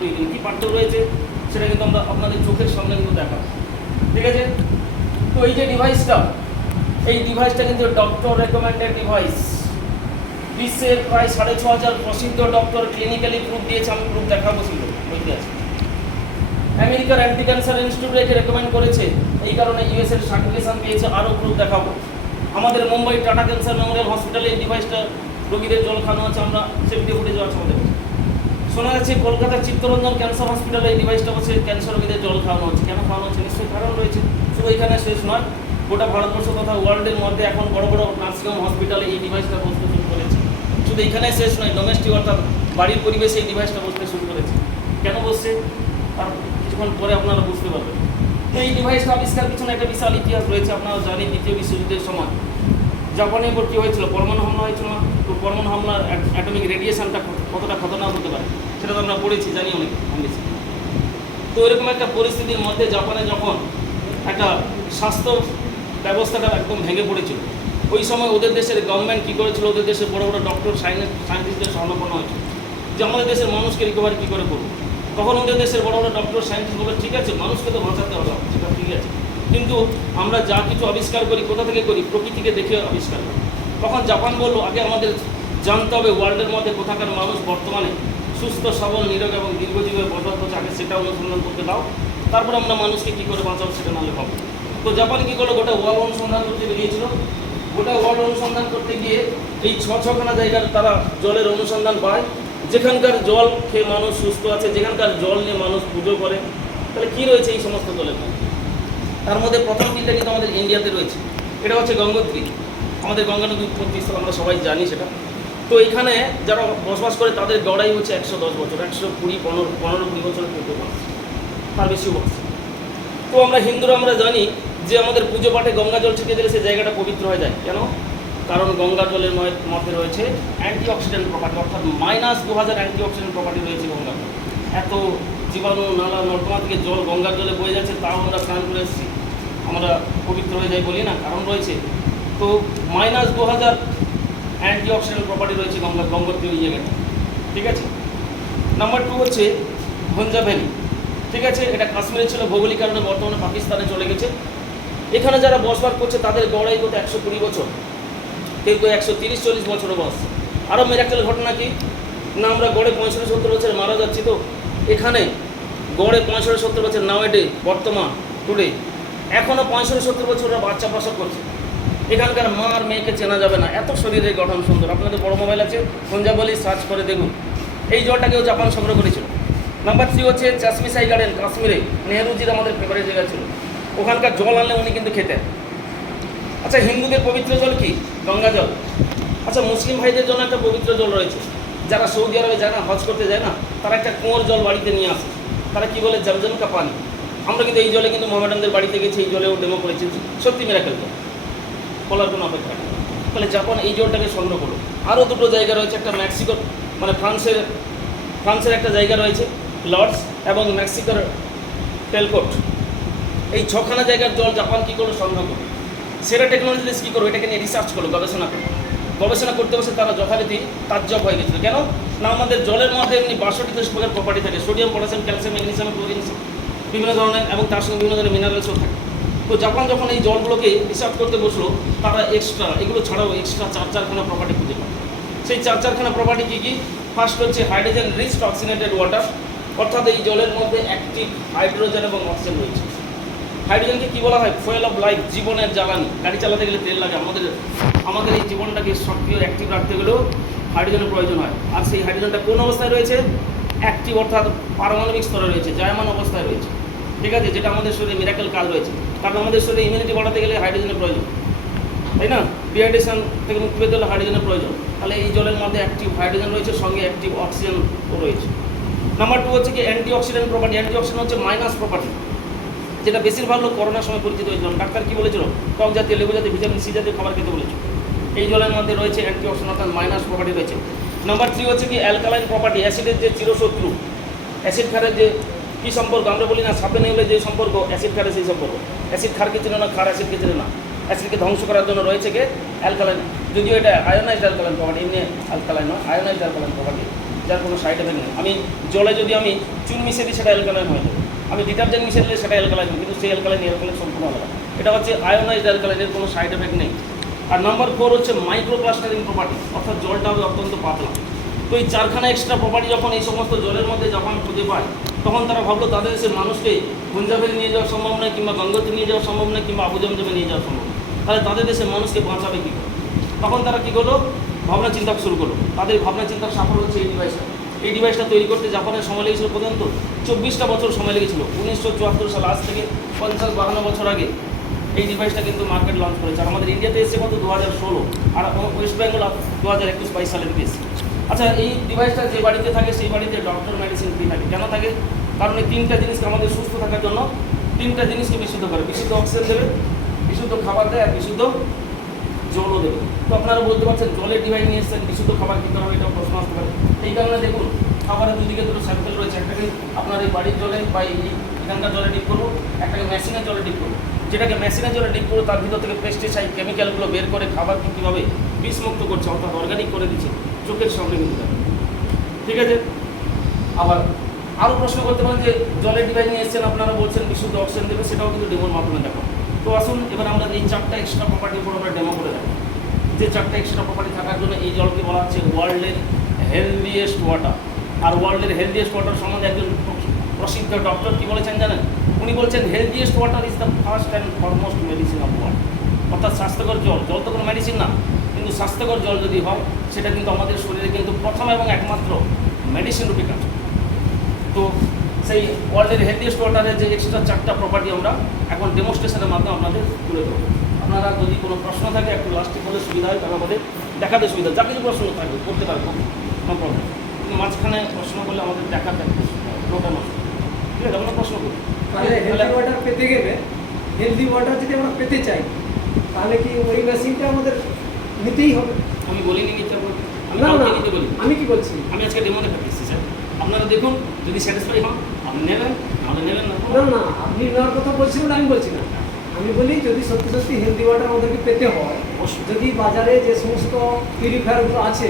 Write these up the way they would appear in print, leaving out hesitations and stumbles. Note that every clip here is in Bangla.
তৈরি। কী পার্থক্য রয়েছে সেটা কিন্তু আমরা আপনাদের চোখের সামনে কিন্তু দেখাবো, ঠিক আছে। তো এই যে ডিভাইসটা, এই ডিভাইসটা কিন্তু ডক্টর রেকমেন্ডেড ডিভাইস। বিশ্বের প্রায় 6,500 প্রসিদ্ধ ডক্টর ক্লিনিক্যালি প্রুফ দিয়েছে। আমি প্রুফ দেখাবো, ছিল বইতে আছে। আমেরিকার অ্যান্টি ক্যান্সার ইনস্টিটিউট একে রেকমেন্ড করেছে, এই কারণে ইউএস এর সার্টিফিকেশন পেয়েছে। আরও প্রুফ দেখাবো। আমাদের মুম্বাই টাটা ক্যান্সার মেমোরিয়াল হসপিটালে এই ডিভাইসটা রোগীদের জল খাওয়ানো আছে, আমরা সেফটি ফুটেজ আছে আমাদের। শোনা যাচ্ছে কলকাতার চিত্তরঞ্জন ক্যান্সার হসপিটালে এই ডিভাইসটা বসে ক্যান্সার রোগীদের জল খাওয়ানো হচ্ছে। কেন খাওয়ানো হচ্ছে? নিশ্চয়ই কারণ রয়েছে। শুধু এখানে শেষ নয়, গোটা ভারতবর্ষ তথা ওয়ার্ল্ডের মধ্যে এখন বড় বড় নার্সিংহোম হসপিটালে এই ডিভাইসটা বসতে শুরু করেছে। শুধু এখানে শেষ নয়, ডোমেস্টিক অর্থাৎ বাড়ির পরিবেশে এই ডিভাইসটা বসতে শুরু করেছে। কেন বসছে তার কিছুক্ষণ পরে আপনারা বুঝতে পারবেন। তো এই ডিভাইসটা আবিষ্কার পিছনে একটা বিশাল ইতিহাস রয়েছে। আপনারা জানেন দ্বিতীয় বিশ্বযুদ্ধের সময় জাপানের উপর কী হয়েছিল? পরমাণু হামলা হয়েছিল না? তো পরমাণু হামলার অ্যাটমিক রেডিয়েশনটা কতটা খতরনাক হতে পারে সেটা তো আমরা পড়েছি, জানি অনেক কম বেশি। তো এরকম একটা পরিস্থিতির মধ্যে জাপানে যখন একটা স্বাস্থ্য ব্যবস্থাটা একদম ভেঙে পড়েছিল, ওই সময় ওদের দেশের গভর্নমেন্ট কী করেছিল? ওদের দেশের বড় বড় ডক্টর সায়েন্টিস্টদের স্বর্ণপন্ন হয়েছিল যে আমাদের দেশের মানুষকে রিকভারি কী করে করবো। তখন ওদের দেশের বড় বড় ডক্টর সায়েন্টিস্ট বলে, ঠিক আছে মানুষকে তো বাঁচাতে হবে, সেটা ঠিক আছে, কিন্তু আমরা যা কিছু আবিষ্কার করি কোথা থেকে করি? প্রকৃতিকে দেখে আবিষ্কার করি। তখন জাপান বললো আগে আমাদের জানতে হবে ওয়ার্ল্ডের মধ্যে কোথাকার মানুষ বর্তমানে সুস্থ সবল নিরোগ এবং দীর্ঘজীবী বসবাস করছে, আগে সেটা অনুসন্ধান করতে দাও, তারপর আমরা মানুষকে কী করে বাঁচাবো সেটা নাহলে হবে। তো জাপান কী করলো? গোটা ওয়ার্ল্ড অনুসন্ধান করতে বেরিয়েছিল। গোটা ওয়ার্ল্ড অনুসন্ধান করতে গিয়ে এই ছখানা জায়গার তারা জলের অনুসন্ধান পায়, যেখানকার জল খেয়ে মানুষ সুস্থ আছে, যেখানকার জল নিয়ে মানুষ পুজো করে। তাহলে কী রয়েছে এই সমস্ত জলের মধ্যে? তার মধ্যে প্রথম তিনটা কিন্তু আমাদের ইন্ডিয়াতে রয়েছে। এটা হচ্ছে গঙ্গোত্রী, আমাদের গঙ্গা নদী উৎপত্তি স্থল, আমরা সবাই জানি সেটা। তো এখানে যারা বসবাস করে তাদের গড়াই হচ্ছে 110 বছর, 120-15-20 বছরের পুজো বাড়ছে, তার বেশিও বাড়ছে। তো আমরা হিন্দুরা আমরা জানি যে আমাদের পুজো পাঠে গঙ্গা জল ছিটিয়ে দিলে সেই জায়গাটা পবিত্র হয়ে যায়। কেন? কারণ গঙ্গা জলের মধ্যে রয়েছে অ্যান্টিঅক্সিডেন্ট প্রপার্টি, অর্থাৎ -2000 অ্যান্টিঅক্সিডেন্ট প্রপার্টি রয়েছে গঙ্গা। এত জীবাণু নালা নর্দমা থেকে জল গঙ্গার জলে বয়ে যাচ্ছে, তাও আমরা স্নান করে এসেছি, আমরা পবিত্র হয়ে যাই বলি না, কারণ রয়েছে। তো -2000 অ্যান্টিঅক্সিডেন্ট প্রপার্টি রয়েছে গঙ্গোত্রী ওই জায়গাটা, ঠিক আছে। নাম্বার 2 হচ্ছে ভঞ্জা ভ্যালি, ঠিক আছে। এটা কাশ্মীরে ছিল, ভৌগোলিক কারণে বর্তমানে পাকিস্তানে চলে গেছে। এখানে যারা বসবাস করছে তাদের গড়াই করতে 120 বছর, কেউ কেউ 130-40 বছরও বয়স। আরও মেরাক্কেল ঘটনা কি না, আমরা গড়ে 65-70 বছর মারা যাচ্ছি। তো এখানে গড়ে 65-70 বছর নাওয়েডে, বর্তমান টুডে এখনও 65-70 বছররা বাচ্চা প্রসব করছে। এখানকার মা আর মেয়েকে চেনা যাবে না, এত শরীরের গঠন সুন্দর। আপনাদের বড় মোবাইল আছে, পঞ্জাবলি সার্চ করে দেখুন। এই জলটাকেও জাপান সংগ্রহ করেছিল। নাম্বার 3 হচ্ছে চাশমিসাই গার্ডেন, কাশ্মীরে। নেহরুজির আমাদের ফেভারিট জায়গা ছিল, ওখানকার জল আনলে উনি কিন্তু খেতেন। আচ্ছা, হিন্দুদের পবিত্র জল কি? গঙ্গা জল। আচ্ছা, মুসলিম ভাইদের জন্য একটা পবিত্র জল রয়েছে। যারা সৌদি আরবে যায় না, হজ করতে যায় না, তারা একটা কুয়োর জল বাড়িতে নিয়ে আসে, তারা কী বলে? জমজম কা পানি। আমরা কিন্তু এই জলে কিন্তু মোহামেডানদের বাড়িতে গেছি, এই জলেও ডেমো করেছি, সত্যি মিরাকেল জল, বলার কোনো অপেক্ষা নেই। তাহলে জাপান এই জলটাকে সংগ্রহ করলো। আরও দুটো জায়গা রয়েছে, একটা মেক্সিকোর মানে ফ্রান্সের একটা জায়গা রয়েছে লর্ডস, এবং মেক্সিকোর টেলকোট। এই 6খানা জায়গার জল জাপান কী করলো? সংগ্রহ করলো। সেরা টেকনোলজিস কী করলো? এটাকে নিয়ে রিসার্চ করলো, গবেষণা করতে বসে তারা যথারীতি তাজ্জব হয়ে গেছিলো। কেন না, আমাদের জলের মধ্যে এমনি 62 প্রকার প্রপার্টি থাকে, sodium, potassium, calcium, magnesium, chlorine, বিভিন্ন ধরনের, এবং তার সঙ্গে বিভিন্ন ধরনের মিনারেলসও থাকে। তো জাপান যখন এই জলগুলোকে রিসার্চ করতে বসলো, তারা এক্সট্রা, এগুলো ছাড়াও এক্সট্রা 4-4খানা প্রপার্টি খুঁজে পায়। সেই 4-4খানা প্রপার্টি কী কী? ফার্স্ট হচ্ছে হাইড্রোজেন রিচ অক্সিজেনেটেড ওয়াটার, অর্থাৎ এই জলের মধ্যে অ্যাক্টিভ হাইড্রোজেন এবং অক্সিজেন রয়েছে। হাইড্রোজেনকে কী বলা হয়? ফুয়েল অফ লাইফ, জীবনের জ্বালানি। গাড়ি চালাতে গেলে তেল লাগে, আমাদের এই জীবনটাকে সক্রিয় অ্যাক্টিভ রাখতে গেলেও হাইড্রোজেনের প্রয়োজন হয়। আর সেই হাইড্রোজেনটা কোন অবস্থায় রয়েছে? অ্যাক্টিভ, অর্থাৎ পারমাণবিক স্তরে রয়েছে, জায়মান অবস্থায় রয়েছে, ঠিক আছে, যেটা আমাদের শরীরে মিরাকেল কাজ রয়েছে। কারণ আমাদের শরীরে ইমিউনিটি বাড়াতে গেলে হাইড্রোজেনের প্রয়োজন, তাই না? ডিহাইড্রেশন থেকে মুক্তি পেতে হলে হাইড্রোজেনের প্রয়োজন। তাহলে এই জলের মধ্যে অ্যাক্টিভ হাইড্রোজেন রয়েছে, সঙ্গে অ্যাক্টিভ অক্সিজেনও রয়েছে। নাম্বার 2 হচ্ছে কি অ্যান্টিঅক্সিডেন্ট প্রপার্টি। অ্যান্টিঅক্সিডেন্ট হচ্ছে মাইনাস প্রপার্টি, যেটা বেশিরভাগ লোক করোনার সময় পরিচিত হয়েছিল। ডাক্তার কী বলেছিল? টক জাতীয়, লেবু জাতীয়, ভিটামিন সি জাতীয় খাবার খেতে বলেছিল। এই জলের মধ্যে রয়েছে অ্যান্টিঅক্সিডেন্ট, অর্থাৎ মাইনাস প্রপার্টি রয়েছে। নাম্বার 3 হচ্ছে কি অ্যালকালাইন প্রপার্টি। অ্যাসিডের যে চিরশত্রু, অ্যাসিড ক্ষারের যে কী সম্পর্ক, আমরা বলি না সাপে নেউলে যে সম্পর্ক, অ্যাসিড ক্ষারের সেই সম্পর্ক। অ্যাসিড ক্ষারকে চেনে না, ক্ষার অ্যাসিডকে চেনে না। অ্যাসিডকে ধ্বংস করার জন্য রয়েছে কি অ্যালকালাইন, যদিও এটা আয়োনাইজড অ্যালকালাইন প্রপার্টি, এমনি অ্যালকালাইন নয়, আয়োনাইজড অ্যালকালাইন প্রপার্টি। যার কোনো সাইড এফেক্ট নেই। আমি জলে যদি আমি চুন মিশিয়ে দিই সেটা অ্যালকালাইন হয়ে যাবে, আমি ডিটারজেন্ট মিশিয়ে দিলে সেটা অ্যালকালাইন, কিন্তু সেই অ্যালকালাইন সম্পূর্ণ আলাদা। এটা হচ্ছে আয়োনাইজড অ্যালকালাইনের কোনো সাইড এফেক্ট নেই। আর নাম্বার 4 হচ্ছে মাইক্রোপ্লাস্টারিং প্রপার্টি, অর্থাৎ জলটা হবে অত্যন্ত পাতলা। তো এই 4খানা এক্সট্রা প্রপার্টি যখন এই সমস্ত জলের মধ্যে যখন খুঁজে পায়, তখন তারা ভাবলো তাদের দেশের মানুষকে গুঞ্জাভেলি নিয়ে যাওয়া সম্ভব নয়, কিংবা গঙ্গোত্রী নিয়ে যাওয়া সম্ভব নয়, কিংবা আবু জমজমে নিয়ে যাওয়া সম্ভব নয়, তাহলে তাদের দেশের মানুষকে বাঁচাবে কী করে? তখন তারা কী করলো, ভাবনা চিন্তা শুরু করলো। তাদের ভাবনা চিন্তার সাফল্য হচ্ছে এই ডিভাইসটা। এই ডিভাইসটা তৈরি করতে জাপানের সময় লেগেছিল পর্যন্ত 24টা বছর সময় লেগেছিল। 1974 সাল, আজ থেকে 50-52 বছর আগে এই ডিভাইসটা কিন্তু মার্কেট লঞ্চ করেছে। আর আমাদের ইন্ডিয়াতে এসেছে কত 2016, আর ওয়েস্ট বেঙ্গল 2021-22 সালের দিকে এসেছে। আচ্ছা, এই ডিভাইসটা যে বাড়িতে থাকে সেই বাড়িতে ডক্টর মেডিসিন ফ্রি থাকে। কেন থাকে? কারণ এই 3টা জিনিসকে আমাদের সুস্থ থাকার জন্য 3টা জিনিসকে বিশুদ্ধ করে। বিশুদ্ধ অক্সিজেন দেবে, বিশুদ্ধ খাবার দেয়, আর বিশুদ্ধ জলও দেবে। তো আপনারা বলতে পারছেন জলের ডিভাইস নিয়ে এসেছেন, বিশুদ্ধ খাবার কী করা হবে, এটা প্রশ্ন আসতে পারে। এই কারণে দেখুন খাবারের দুদিকে দুটো স্যাম্পেল রয়েছে, একটাকে আপনার এই বাড়ির জলে বা এখানকার জলে ডিপ করবো, একটাকে মেশিনের জলে ডিপ করবো। যেটাকে মেশিনের জলে ডিপ করবো তার ভিতর থেকে পেস্টিসাইড কেমিক্যালগুলো বের করে খাবারকে কীভাবে বিষমুক্ত করছে, অর্থাৎ অর্গানিক করে দিচ্ছে, চোখের সামনে কিন্তু। ঠিক আছে, আবার আরও প্রশ্ন করতে পারেন যে জলের ডিভাইস নিয়ে এসেছেন, আপনারা বলছেন বিশুদ্ধ অক্সিজেন দেবে, সেটাও কিন্তু ডেমোর মাধ্যমে দেখো। তো আসুন এবার আমরা এই 4টা এক্সট্রা প্রপার্টির উপর আমরা ডেমো করে দেখো। যে 4টা এক্সট্রা প্রপার্টি থাকার জন্য এই জলকে বলা হচ্ছে ওয়ার্ল্ডের হেলদিয়েস্ট ওয়াটার। আর ওয়ার্ল্ডের হেলদিয়েস্ট ওয়াটার সম্বন্ধে একজন প্রসিদ্ধ ডক্টর কী বলেছেন জানেন? উনি বলছেন healthiest water is the first and foremost medicine of world. অর্থাৎ স্বাস্থ্যকর জল, জল তো কোনো মেডিসিন না, কিন্তু স্বাস্থ্যকর জল যদি হয় সেটা কিন্তু আমাদের শরীরে কিন্তু প্রথম এবং একমাত্র মেডিসিন রূপে কাজ। তো সেই ওয়ার্ল্ডের হেলদিয়েস্ট ওয়াটারের যে এক্সট্রা 4টা প্রপার্টি আমরা এখন ডেমনস্ট্রেশনের মাধ্যমে আপনাদের তুলে দেবো। আপনারা যদি কোনো প্রশ্ন থাকে একটু লাস্টে বলে সুবিধা হয়, তাহলে আমাদের দেখাতে সুবিধা। যা কিছু প্রশ্ন থাকবে করতে পারবো, কোনো প্রবলেম। কিন্তু মাঝখানে প্রশ্ন করলে আমাদের দেখাতে নোটা নষ্ট, ঠিক আছে? আমরা প্রশ্ন করি তাহলে হেলদি ওয়াটার পেতে গেলে, হেলদি ওয়াটার যদি আমরা পেতে চাই, তাহলে কি ওই মেশিনটা আমাদের নিতেই হবে? আমি বলিনি নিতে হবে, আমি না না, কাউকে নিতে বলি। আমি কি বলছি, আমি আজকে ডেমো দেখাতে এসেছি স্যার, আপনারা দেখুন, যদি স্যাটিসফাই হন আপনি নেবেন, নাহলে নেবেন না। না না, আপনি নেওয়ার কথা বলছেন বলে আমি বলছি না। আমি বলি যদি সত্যি সত্যি হেলদি ওয়াটার আমাদেরকে পেতে হয়, যদি বাজারে যে সমস্ত পিউরিফায়ারগুলো আছে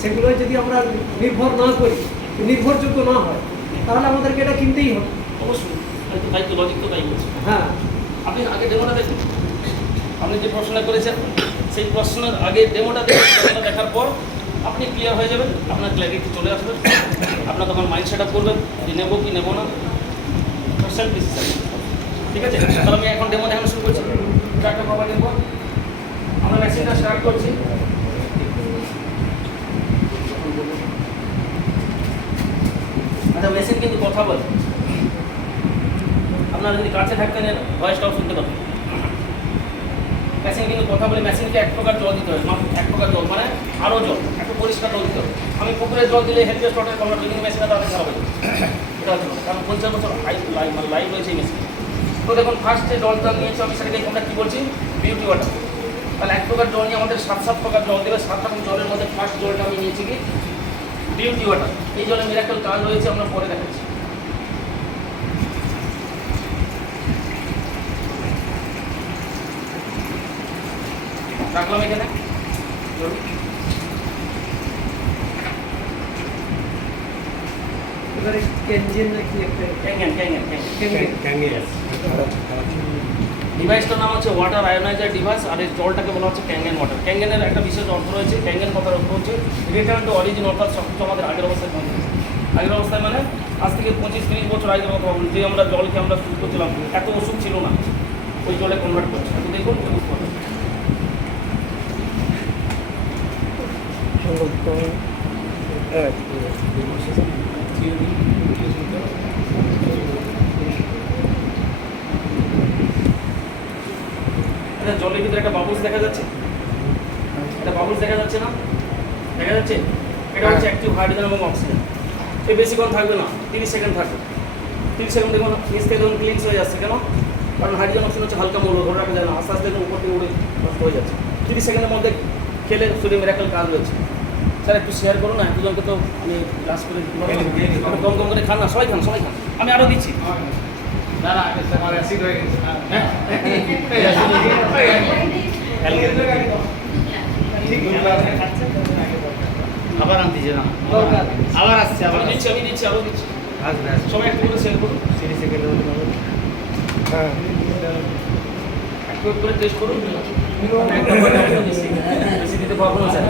সেগুলো যদি আমরা নির্ভর না করি, নির্ভরযোগ্য না হয়, তাহলে আমাদেরকে এটা কিনতেই হবে। অবশ্যই, তাই তো লজিক তো তাই বলছে। হ্যাঁ, আপনি আগে ডেমোটা দেখুন, আপনি যে প্রশ্নটা করেছেন সেই প্রশ্নের আগে ডেমোটা দেখুন, ডেমোটা দেখার পর আপনি ক্লিয়ার হয়ে যাবেন, আপনার ক্ল্যারিটি চলে আসবে, আপনার তখন মাইন্ড সেট আপ করবেন যে নেবো কি নেবো না, সেলফ ডিসিশন। ঠিক আছে, তাহলে আমি এখন ডেমো দেখানো শুরু করছি। 4টা প্রপার্টির পর আমরা মেশিনটা স্টার্ট করছি। আচ্ছা, মেশিন কিন্তু কথা বলে, আপনারা যদি কাছে থাকতেন ভয়েসটাও শুনতে পাবেন। মেশিন কিন্তু কথা বলে, মেশিনকে 1 প্রকার জল দিতে হবে, 1 প্রকার জল মানে আরও জল, একটু পরিষ্কার জল দিতে হবে। আমি পুকুরের জল দিলে হেলথ ওয়াটার কনভার্ট ড্রিঙ্কিং মেশিনটা তাদের খারাপ হয়ে যাবে, এটা হচ্ছে না, কারণ 50 বছর লাইভ রয়েছে এই মেশিন। তো দেখুন ফার্স্ট যে জলটা নিয়েছি আমি সেটাকে আমরা কী বলছি, বিউটি ওয়াটার। তাহলে 1 প্রকার জল নিয়ে আমাদের 7 প্রকার জল দেবে। 7 রকম জলের মধ্যে ফার্স্ট জলটা আমি নিয়েছি কি বিউটি ওয়াটার। এই জলে মিরাকেল কাজ রয়েছে, আমরা পরে দেখাচ্ছি। রাখলাম এখানে, এবারে ক্যানজেন নাকি একটা ডিভাইসটার নাম হচ্ছে ওয়াটার আয়োনাইজার ডিভাইস, আর এই জলটাকে বলা হচ্ছে ক্যাঙ্গেন ওয়াটার। ক্যাঙ্গেনের একটা বিশেষ অর্থ রয়েছে, ক্যাঙ্গেন কথার অর্থ হচ্ছে রিটার্ন টু অরিজিন, অর্থাৎ সব আমাদের আগের অবস্থায় পৌঁছে গেছে। আগের অবস্থায় মানে আজ থেকে 25-30 বছর আগের কথা বলুন, যে আমরা জলকে আমরা শুরু করছিলাম, এত ওষুধ ছিল না, ওই জলে কনভার্ট করছে। তো দেখুন জলের ভিতরে একটা বাবুলস দেখা যাচ্ছে, একটা বাবুলস দেখা যাচ্ছে না, দেখা যাচ্ছে? এটা হচ্ছে অ্যাক্টিভ হাইড্রোজেন এবং অক্সিজেন। এই বেশিক্ষণ থাকবে না, 30 সেকেন্ড থাকবে। 30 সেকেন্ড দেখুন নিচ থেকে দেখুন ক্লিনস হয়ে যাচ্ছে। কেন? কারণ হাইড্রোজেন অক্সিজেন হচ্ছে হালকা মৌল, ধরে রাখা যায় না, আস্তে আস্তে দেখুন উপর থেকে উড়ে নষ্ট হয়ে যাচ্ছে। 30 সেকেন্ডের মধ্যে খেলে শরীরে মিরাকেল কাজ রয়েছে। স্যার একটু শেয়ার করুন না, একজনকে তো আমি ক্লাস করে কম কম করে খান না, সবাই খান, সবাই খান, আমি আরও দিচ্ছি। আবার আনতেছে না দরকার। আবার আসছে আবার আমি দিচ্ছি আরো দিচ্ছি আসবে সবাই একটু করে শেয়ার করুন সিরিজ সেকেন্ড হ্যাঁ একটু করে টেস্ট করুন বেশি দিতে পারবো না স্যার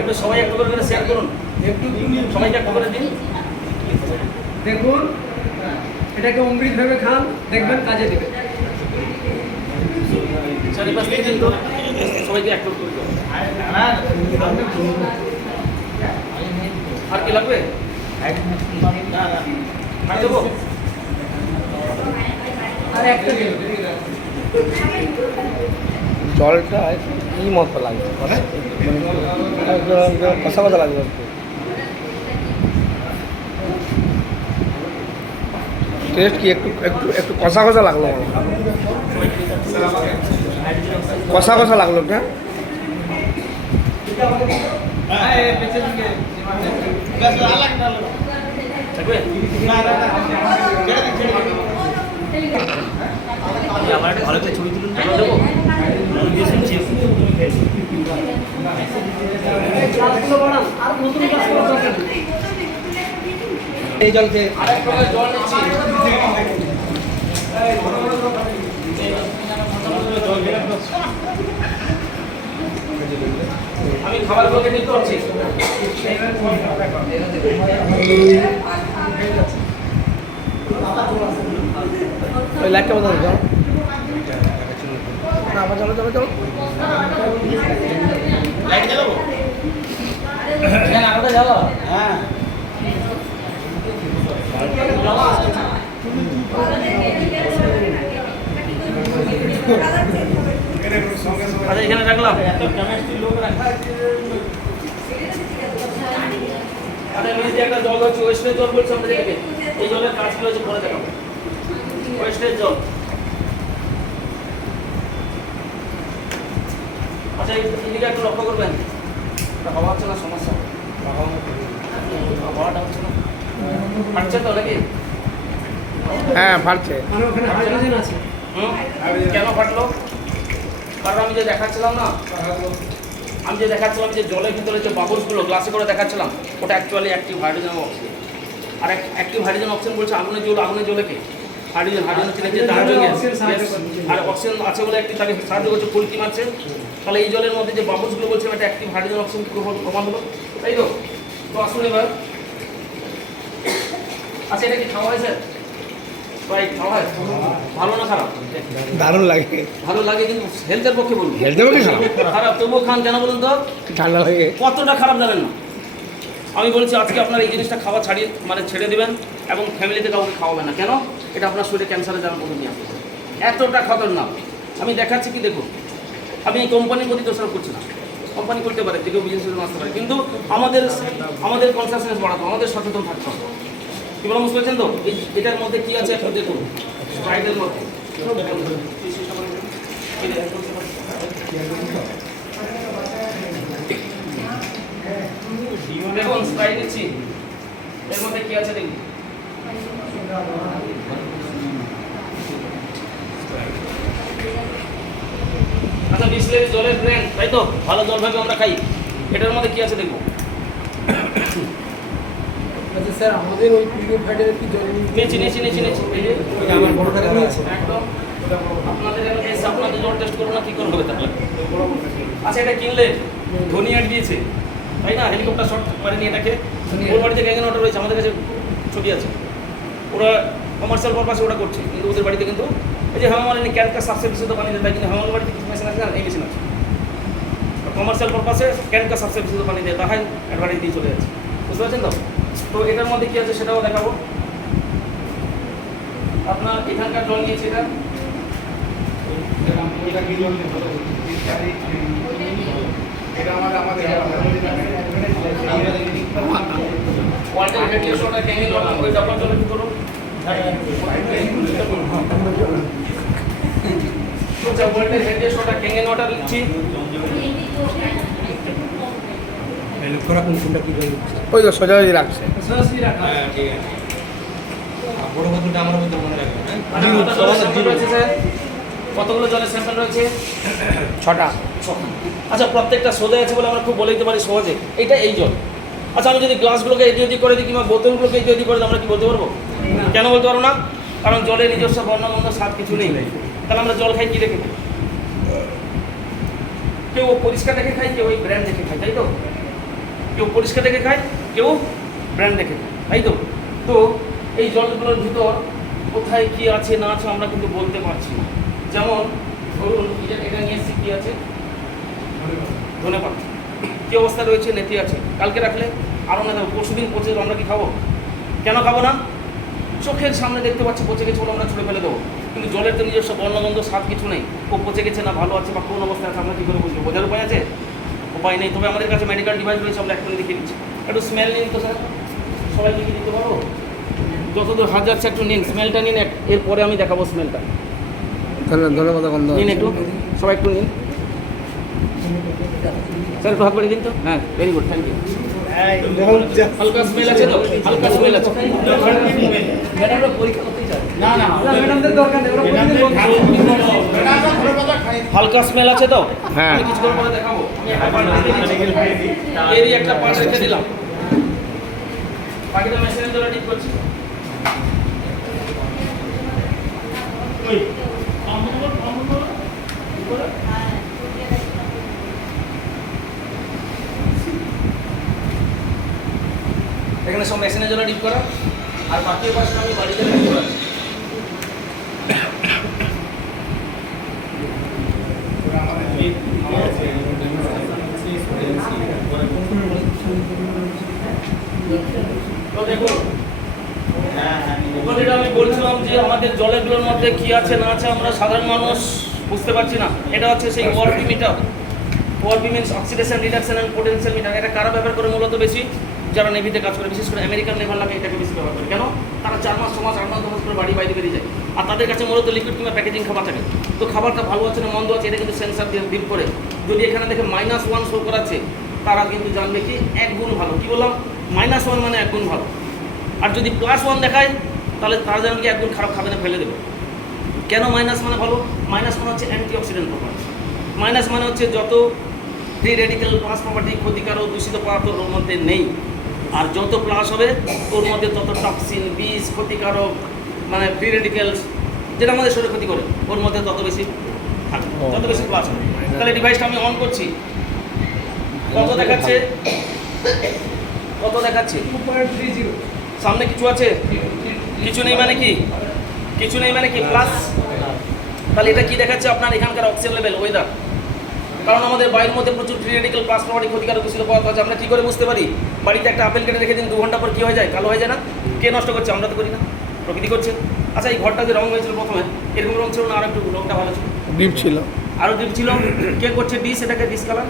একটু সবাই একটু করে শেয়ার করুন সবাইকে একটু করে দিন দেখুন এটাকে অমৃত ভেবে খান, দেখবেন কাজে দেবে। চারিপাশ থেকে দিন তো সবাইকে একটু করে দিন। আর কি লাগবে আর দেবো আর একটা দিন জলটা কি মতো লাগছে কষা কষা লাগবে টেস্ট কি একটু একটু একটু কষা কষা লাগলো আমার। কষা কষা লাগলো না থাকবে আমার একটা ভালো করে ছবি তুলুন দেবো এই ক্লাসগুলো বাড়ান, আর নতুন ক্লাস করার দরকার নেই। এই জল খেয়ে আরেক প্রকার জল নিচ্ছি আমি খাবারগুলোকে নিতে পারছি ওই লাইটটা বন্ধ করে দাও না আবার চলো চলো চলো লাইট জ্বালাবো আরেকটা জ্বালা হ্যাঁ আচ্ছা এখানে রাখলাম আচ্ছা নিচে একটা জল হচ্ছে ওয়েস্টেজ জল বলছে আমরা যেটাকে এই জলের কাজ কি হচ্ছে পরে দেখাবো ওয়েস্টেজ জল আচ্ছা এদিকে একটু লক্ষ্য করবেন হাওয়া হচ্ছে না সমস্যা হাওয়াটা হচ্ছে না ফাটছে তো নাকি হ্যাঁ ফাটছে মানে ওখানে হাইড্রোজেন আছে। কেন ফাটলো কারণ আমি যে দেখাচ্ছিলাম না যে জলের ভিতরে যে বাবলসগুলো গ্লাসে করে দেখাচ্ছিলাম ওটা অ্যাকচুয়ালি অ্যাক্টিভ হাইড্রোজেন অক্সিজেন আর অ্যাক্টিভ হাইড্রোজেন অক্সিজেন বলছে আগুনে জ্বলে কি হাইড্রোজেন হচ্ছে নাকি হাইড্রোজেন গ্যাস আর অক্সিজেন আছে বলে একটি তাকে সাহায্য করছে ফুলকি মারছে তাহলে এই জলের মধ্যে যে বাবলসগুলো বলছিলাম এটা অ্যাক্টিভ হাইড্রোজেন অক্সিজেন প্রমাণ হলো তাই তো তো আসুন এবার আচ্ছা এটা কি খাওয়া হয়েছে ভাই খাওয়া হয় ভালো না খারাপ দারুণ লাগে ভালো লাগে কিন্তু হেলথের পক্ষে বলুন হেলথের পক্ষে খারাপ। খারাপ তবুও খান কেন বলুন তো ঠান্ডা লাগে কতটা খারাপ জানেন না আমি বলছি আজকে আপনার এই জিনিসটা খাওয়া ছেড়ে দিবেন এবং ফ্যামিলিতে কাউকে খাওয়াবেন না কেন এটা আপনার শরীরে ক্যান্সারের জানার মধ্যে নিয়ে আসতে পারে এতটা খতরনাক আমি দেখাচ্ছি কি দেখুন আমি এই কোম্পানির প্রতি দোষারোপ করছি না কোম্পানি করতে পারে যে কেউ বিজনেস আসতে পারে কিন্তু আমাদের কনসাসনেস বাড়াতে আমাদের সচেতন থাকতে হবে কি বলা বুঝতে পারছেন তো এটার মধ্যে কি আছে একটু দেখুন স্প্রাইটের মধ্যে দেখুন স্প্রাইট দিচ্ছি এর মধ্যে কি আছে দেখুন আচ্ছা বিসলেরি জলের ব্র্যান্ড তাই তো ভালো জল ভাবে আমরা খাই এটার মধ্যে কি আছে দেখবো আচ্ছা স্যার আমাদের ওই পিউরিফায়ারের কি জল নিচে এই যে আমার বড় টাকা নিয়েছে। একদম আপনাদের এখানে এসে আপনাদের জল টেস্ট করুন না কি করবে তাহলে আচ্ছা এটা কিনলে ধনী অ্যাড দিয়েছে তাই না হেলিকপ্টার শট মারেনি এটাকে ওর বাড়িতে গ্যাঙ্গেন অর্ডার রয়েছে আমাদের কাছে ছবি আছে ওরা কমার্শিয়াল পারপাসে ওটা করছে কিন্তু ওদের বাড়িতে কিন্তু এই যে হেমামালিনী ক্যানকা সাবসেন্সে তো বানিয়ে দেয় তাই কিন্তু হেমামালির বাড়িতে কিছু মেশিন আছে না এই মেশিন আছে কমার্শিয়াল পারপাসে ক্যানকা সাবসেন্সে তো বানিয়ে দেয় তাহাই অ্যাডভার্টাইজ দিয়ে চলে যাচ্ছে বুঝতে পারছেন তো তো এটার মধ্যে কী আছে সেটাও দেখাবো আপনার এখানকার জল নিয়েছে এটা ওয়াটার রেডিও শোটা ক্যাঙ্গেল ওয়াটার ওই ডাবল জলে কি করুন আচ্ছা ওয়াটার রেডিও শোটা ক্যাঙ্গেল ওয়াটার লিখছি ওই তো সোজাসুজি রাখছে সরাসরি রাখা হ্যাঁ ঠিক আছে বড় কথাটা আমার মধ্যে মনে রাখবেন আচ্ছা ওটা রয়েছে স্যার কতগুলো জলের স্যাম্পল রয়েছে? 6টা। আচ্ছা, প্রত্যেকটা সোদে আছে বলে আমরা খুব বলে দিতে পারি সহজে এটা এই জল। আচ্ছা, আমি যদি গ্লাসগুলোকে এদিক ওদিক করে দিই কিংবা বোতলগুলোকে এদিক ওদিক করে দিই, আমরা কি বলতে পারবো? কেন বলতে পারবো না? কারণ জলের নিজস্ব বর্ণগন্ধ স্বাদ কিছু নেই। তাহলে আমরা জল খাই কি রেখে খাই? কেউ পরিষ্কার দেখে খায়, কেউ ওই ব্র্যান্ড দেখে খায়, তাই তো? কেউ পরিষ্কার দেখে খায়, কেউ ব্র্যান্ড দেখে খায়, তাই তো? তো এই জলগুলোর ভিতর কোথায় কি আছে না আছে আমরা কিন্তু বলতে পারছি না। যেমন ধরুন এটা নিয়ে এসছি, কি আছে? ধনেপাতা। কি অবস্থা রয়েছে? নেতি আছে। কালকে রাখলে আরও না, পরশুদিন পচে যাবে, আমরা কি খাবো? কেন খাবো না? চোখের সামনে দেখতে পাচ্ছি পচে গেছে বলে আমরা ছুঁড়ে ফেলে দেবো, কিন্তু জলের তো নিজস্ব বর্ণগন্ধ স্বাদ কিছু নেই। ও পচে গেছে না ভালো আছে বা কোন অবস্থায় আছে আমরা কী করে বুঝবো? বোঝার উপায় আছে? উপায় নেই। তবে আমাদের কাছে মেডিকেল ডিভাইস রয়েছে, আমরা এখনই দেখিয়ে দিচ্ছি। একটু স্মেল নিন তো স্যার, সবাই লিখে দিতে পারবো? যতদূর হাত যাচ্ছে একটু নিন, স্মেলটা নিন, এরপরে আমি দেখাবো স্মেলটা। ধন্যবাদ গন্ধ নিন একটু, সবাই একটু নিন। স্যার একটু হাত বাড়িয়ে দিন তো। হ্যাঁ, ভেরি গুড, থ্যাংক ইউ। হালকা স্মেল আছে তো? হালকা স্মেল আছে। ম্যাডামরা পরীক্ষা করতেই যাবে না না ম্যাডামদের দরকার নেই, ওরা প্রতিদিন বলছে। হালকা স্মেল আছে তো? হ্যাঁ। আমি কিছুক্ষণ পরে দেখাবো। এরই একটা পার্ট রেখে দিলাম, বাকিটা মেশিনের দ্বারা ঠিক করছি। এখানে সব মেশিনের জন্য ডিপ করা, আর বাকি পাশে আমি বাড়িতে ডিপ করা। তো দেখুন, যেটা আমি বলছিলাম যে আমাদের জলেরগুলোর মধ্যে কি আছে না আছে আমরা সাধারণ মানুষ বুঝতে পারছি না। এটা হচ্ছে সেই ORP meter. ORP means oxidation reduction and potential meter. এটা কারা ব্যবহার করে? মূলত বেশি যারা নেভিতে কাজ করে, বিশেষ করে আমেরিকান নেভাল লাগে এটাকে বেশি ব্যবহার করে। কেন? তারা 4 মাস 6 মাস 8 মাস 10 মাস করে বাড়ি বাইরে বেরিয়ে যায়, আর তাদের কাছে মূলত লিকুইড কিংবা প্যাকেজিং খাবার থাকে। তো খাবারটা ভালো আছে না মন্দ আছে এটা কিন্তু সেন্সার দিয়ে ডিল করে। যদি এখানে দেখে -1 শো করাচ্ছে, তারা কিন্তু জানবে কি 1 গুণ ভালো। কি বললাম? -1 মানে 1 গুণ ভালো। আর যদি +1 দেখায়, তাহলে তারা জানবে কি 1 গুণ খারাপ, খাবে না, ফেলে দেবে। কেন মাইনাস মানে ভালো? মাইনাস মানে হচ্ছে অ্যান্টি অক্সিডেন্ট প্রপার্টি। মাইনাস মানে হচ্ছে যত ফ্রি রেডিক্যাল প্লাস প্রপার্টি ক্ষতিকারক দূষিত পদার্থ ওর মধ্যে নেই, আর যত প্লাস হবে ওর মধ্যে তত টক্সিন, বিষ, ক্ষতিকারক মানে ফ্রি রেডিক্যালস যেটা আমাদের শরীরে ক্ষতি করে ওর মধ্যে তত বেশি থাকে, তত বেশি প্লাস হবে। তাহলে ডিভাইসটা আমি অন করছি, কত দেখাচ্ছে? কত দেখাচ্ছে? 2.30 সামনে কিছু আছে? কিছু নেই মানে কি? কিছু নেই মানে কি? প্লাস। তাহলে এটা কি দেখাচ্ছে? আপনার এখানকার অক্সিজেন লেভেল, ওয়েদার। কারণ আমাদের বায়ুর মধ্যে প্রচুর ফ্রি রেডিক্যাল প্লাস প্রপার্টি ক্ষতিকারক দূষিত পদার্থ আছে। আমরা কী করে বুঝতে পারি? বাড়িতে একটা আপেল কেটে রেখে দিন, 2 ঘন্টা পর কী হয়ে যায়? কালো হয়ে যায় না? কে নষ্ট করছে? আমরা তো করি না, প্রকৃতি করছে। আচ্ছা, এই ঘরটা যে রং হয়েছিল প্রথমে এরকম রং ছিল না, আর একটু রংটা ভালো ছিল, ডিপ ছিল, আরও ডিপ ছিল। কে করছে ডিস? এটাকে ডিস কালার।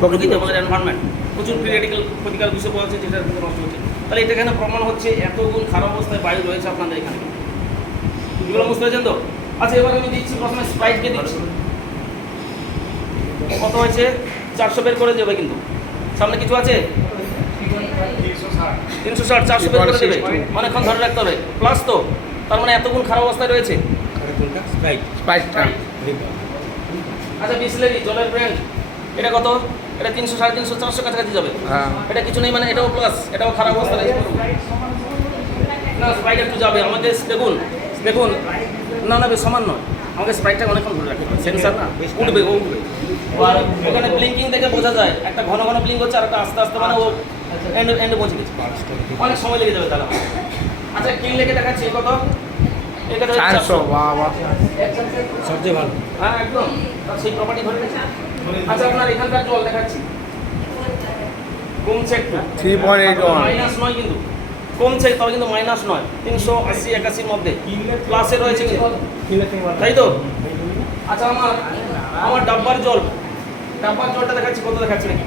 প্রকৃতি, আমাদের এনভায়রনমেন্ট প্রচুর ফ্রি রেডিক্যাল ক্ষতিকারক দূষিত পদার্থ আছে যেটা নষ্ট হচ্ছে। তাহলে এটা এখানে প্রমাণ হচ্ছে এত গুণ খারাপ অবস্থায় বায়ু রয়েছে আপনাদের এখানে। এগুলো বুঝতে পেরেছেন তো? আচ্ছা, এবার আমি দিচ্ছি প্রথমে স্প্রাইটকে দিচ্ছি। কত হয়েছে? 400 বের করে দেবে, কিন্তু সামনে কিছু আছে? 360 400 বের করে দেবে, অনেকক্ষণ ধরে রাখতে হবে। প্লাস তো, তার মানে এত গুণ খারাপ অবস্থায় রয়েছে। স্প্রাইটটা আচ্ছা, বিসলেরি জলের ব্র্যান্ড, এটা কত? এটা 300 350 400 কাছাকাছি যাবে। হ্যাঁ। এটা কিছু নেই মানে এটাও প্লাস, এটাও খারাপ অবস্থা রয়েছে। না, স্প্রাইট একটু যাবে আমাদের। দেখুন দেখুন, না না, বেশ সমান নয়। আমাকে স্প্রাইটটা অনেকক্ষণ ধরে রাখতে হবে, সেন্সার না উঠবে, ও উঠবে। আর ওখানে ব্লিঙ্কিং দেখে বোঝা যায়, একটা ঘন ঘন ব্লিঙ্ক হচ্ছে আর একটা আস্তে আস্তে, মানে ও এন্ডে পৌঁছে গেছে, অনেক সময় লেগে যাবে তাহলে। আচ্ছা, কিল লেগে দেখাচ্ছি কত? এটা 400। বাবা, সবচেয়ে ভালো। হ্যাঁ, একদম তার সেই প্রপার্টি ধরে গেছে। আচ্ছা, আপনার এখানকার জল দেখাচ্ছি, কমছে একটু, 3.81 মাইনাস নয় কিন্তু, কমছে তবে কিন্তু মাইনাস নয়। 380 81 মধ্যে প্লাসে রয়েছে কিন্তু, তাই তো? আচ্ছা, আমার ডাব্বার জলটা দেখাচ্ছি, কত দেখাচ্ছি নাকি?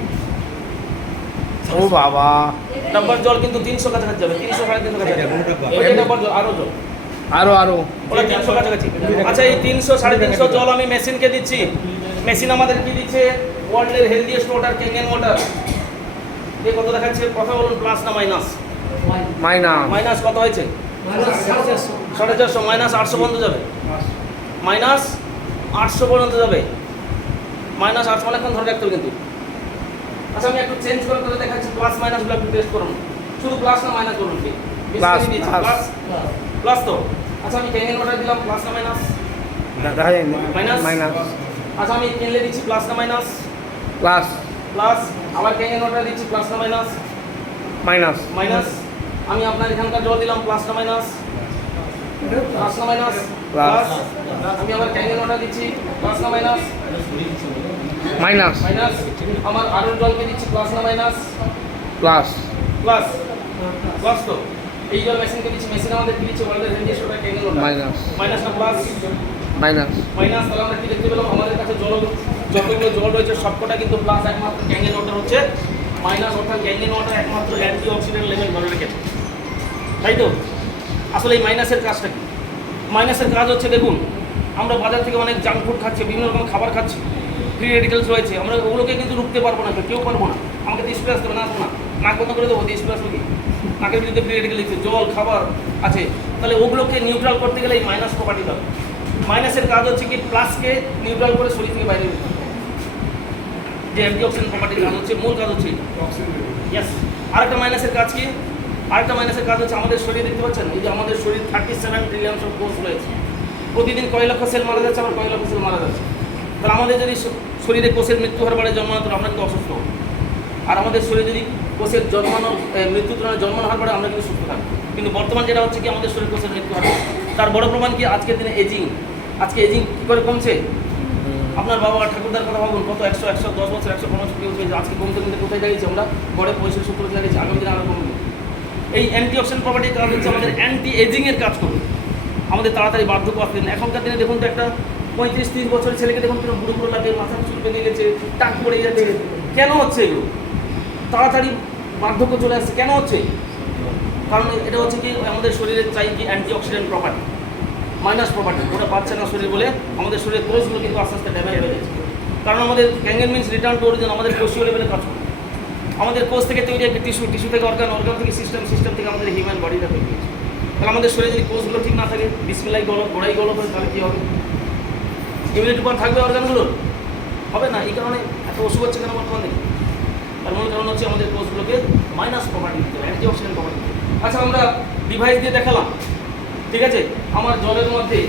ও বাবা, ডাব্বার জল কিন্তু 300 কাছাকাছি যাবে, 300 350 কাছাকাছি। ওই ডাব্বার জল আরো জল, আরো ওটা 300 কাছাকাছি। আচ্ছা, এই 300 350 জল আমি মেশিনকে দিচ্ছি। মেশিন আমাদের কি দিচ্ছে? ওয়ার্ল্ডের হেলদিয়েস্ট ওয়াটার, ক্যাঙ্গেন ওয়াটার। এই কত দেখাচ্ছে? কথা বলুন, প্লাস না মাইনাস? মাইনাস কত হয়েছে? 450 মাইনাস 800 বন্ধ যাবে, মাইনাস 800 পর্যন্ত যাবে। -8 অনেকক্ষণ ধরে রাখতে হবে কিন্তু। আচ্ছা আমি একটু চেঞ্জ করে দেখাচ্ছি, প্লাস মাইনাসগুলো একটু টেস্ট করুন। শুধু প্লাস না মাইনাস বলুন কি? প্লাস, প্লাস প্লাস তো। আচ্ছা আমি ক্যাঙ্গেন ওয়াটার দিলাম, প্লাস না মাইনাস? দেখা যায় মাইনাস। মাইনাস আচ্ছা আমি কেনলে দিচ্ছি, প্লাস না মাইনাস? Plus plus. আবার ক্যাঙ্গেন ওয়াটার দিচ্ছি, প্লাস না মাইনাস? Minus minus. আমি আপনার এখানকার জল দিলাম, প্লাস না মাইনাস? প্লাস না মাইনাস? প্লাস। আমি আবার ক্যাঙ্গেন ওয়াটার দিচ্ছি, প্লাস না মাইনাস? Minus minus. আমার আরও জলকে দিচ্ছি, প্লাস না মাইনাস? Plus plus. প্লাস তো। এই জল মেশিনকে দিচ্ছি, মেশিন আমাদের কি দিচ্ছে? ওয়ার্ল্ডের healthiest water Kangen water. Minus minus না প্লাস? Minus minus. তাহলে আমরা কি দেখতে পেলাম? আমাদের কাছে যতগুলো জল রয়েছে সবকটা কিন্তু প্লাস, একমাত্র ক্যাঙ্গেন ওয়াটার হচ্ছে মাইনাস, অর্থাৎ ক্যাঙ্গেন ওয়াটার একমাত্র অ্যান্টি অক্সিডেন্ট লেভেল ধরে রেখেছে, তাই তো? আসলে এই মাইনাসের কাজটা কি? মাইনাসের কাজ হচ্ছে, দেখুন আমরা বাজার থেকে অনেক জাঙ্ক ফুড খাচ্ছি, বিভিন্ন রকম খাবার খাচ্ছি, ফ্রি রেডিকেলস রয়েছে, আমরা ওগুলোকে কিন্তু রুখতে পারবো না, কেউ পারবো না। আমাকে দিয়ে স্প্রে আসতে হবে না, আসবো না, নাক বন্ধ করে দেবো, দিয়ে স্প্রে আসবো কি? নাকের বিরুদ্ধে ফ্রি রেডিকেল দিচ্ছে, জল খাবার আছে, তাহলে ওগুলোকে নিউট্রাল করতে গেলে এই মাইনাস প্রপার্টি হবে। মাইনাসের কাজ হচ্ছে কি? প্লাসকে নিউট্রাল করে শরীর থেকে বাইরে বের করতে। যে অ্যান্টিঅক্সিডেন্ট প্রপার্টির কাজ হচ্ছে, মূল কাজ হচ্ছে ইয়েস। আরেকটা মাইনাসের কাজ কি? আরেকটা মাইনাসের কাজ হচ্ছে, আমাদের শরীর দেখতে পাচ্ছেন, এই যে আমাদের শরীর 37 ট্রিলিয়ন সব কোষ রয়েছে, প্রতিদিন কয় লক্ষ সেল মারা যাচ্ছে, আবার কয় লক্ষ সেল মারা যাচ্ছে। তাহলে আমাদের যদি শরীরে কোষের মৃত্যু হার বাড়ে জন্মানো, তো আমরা কিন্তু অসুস্থ হব। আর আমাদের শরীরে যদি কোষের জন্মানোর মৃত্যুর তুলনায় জন্মানো হার বাড়ে, আমরা কিন্তু সুস্থ থাকবো। কিন্তু বর্তমান যেটা হচ্ছে কি, আমাদের শরীর কোষের মৃত্যু হার, তার বড় প্রমাণ কি? আজকের দিনে এজিং। আজকে এজিং কী করে কমছে? আপনার বাবা ঠাকুরদার কথা ভাবুন, কত 110 বছর 115 কি হচ্ছে, আজকে কমতে কমতে কোথায় দাঁড়িয়েছি আমরা? গড়ে 65 দাঁড়িয়েছি, আগামী দিনে আরও কমবে। এই অ্যান্টিঅক্সিডেন্ট প্রপার্টির কাজ হচ্ছে আমাদের অ্যান্টি এজিংয়ের কাজ করবে, আমাদের তাড়াতাড়ি বার্ধক্য আসবে না। এখনকার দিনে দেখুন তো, একটা 35-30 বছরের ছেলেকে দেখুন কিরকম বুড়ো বুড়ো লাগে, মাথার চুল বেঁধে গেছে, টাক পড়ে যাচ্ছে। কেন হচ্ছে এগুলো? তাড়াতাড়ি বার্ধক্য চলে আসছে, কেন হচ্ছে? কারণ এটা হচ্ছে কি, আমাদের শরীরে চাই কি অ্যান্টিঅক্সিডেন্ট প্রপার্টি, মাইনাস প্রপার্টি, ওটা পাচ্ছে না শরীর বলে আমাদের শরীরের কোষগুলো কিন্তু আস্তে আস্তে ড্যামেজ হয়ে যাচ্ছে। কারণ আমাদের ক্যাঙ্গেন মিন্স রিটার্ন টু অরিজিন, আমাদের কোষীয় লেভেলে কাজ করে। আমাদের কোষ থেকে তৈরি একটা টিস্যু, টিস্যু থেকে অর্গান, অর্গান থেকে সিস্টেম, সিস্টেম থেকে আমাদের হিউম্যান বডিটা তৈরি হয়েছে। তাহলে আমাদের শরীরে যদি কোষগুলো ঠিক না থাকে, বিসমিল্লাহ গোড়াই গলপ হয়, তাহলে কী হবে? ইমিউনিটি পাওয়ার থাকবে অর্গানগুলোর? হবে না। এই কারণে এত অসুখ হচ্ছে কেন বর্তমানে? তার মূল কারণ হচ্ছে আমাদের কোষগুলোকে মাইনাস প্রপার্টি দিতে হবে, অ্যান্টিঅক্সিডেন্ট প্রপার্টি দিতে হবে। আচ্ছা আমরা ডিভাইস দিয়ে দেখালাম, ঠিক আছে? আমার জলের মধ্যে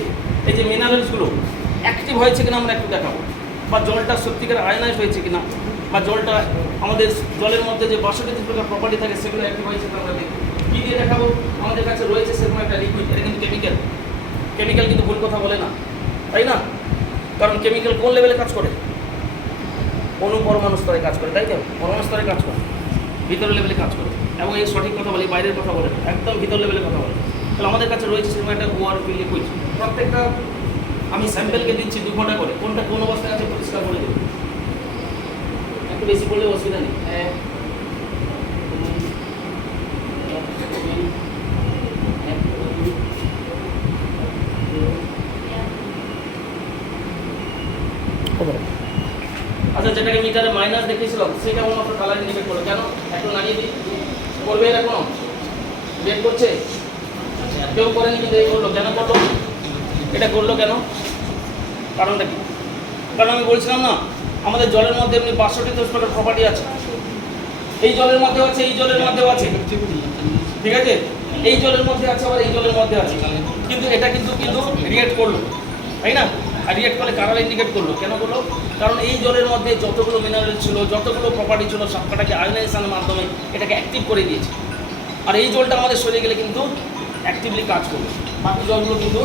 এই যে মিনারেলসগুলো অ্যাক্টিভ হয়েছে কিনা আমরা একটু দেখাবো, বা জলটা সত্যিকার আয়নাইজ হয়েছে কিনা, বা জলটা আমাদের জলের মধ্যে যে 62 প্রকার প্রপার্টি থাকে সেগুলো অ্যাক্টিভ হয়েছে কিনা আমরা দেখব। কী দিয়ে দেখাবো? আমাদের কাছে রয়েছে সেরকম একটা লিকুইড, এটা কিন্তু কেমিক্যাল। কেমিক্যাল কিন্তু ভুল কথা বলে না, তাই না? কারণ কেমিক্যাল কোন লেভেলে কাজ করে? অনুপরমাণু স্তরে কাজ করে, তাই তো? পরমাণু স্তরে কাজ করে, ভিতরের লেভেলে কাজ করে। এবং এই সঠিক কথা বলি, বাইরের কথা বলে না, একদম ভিতর লেভেলে কথা বলে। তাহলে আমাদের কাছে রয়েছে সেরকম একটা ওআরপি লিকুইড। প্রত্যেকটা আমি স্যাম্পেলকে দিচ্ছি 2 ঘন্টা করে, কোনটা কোন অবস্থায় আছে পরিষ্কার করে দেবো। একটু বেশি পড়লে অসুবিধা নেই। আচ্ছা যেটাকে মিটারে মাইনাস দেখিয়েছিলাম সেটা মাত্র কালার ইন্ডিকেট করলো, কেন? একটু নাড়িয়ে দিই, করবে এরকম বের করছে, কেউ করেনি কিন্তু এই করলো, কেন করলো? এটা করলো কেন? কারণটা কি? কারণ আমি বলছিলাম না, আমাদের জলের মধ্যে এমনি 62 প্রকার প্রপার্টি আছে, এই জলের মধ্যেও আছে, এই জলের মধ্যেও আছে, ঠিক আছে? এই জলের মধ্যে আছে, আবার এই জলের মধ্যে আছে, কিন্তু এটা কিন্তু রিয়েক্ট করলো, তাই না? আর রিয়েক্ট করলে কালার ইন্ডিকেট করলো, কেন করলো? কারণ এই জলের মধ্যে যতগুলো মিনারেল ছিল, যতগুলো প্রপার্টি ছিল, সবকটাকে আয়োনাইজেশনের মাধ্যমে এটাকে অ্যাক্টিভ করে দিয়েছে। আর এই জলটা আমাদের শরীরে গেলে কিন্তু অ্যাক্টিভলি কাজ করবে, বাকি জলগুলো কিন্তু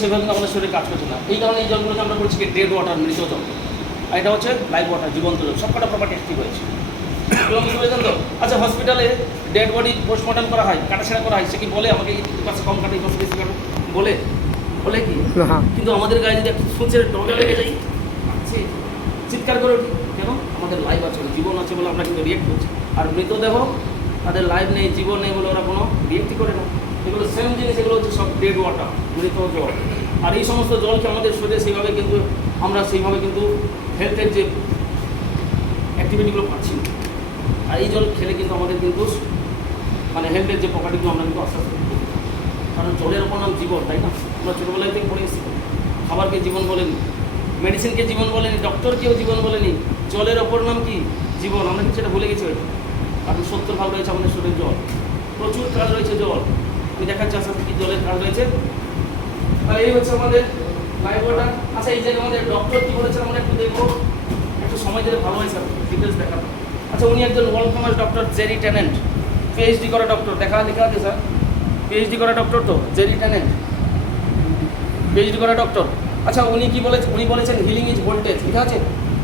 সেভাবে আমাদের শরীরে কাজ করছে না। এই কারণে এই জলগুলোকে আমরা বলছি কি ডেড ওয়াটার, মৃত জল। আর এটা হচ্ছে লাইভ ওয়াটার, জীবন্ত জল, সবকটা প্রপার্টি অ্যাক্টিভ হয়েছে। বুঝলেন তো? আচ্ছা হসপিটালে ডেড বডি পোস্টমর্টম করা হয়, কাটাছেঁড়া করা হয়, সে কি বলে আমাকে এই পাশে কম কাটে, এই পাশে বেশি কাটো? বলে কি? কিন্তু আমাদের গায়ে যদি একটু শুনছে ডগা লেগে যাই, চিৎকার করে উঠি, কেন? আমাদের লাইফ আছে, জীবন আছে বলে আমরা কিন্তু রিয়েক্ট করছি। আর মৃতদেহ, তাদের লাইফ নেই, জীবন নেই বলে ওরা কোনো রিয়েক্টই করে না। এগুলো সেম জিনিস, এগুলো হচ্ছে সব ডেড ওয়াটার, মৃত জল। আর এই সমস্ত জলকে আমাদের শরীরে সেইভাবে কিন্তু আমরা সেইভাবে কিন্তু হেলথের যে অ্যাক্টিভিটিগুলো পাচ্ছি না। আর এই জল খেলে কিন্তু আমাদের কিন্তু মানে হেলথের যে প্রপার্টিগুলো আমরা কিন্তু আস্তে আস্তে কারণ জলের ওপর নাম জীবন, তাই না? আমরা ছোটোবেলায় থেকে পড়ে এসেছি। খাবারকে জীবন বলেনি, মেডিসিনকে জীবন বলেনি, ডক্টরকেও জীবন বলেনি, জলের ওপর নাম কি জীবন। আমরা কিন্তু সেটা ভুলে গেছি হয়তো। কারণ 70 ভাগ রয়েছে আমাদের শরীরে জল, প্রচুর কাজ রয়েছে জল। আমি দেখাচ্ছি আস্তে আস্তে কি জলের কাজ রয়েছে। আর এই হচ্ছে আমাদের লাইভ ওয়াটার। আচ্ছা, এই জায়গায় আমাদের ডক্টর কি বলেছেন আমরা একটু দেখবো, একটু সময় দিলে ভালো হয় স্যার, ডিটেলস দেখাবো। আচ্ছা, উনি একজন world famous doctor Jerry tenant, PhD করা ডক্টর। লেখা আছে স্যার, পিএইচডি করা ডক্টর তো জেরি টেনেন্ট, পিএইচডি করা ডক্টর। আচ্ছা, উনি কি বলেছেন? উনি বলেছেন হিলিং ইজ ভোল্টেজ, ঠিক আছে?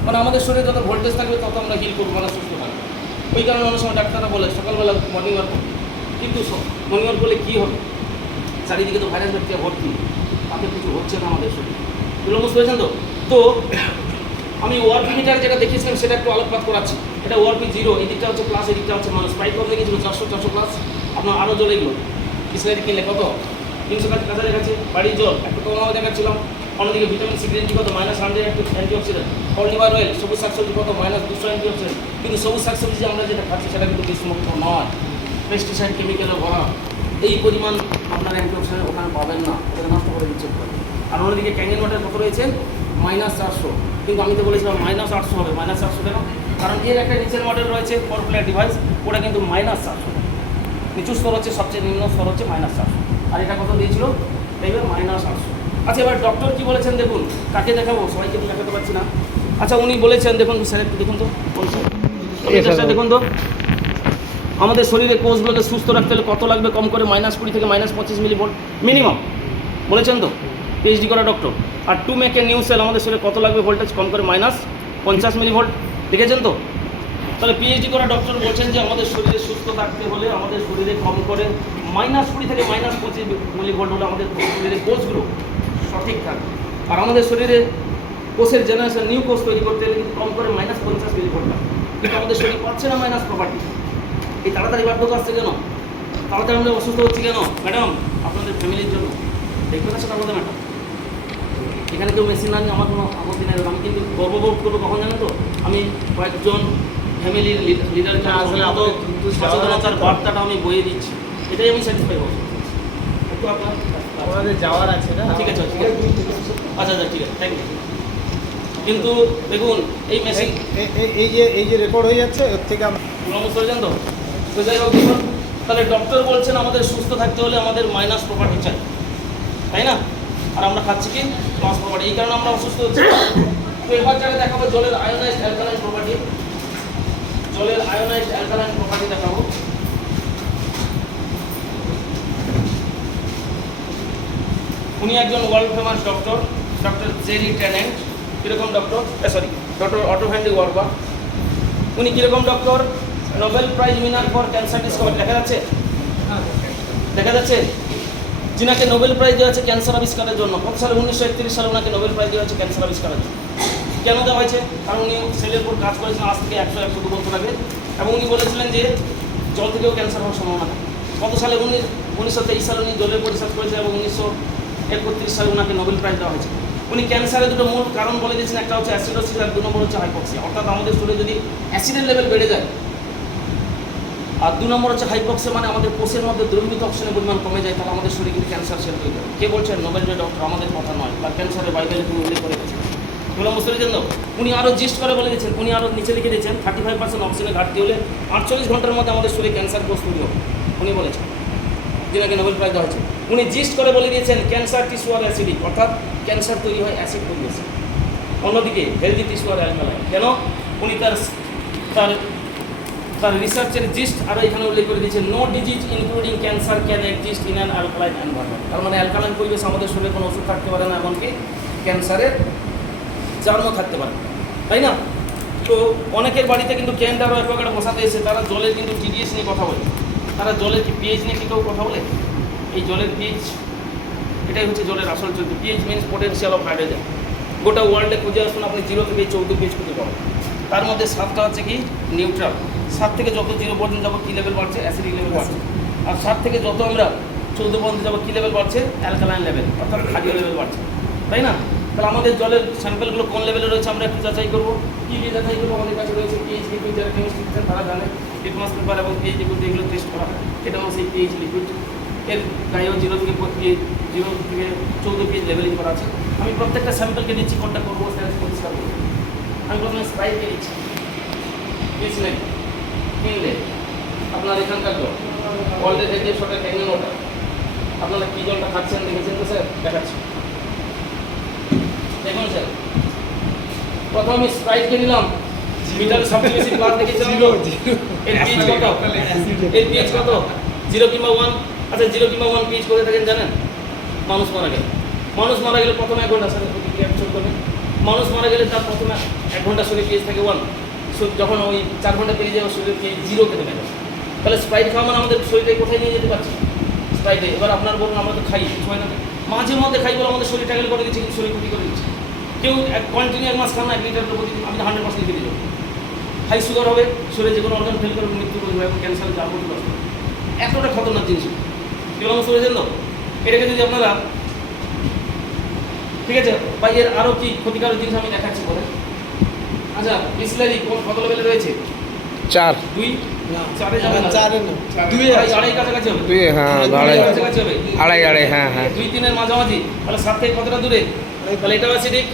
মানে আমাদের শরীরে যত ভোল্টেজ থাকবে তত আমরা হিল করবো, মানে সুস্থ থাকবো। ওই কারণে অনেক সময় ডাক্তাররা বলে সকালবেলা মর্নিং ওয়াক করতে, কিন্তু মর্নিং ওয়াক করলে কী হবে? চারিদিকে তো ভাইরাস ব্যাকটেরিয়া ভর্তি, তাতে কিছু হচ্ছে না আমাদের শরীরে। এগুলো বুঝতে পেরেছেন তো? তো আমি ওআরপি মিটার যেটা দেখিয়েছিলাম সেটা একটু আলোকপাত করাচ্ছি। এটা ওআরপি 0, এই দিকটা হচ্ছে প্লাস, এই দিকটা হচ্ছে মাইনাস। স্পাইক কত লেগেছিল? 400 প্লাস। আপনার আরও জল এগুলো বিসলারি কিনলে কত? 300 কাছে দেখাচ্ছে। বাড়ির জল একটু কমাও দেখাচ্ছিলাম। অন্যদিকে ভিটামিন সি গ্রিন টি কত? -100 অ্যান্টিঅক্সিডেন্ট। অলিভ অয়েল সবুজ শাকসবজি কত? -200 অ্যান্টিঅক্সিডেন্ট। কিন্তু সবুজ শাকসবজি যে আমরা যেটা খাচ্ছি সেটা কিন্তু বিষমুক্ত নয়, পেস্টিসাইড কেমিক্যালে ভরা। এই পরিমাণ আপনার অ্যান্টিঅক্সিডেন্ট ওখানে পাবেন না, ওটা নষ্ট করে দিচ্ছে। আর অন্যদিকে ক্যাঙ্গেন ওয়াটার কত রয়েছে? -400। কিন্তু আমি তো বলেছিলাম -800 হবে। -800 কেন? কারণ এর একটা নিচের মডেল রয়েছে ফর প্লেয়ার ডিভাইস, ওটা কিন্তু -400। নিচু স্তর হচ্ছে, সবচেয়ে নিম্ন স্তর হচ্ছে -400। আর এটা কত দিয়েছিল? দেখবে -800। আচ্ছা, এবার ডক্টর কি বলেছেন দেখুন। কাকে দেখাবো? সবাইকে তো দেখাতে পারছি না। আচ্ছা, উনি বলেছেন দেখুন স্যার, একটু দেখুন তো দেখুন তো, আমাদের শরীরে কোষগুলোকে সুস্থ রাখতে হলে কত লাগবে? কম করে -20 থেকে -25 মিলিভোল্ট মিনিমাম বলেছেন তো পিএইচডি করা ডক্টর। আর to make a new cell আমাদের শরীরে কত লাগবে ভোল্টেজ? কম করে -50 মিলিভোল্ট। দেখেছেন তো? তাহলে পিএইচডি করা ডক্টর বলছেন যে আমাদের শরীরে সুস্থ থাকতে হলে আমাদের শরীরে কম করে -20 থেকে -25 মিলিভোল্ট হলে আমাদের শরীরের কোষগুলো সঠিক থাকবে। আর আমাদের শরীরে কোষের জেনারেশন নিউ কোষ তৈরি করতে হলে কিন্তু কম করে -50 মিলিভোল্ট লাগবে। কিন্তু আমাদের শরীর পাচ্ছে না মাইনাস প্রপার্টি। এই তাড়াতাড়ি বার্ধক্য আসছে কেন? তাড়াতাড়ি আমরা অসুস্থ হচ্ছি কেন? ম্যাডাম, আপনাদের ফ্যামিলির জন্য দেখবেন না সেটা আমাদের ম্যাডাম। এখানে কেউ মেশিন আনি, আমার কোনো আপত্তি নেই। আমি কিন্তু গর্ববোধ করবো কখন জানেন তো? আমি কয়েকজন ফ্যামিলির লিডার সচেতনতার বার্তাটা আমি বইয়ে দিচ্ছি, এটাই আমি স্যাটিসফাই করবো। একটু আপনার আমাদের যাওয়ার আছে না? ঠিক আছে, ঠিক আছে, আচ্ছা আচ্ছা, ঠিক আছে, থ্যাংক ইউ। কিন্তু দেখুন এই মেশিন এই যে রেকর্ড হয়ে যাচ্ছে ওর থেকে আমরা বুঝতে পারছেন তো? তো যাই হোক, দেখুন তাহলে ডক্টর বলছেন আমাদের সুস্থ থাকতে হলে আমাদের মাইনাস প্রপার্টি চাই, তাই না? আর আমরা খাচ্ছি কি? Plus property. এই কারণে আমরা অসুস্থ হচ্ছি। তো এবার যারা দেখাবো জলের আয়োনাইজড অ্যালকালাইন প্রপার্টি, জলের আয়োনাইজড অ্যালকালাইন প্রপার্টি দেখাবো। উনি একজন world famous doctor, doctor Jerry Tennant. কীরকম doctor? Doctor Otto van de Warburg. উনি কীরকম doctor? Nobel prize winner for cancer discovery. দেখা যাচ্ছে? দেখা যাচ্ছে? যিনাকে নোবেল প্রাইজ দেওয়া হয়েছে ক্যান্সার আবিষ্কারের জন্য। কত সালে? 1931 সালে ওনাকে নোবেল প্রাইজ দেওয়া হয়েছে ক্যান্সার আবিষ্কারের জন্য। কেন দেওয়া হয়েছে? কারণ উনি সেলের উপর কাজ করেছিলেন আজ থেকে 100-102 বছর আগে, এবং উনি বলেছিলেন যে জল থেকেও ক্যান্সার হওয়ার সম্ভাবনা থাকে। কত সালে? 1923 সালে উনি জলের উপর রিসার্চ করেছিলেন, এবং 1931 সালে ওনাকে নোবেল প্রাইজ দেওয়া হয়েছে। উনি ক্যান্সারের দুটো মূল কারণ বলে দিয়েছেন, একটা হচ্ছে অ্যাসিডোসিস আর 2 নম্বর হচ্ছে হাইপক্সিয়া। অর্থাৎ আমাদের শরীরে যদি অ্যাসিডের লেভেল বেড়ে যায়, আর 2 নম্বর হচ্ছে হাইপক্সিয়া, মানে আমাদের কোষের মধ্যে দ্রবীভূত অক্সিজেনের পরিমাণ কমে যায়, তাহলে আমাদের শরীরে কিন্তু ক্যান্সার সেল তৈরি হয়। কে বলছেন? নোবেল জয়ী ডক্টর, আমাদের কথা নয়। তার ক্যান্সারের বাইবেলে তিনি উল্লেখ করে গেছেন। এগুলো বুঝতে পেরেছেন তো? উনি আরও জিস্ট করে বলে দিয়েছেন, উনি আরও নিচে লিখে দিয়েছেন 35% অক্সিজেনের ঘাটতি হলে 48 ঘন্টার মধ্যে আমাদের শরীরে ক্যান্সার কোষ তৈরি হবে। উনি বলেছেন, যিনাকে নোবেল প্রাইজ দেওয়া হয়েছে। উনি জিস্ট করে বলে দিয়েছেন ক্যান্সার টিস্যু আর অ্যাসিডিক, অর্থাৎ ক্যান্সার তৈরি হয় অ্যাসিড পরিবেশে। অন্যদিকে হেলদি টিস্যু আর অ্যালকালাইন। কেন? উনি তার রিসার্চের জিস্ট আরও এখানে উল্লেখ করে দিয়েছেন, no disease including cancer can exist in an alkaline environment. তার মানে অ্যালকালাইন পরিবেশ আমাদের শরীরে কোনো ওষুধ থাকতে পারে না, এমনকি ক্যান্সারের জার্মও থাকতে পারে, তাই না? তো অনেকের বাড়িতে কিন্তু ক্যান্ডার অ্যাকোয়াগার্ড বসাতে এসে তারা জলের কিন্তু টিডিএস নিয়ে কথা বলে। তারা জলের কি পিএইচ নিয়ে কি কেউ কথা বলে? এই জলের পিএইচ, এটাই হচ্ছে জলের আসল চরিত্র। PH means potential of hydrogen. গোটা ওয়ার্ল্ডে খুঁজে আসুন আপনি 0 থেকে 14 পিএইচ খুঁজে পাবেন। তার মধ্যে 7টা হচ্ছে কি নিউট্রাল। 7 থেকে যত 0 পর্যন্ত যাবো কী লেভেল বাড়ছে? অ্যাসিডিক লেভেল বাড়ছে। আর 7 থেকে যত আমরা 14 পর্যন্ত যাবো কী লেভেল বাড়ছে? অ্যালকালাইন লেভেল, অর্থাৎ ক্ষারীয় লেভেল বাড়ছে, তাই না? তাহলে আমাদের জলের স্যাম্পেলগুলো কোন লেভেলে রয়েছে আমরা একটু যাচাই করবো। কী দিয়ে যাচাই করবো? আমাদের কাছে রয়েছে পিএইচ লিকুইড, যারা কেমিস্ট্রি তারা জানে লিটমাস পেপার এবং পিএইচ লিকুইড এগুলো টেস্ট করা হয়। এটা হচ্ছে সেই পিএইচ লিকুইড। এর গায়েও 0 থেকে 14 পেজ লেভেলিং করা আছে। আমি প্রত্যেকটা স্যাম্পলকে দিচ্ছি, কোনটা করবো সেটা পরিষ্কার করবো। আমি প্রথমে স্প্রাইটকে দিচ্ছি, বিসলেট, কিনলে আপনার এখানকার জল, ওয়ার্ল্ডের যে সরকার ক্যাঙ্গেন ওয়াটার, আপনারা কী জলটা খাচ্ছেন দেখেছেন তো স্যার? দেখাচ্ছি, দেখুন স্যার। প্রথম আমি স্প্রাইটকে নিলাম, মিটারে সবচেয়ে বেশি প্লাস দেখেছিলাম তো? এর পিএইচ কত? এর পিএইচ কত? 0 কিংবা 1। আচ্ছা 0 কিংবা 1 পিএইচ করে থাকেন জানেন? মানুষ মারা গেলে, প্রথমে 1 ঘন্টা স্যার প্রতিক্রিয়া শুরু করবেন। মানুষ মারা গেলে তার প্রথমে 1 ঘন্টা শরীরে পিএইচ থাকে 1, যখন ওই 4 ঘন্টা পেরিয়ে যাবে শরীরে পিএইচ 0 খেতে নেবে। তাহলে স্প্রাইট খাওয়া মানে আমাদের শরীরে কোথায় নিয়ে যেতে পারছি? স্প্রাইটে। এবার আপনার বলুন, আমরা তো খাই সময় না, মাঝে মধ্যে খাই বলে আমাদের শরীর ট্যাকেল করে দিচ্ছে, কিন্তু শরীর ক্ষতি করে দিচ্ছে। কেউ কন্টিনিউ 1 মাস খান না, 1 লিটার প্রতিদিন, আমি তো 100% লিখে দিল। হাই সুগার হবে, শরীরে যে কোনো অর্গান ফেল করে মৃত্যু করবে, এবং ক্যান্সার যা ক্ষতিগ্রস্ত। এতটা খতরনাক জিনিস কি বলা বুঝতে পেরেছেন তো? এটাকে যদি আপনারা, ঠিক আছে, বা এর আরও কি ক্ষতিকারক জিনিস আমি দেখাচ্ছি বলে। আচ্ছা বিসলারি কত লেভেলে রয়েছে? 4 2, 4 যাবে না, 2 আড়াই কাছাকাছি হবে, 2 হ্যাঁ, আড়াই কাছাকাছি হবে, আড়াই হ্যাঁ হ্যাঁ। 2-3 এর মাঝামাঝি। তাহলে 7 থেকে কতটা দূরে? তাহলে এটাও অ্যাসিডিক।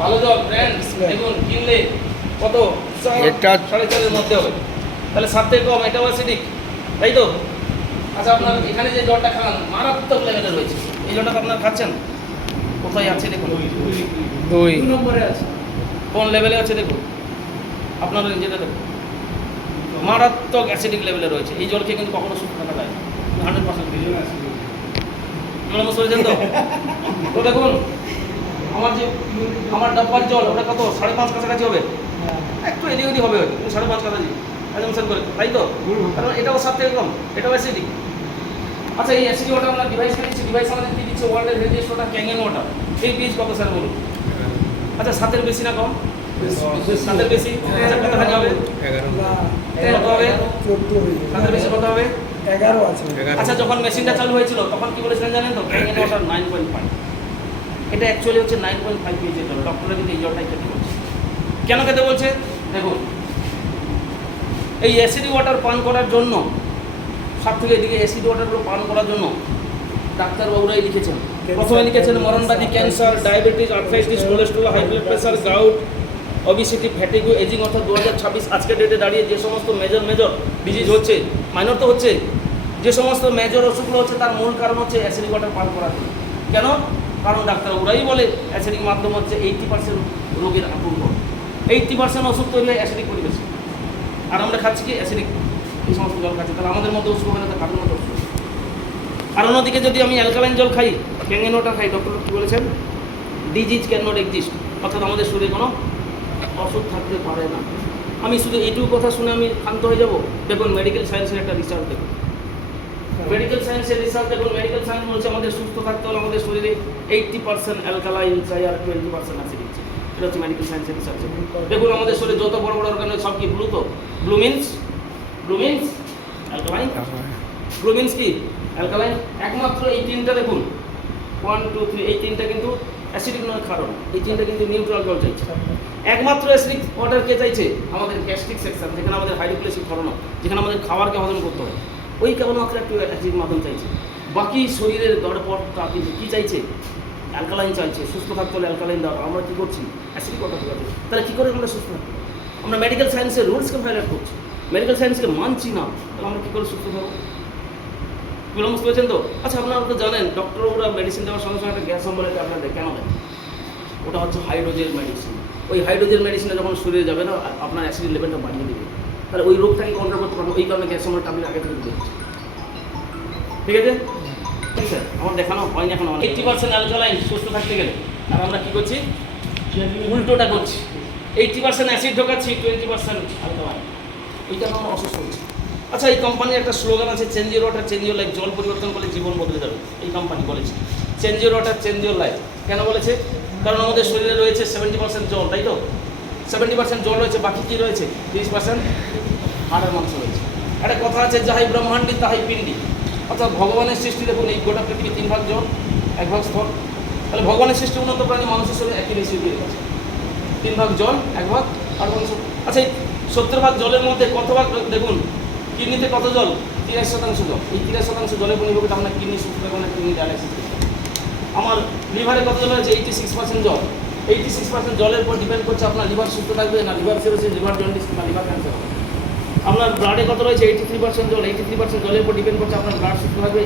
ভালো জল ব্র্যান্ড দেখুন কিনলে কত? এটা 4.5 এর মধ্যে হবে। তাহলে 7 থেকে কম, এটাও অ্যাসিডিক, তাই তো? আচ্ছা আপনার এখানে যে জলটা খান মারাত্মক লেভেলে রয়েছে, এই জলটা তো আপনার খাচ্ছেন, কোথায় আছে দেখুন? 2 2 নম্বরে আছে। কোন লেভেলে আছে দেখুন, আপনারা যেটা দেখুন, মারাত্মক অ্যাসিডিক লেভেলে রয়েছে। এই জলকে কিন্তু কখনো সুস্থ থাকা যায় 100%। বুঝতে পেরেছেন তো? তো দেখুন আমার ডাব্বার জল ওটা কত? 5.5 কাছাকাছি হবে, একটু এদিক ওদিক হবে হয়তো, কিন্তু 5.5 কাছাকাছি অ্যাজাম্পশন করে, তাই তো? কারণ এটাও 7 থেকে কম, এটাও অ্যাসিডিক। আচ্ছা এই অ্যাসিডিক ওয়াটার আমরা ডিভাইস দিচ্ছি, ডিভাইস আমাদের কি দিচ্ছে? ওয়ার্ল্ডের হেলদিয়েস্ট ওয়াটার ক্যাঙ্গেন ওয়াটার। এই পিএইচ কত স্যার বলুন? আচ্ছা 7-এর বেশি না কম? 7-এর বেশি। আচ্ছা কত থাকা হবে? 11 কত হবে? 7-এর বেশি কত হবে? 11 আছে। আচ্ছা যখন মেশিনটা চালু হয়েছিল তখন কি বলেছিলেন জানেন তো? ক্যাঙ্গেন ওয়াটার 9.5। এটা অ্যাকচুয়ালি হচ্ছে 9.5 পিএইচের জল। ডক্টররা কিন্তু এই জলটাই খেতে বলছে। কেন খেতে বলছে দেখুন, এই অ্যাসিড ওয়াটার পান করার জন্য, সব থেকে এদিকে অ্যাসিড ওয়াটারগুলো পান করার জন্য ডাক্তারবাবুরাই লিখেছেন। প্রথমে লিখেছেন মরণবাদী cancer, diabetes, arthritis, cholesterol, high blood pressure, gout, obesity, fatigue, ageing, অর্থাৎ 2026 আজকের ডেটে দাঁড়িয়ে যে সমস্ত মেজর ডিজিজ হচ্ছে, মাইনর তো হচ্ছে, যে সমস্ত মেজর অসুখগুলো হচ্ছে তার মূল কারণ হচ্ছে অ্যাসিড ওয়াটার পান করার জন্য। কেন? কারণ ডাক্তারবাবুরাই বলে অ্যাসিডিক মাধ্যম হচ্ছে 80% রোগের আতঙ্ক, 80% ওষুধ তৈরি হয় অ্যাসিডিক পরিবেশে। আর আমরা খাচ্ছি কি? অ্যাসিডিক এই সমস্ত জল খাচ্ছি। তাহলে আমাদের মধ্যে ওষুধ হবে না, কারোর মধ্যে ওষুধ। আর অন্যদিকে যদি আমি অ্যালকালাইন জল খাই, ক্যাঙ্গেন ওয়াটার খাই, ডক্টর কী বলেছেন? ডিজিজ ক্যান নট এক্সিস্ট, অর্থাৎ আমাদের শরীরে কোনো অসুখ থাকতে পারে না। আমি শুধু এইটুকু কথা শুনে আমি ক্ষান্ত হয়ে যাব? দেখুন মেডিকেল সায়েন্সের একটা রিসার্চ দেখুন, মেডিকেল সায়েন্সের রিসার্চ দেখুন। মেডিকেল সায়েন্স বলছে আমাদের সুস্থ থাকতে হলে আমাদের শরীরে 80% অ্যালকালাইন চাই আর 20% অ্যাসিডিক চাই। এটা হচ্ছে মেডিকেল সায়েন্সের রিসার্চ। দেখুন আমাদের শরীরে যত বড় বড় অর্গান সব কি ব্লু? তো blue means alkaline, blue means কি? অ্যালকালাইন। একমাত্র এই 3টা দেখুন, 1, 2, 3, এই 3টা কিন্তু অ্যাসিডিক নয় কারণ, এই 3টা কিন্তু নিউট্রাল জল চাইছে। একমাত্র অ্যাসিডিক ওয়াটার কে চাইছে? আমাদের গ্যাস্ট্রিক সেকশন, যেখানে আমাদের হাইড্রোক্লোরিক ধরনা, যেখানে আমাদের খাবারকে হজম করতে হয়, ওই কেবলমাত্র একটু অ্যাসিডিক মাধ্যম চাইছে। বাকি শরীরের দরপটটা কিন্তু কী চাইছে? অ্যালকালাইন চাইছে। সুস্থ থাকতে হলে অ্যালকালাইন দাও, আমরা কী করছি? অ্যাসিডিক ওয়াটার খাচ্ছি। তাহলে কী করে আমরা সুস্থ থাকবো? আমরা মেডিকেল সায়েন্সের রুলসকে ভায়োলেট করছি, মেডিকেল সায়েন্সকে মানছি না, তাহলে আমরা কী করে সুস্থ থাকবো? বুঝতে পেরেছেন তো? আচ্ছা আপনারা তো জানেন ডক্টররা মেডিসিন দেওয়ার সঙ্গে সঙ্গে একটা গ্যাস অম্বলের ট্যাবলেট দেয়, কেন দেয়? ওটা হচ্ছে হাইড্রোজেন মেডিসিন। ওই হাইড্রোজেন মেডিসিনটা যখন শরীরে যাবে না, আপনার অ্যাসিড লেভেলটা বাড়িয়ে দেবে, তাহলে ওই রোগটাকে কন্ট্রোল করতে পারবো। এই কারণে গ্যাস অম্বলের ট্যাবলেট আগে থেকে দিচ্ছে, ঠিক আছে? ঠিক স্যার, আমার দেখানো হয় না এখন। 80% অ্যালকালাইন সুস্থ থাকতে গেলে, আর আমরা কী করছি? উল্টোটা করছি, 80% অ্যাসিড ঢোকাচ্ছি, 20% অ্যালকালাইন। এইটা আমরা অসুস্থ হচ্ছি। আচ্ছা এই কোম্পানির একটা স্লোগান আছে, change your water change your life. জল পরিবর্তন করলে জীবন বদলে যাবে, এই কোম্পানি বলেছে। Change your water change your life কেন বলেছে? কারণ আমাদের শরীরে রয়েছে 70% জল, তাই তো? 70% জল রয়েছে, বাকি কী রয়েছে? 30% হাড়ের মাংস রয়েছে। একটা কথা আছে, যাহাই ব্রহ্মাণ্ডি তাহাই পিণ্ডি, অর্থাৎ ভগবানের সৃষ্টি। দেখুন এই গোটা পৃথিবী 3 ভাগ জল, 1 ভাগ স্থল। তাহলে ভগবানের সৃষ্টি উন্নত প্রাণী মানুষের শরীরে একই রেশিও দিয়ে গেছে, 3 ভাগ জল, 1 ভাগ হাড় মাংস। আচ্ছা এই 70 ভাগ জলের মধ্যে কত ভাগ দেখুন? কিডনিতে কত জল? 83% জল। এই 83% জলের উপর নির্ভর করে আপনার কিডনি সুস্থ থাকবে না, কিডনি ডায়ালাইসিস করতে হবে। আমার লিভারে কত জল আছে? 86% জল। 86% জলের উপর ডিপেন্ড করছে আপনার লিভার সুস্থ থাকবে না লিভার সিরোসিস, লিভার জন্ডিস বা লিভার ক্যান্সার হবে। আপনার ব্লাডে কত রয়েছে? 83% জল। 83% জলের উপর ডিপেন্ড করছে আপনার ব্লাড সুস্থ থাকবে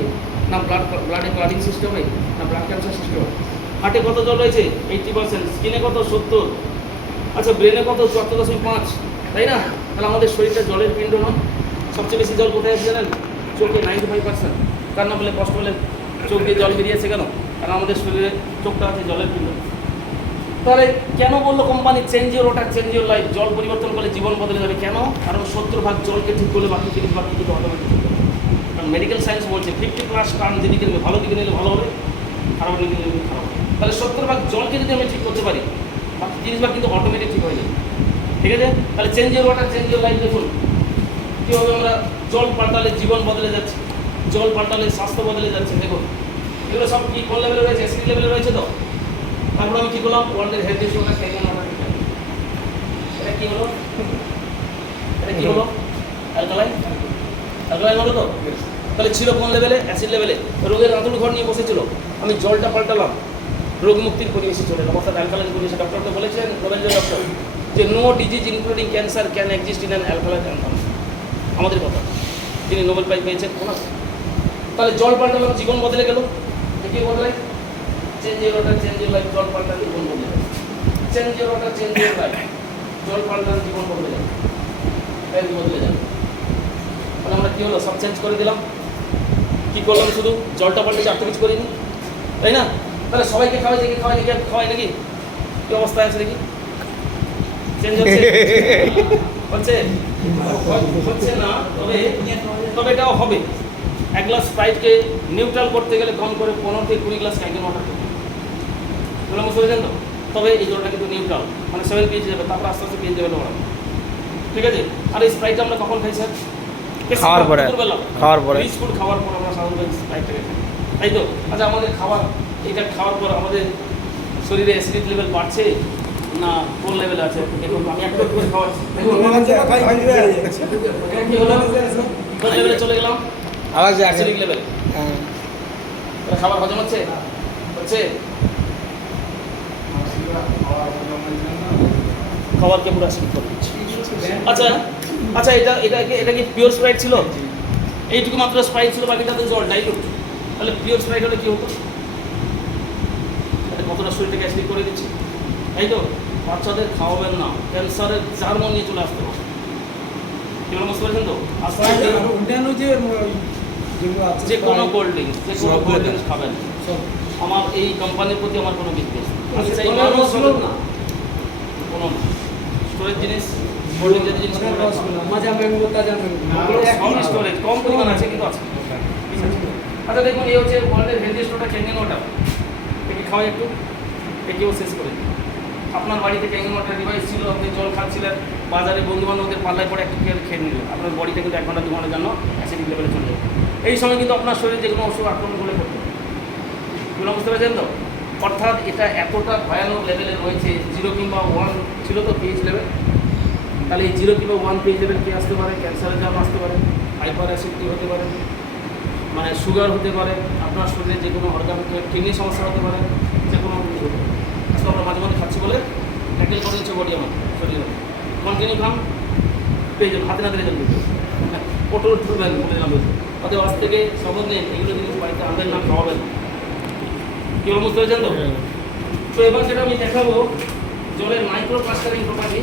না ব্লাডে ক্লটিং সিস্টেম হবে না ব্লাড ক্যান্সার সিস্টেম হবে। হার্টে কত জল রয়েছে? 80%। স্কিনে কত? 70। আচ্ছা ব্রেনে কত? 74.5, তাই না? তাহলে আমাদের শরীরটা জলের পিণ্ড নয়। সবচেয়ে বেশি জল কোথায় আছে জানেন? চোখে 95%। কার না বলে কষ্ট হলে চোখ দিয়ে জল বেরিয়েছে কেন? কারণ আমাদের শরীরে চোখটা আছে জলের পিণ্ড। তাহলে কেন বললো company change your water change your life? জল পরিবর্তন করলে জীবন বদলে যাবে। কেন? কারণ 70% জলকে ঠিক করলে বাকি 30% কিন্তু অটোমেটিক। কারণ মেডিকেল সায়েন্স বলছে 50+ টার্ন যেদিকে নেবে ভালো দিকে নিলে ভালো হবে, খারাপ দিকে নিলে খারাপ হবে। তাহলে 70% জলকে যদি আমি ঠিক করতে পারি বাকি 30% কিন্তু অটোমেটিক ঠিক হয়ে যাবে। ঠিক আছে? তাহলে change your water change your life দেখুন কীভাবে আমরা জল পাল্টালে জীবন বদলে যাচ্ছে, জল পাল্টালে স্বাস্থ্য বদলে যাচ্ছে। দেখুন এগুলো সব কি কোন লেভেলে রয়েছে? এসিডি লেভেলে রয়েছে তো। তারপরে আমি কী করলাম? ওয়ার্ল্ডের হেলথ ইস্যুটা খেয়ে এটা কী হলো? এটা কী হলো? অ্যালকালাইন। অ্যালকালাইন হলো তো। তাহলে ছিল কোন লেভেলে? অ্যাসিড লেভেলে। রোগের আঁতুল ঘর নিয়ে বসেছিল, আমি জলটা পাল্টালাম, রোগ মুক্তির পরিবেশে চলে এলাম, অর্থাৎ অ্যালকালাইন পরিবেশে। ডক্টরকে বলেছেন নোবেল জয়ী ডক্টর যে no disease including cancer can exist in an alkaline environment. আমাদের কথা, যিনি নোবেল প্রাইজ পেয়েছেন ওনার। তাহলে জল পাল্টালাম, জীবন বদলে গেল। কী বদলে? Change your water change your life. জল পাল্টালে জীবন বদলে যাবে। Change your water change your life. জল পাল্টালে জীবন বদলে যাবে, হেলথ বদলে যাবে। তাহলে আমরা কী হলো? সব চেঞ্জ করে দিলাম। কী করলাম? শুধু জলটা পাল্টেছি, আর তো কিছু করিনি, তাই না? তাহলে সবাইকে খাওয়াই দেখি, খাওয়াই নাকি খাওয়াই নাকি? কী অবস্থায় আছে দেখি? চেঞ্জ হচ্ছে হচ্ছে হচ্ছে না, তবে এটাও হবে। 1 গ্লাস স্প্রাইটকে নিউট্রাল করতে গেলে কম করে 15 থেকে 20 গ্লাস ক্যান্টিন ওয়াটার করতে হবে। বুঝলেন তো? তবে এই জলটা কিন্তু নিউট্রাল, মানে 7 pH যাবে, তারপর আস্তে আস্তে pH যাবে বাড়াবে। ঠিক আছে? আর এই স্প্রাইটটা আমরা কখন খাই স্যার? খাওয়ার পরে। খাওয়ার পরে রিচ ফুড খাওয়ার পর আমরা সাধারণত স্প্রাইটটাকে খাই, তাই তো? আচ্ছা আমাদের খাবার এটা খাওয়ার পর আমাদের শরীরে অ্যাসিড লেভেল বাড়ছে না কোন লেভেল আছে? দেখুন আমি একটা করে খাওয়াচ্ছি, কি হলো? কোন লেভেলে চলে গেলাম? আবার যে অ্যাসিডিক লেভেল। খাবার হজম হচ্ছে? হচ্ছে? খাবারকে পুরো অ্যাসিডিক করে দিচ্ছে। আচ্ছা আচ্ছা এটা কি পিওর স্প্রাইট ছিল? এইটুকু মাত্র স্প্রাইট ছিল, বাকিটা তো জল ডাইলুট। তাহলে পিওর স্প্রাইট হলে কী হতো? এটা কতটা শরীরটাকে অ্যাসিডিক করে দিচ্ছে, তাই তো? বাচ্চাদের খাওয়াবেন না, ক্যান্সারের জার্ম নিয়ে চলে আসতে হবে। এগুলো বুঝতে পারছেন তো? অন্যান্য যে কোনো কোল্ড ড্রিঙ্কস, যে কোনো কোল্ড ড্রিঙ্কস খাবেন। আমার এই কোম্পানির প্রতি আমার কোনো বিদ্বেষ নেই। আমি চাই মানুষ না কোনো স্টোরেজ জিনিস, কোল্ড ড্রিঙ্ক জাতীয় জিনিস মাজা ম্যাঙ্গো, তাজা ম্যাঙ্গো, স্টোরেজ কম পরিমাণ আছে কিন্তু আছে। আচ্ছা দেখুন এই হচ্ছে ওয়ার্ল্ডের হেলদি স্টোরটা ক্যাঙ্গেন ওয়াটার। একে খাওয়াই একটু, একেও শেষ করে দিই। আপনার বাড়িতে ক্যাঙ্গেন ওয়াটার ডিভাইস ছিল, আপনি জল খাচ্ছিলেন, বাজারে বন্ধুবান্ধবদের পাল্লায় পরে একটু খেয়ে নিলেন, আপনার বডিটা কিন্তু 1 ঘন্টা 2 ঘন্টার জন্য অ্যাসিডিক লেভেলে চলে যাবে। এই সময় কিন্তু আপনার শরীরে যে কোনো ওষুধ আক্রমণ করে করতে হবে। এগুলো বুঝতে পেরেছেন তো? অর্থাৎ এটা এতটা ভয়ানক লেভেলে রয়েছে, 0 কিংবা 1 ছিল তো pH লেভেল। তাহলে এই 0 কিংবা 1 pH লেভেল কী আসতে পারে? ক্যান্সারের জার্ম আসতে পারে, হাইপার অ্যাসিডিটি হতে পারে, মানে সুগার হতে পারে, আপনার শরীরে যে কোনো অর্গান কিডনি সমস্যা হতে পারে, যে কোনো কিছু হতে পারে। আজকে আমরা মাঝে মাঝে খাচ্ছি বলে ট্যাকেল করে দিচ্ছে বডি আমার শরীরে। কন্টিনিউ খান, পেয়ে যাবেন, হাতে নাতে রেজাল্ট পেয়ে যাবেন। পটল ঠুলবেন বলে দিলাম। অতএব আজ থেকে শপথ নেন এগুলো জিনিস বাড়িতে আনবেন না, খাওয়াবেন। কী বুঝতে পেরেছেন তো? তো এবার যেটা আমি দেখাবো জলের মাইক্রো ক্লাস্টারিং প্রপার্টি।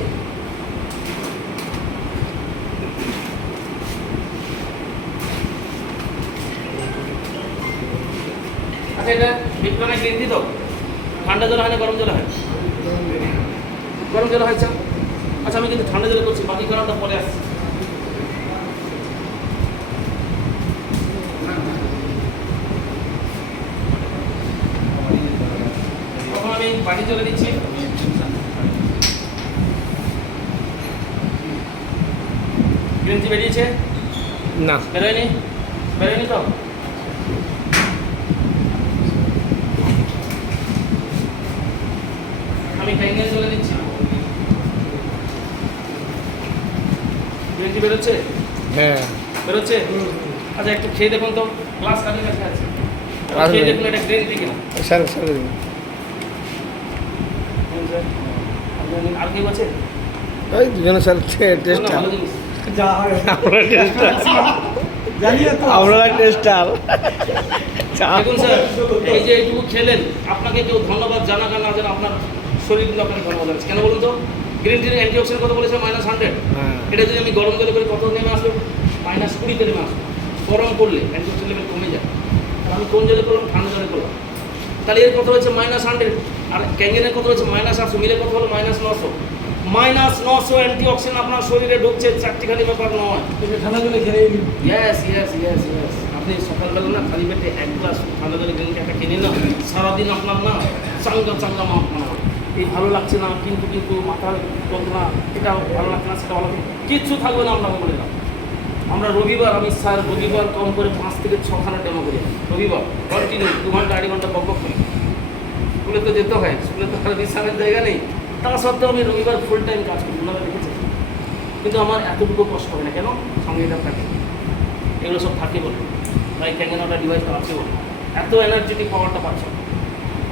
আচ্ছা এটা বিজ্ঞানের গ্রিন তো ঠান্ডা জল হয় না গরম জল হয়? গরম জল হয়েছে। আচ্ছা আমি কিন্তু ঠান্ডা জলে করছি, বাকি কারণটা পরে আসছি। তখন আমি বাটি জলে দিচ্ছি। গ্রিন টি বেরিয়েছে না, বেরোয়নি? বেরোয়নি তো? আমি ক্যাঙ্গেন জলে দিচ্ছি। গ্রিন টি বেরোচ্ছে? হ্যাঁ বেরোচ্ছে? আচ্ছা একটু খেয়ে দেখুন তো, গ্লাস কাদের কাছে আছে, আর খেয়ে দেখুন এটা গ্রিন টি কিনা। স্যার স্যার দিন। আর কেউ আছে? ওই দুজনে স্যার টেস্ট ভালো জিনিস। যা হয় আমরা টেস্ট জানিয়ে তো আমরা টেস্টার। দেখুন স্যার, এই যে এইটুকু খেলেন, আপনাকে কেউ ধন্যবাদ জানা না জানা আপনার শরীরগুলো আপনাকে ধন্যবাদ জানাচ্ছে। কেন বলুন তো? গ্রিন টির অ্যান্টিঅক্সিডেন্ট কত বলেছে? -100। হ্যাঁ। এটা যদি আমি গরম জলে করি কত নেমে আসবে? -20 নেমে আসবে। গরম করলে অ্যান্টিঅক্সিডেন্ট লেভেল কমে যায়। আর আমি কোন জলে করলাম? ঠান্ডা জলে করলাম। তাহলে এর কত হচ্ছে? -100। আর ক্যাঙ্গেনের কত হচ্ছে? -800। মিলে কত হলো? -900। -900 অ্যান্টিঅক্সিডেন্ট আপনার শরীরে ঢুকছে, চারটিখানি ব্যাপার নয়। ঠান্ডা জলে খেলেই নিন। Yes yes yes yes. আপনি সকালবেলা না খালি পেটে এক গ্লাস ঠান্ডা জলে গ্রিন টি একটা কিনে না, সারাদিন আপনার না চাঙ্গা চাঙ্গা মনে হয়। এই ভালো লাগছে না, কিন্তু মাথার যন্ত্রণা, এটা ভালো লাগছে না, সেটা ভালো লাগছে, কিচ্ছু থাকবে না। আপনাকে বলে দিলাম, আমরা রবিবার, আমি স্যার রবিবার কম করে 5 থেকে 6খানা ডেমো করি। রবিবার কন্টিনিউ 2 ঘন্টা 2.5 ঘন্টা বক করি। স্কুলে তো যেতে হয়, স্কুলে তো আর বিশ্রামের জায়গা নেই। তা সত্ত্বেও আমি রবিবার ফুল টাইম কাজ করি, ওনারা দেখেছেন। কিন্তু আমার এতটুকু কষ্ট হয় না, কেন? সঙ্গে এটা থাকে, এগুলো সব থাকে বলে, তাই ক্যাঙ্গেনটা ডিভাইসটা আছে বলে এত এনার্জেটিক পাওয়ারটা পাচ্ছে।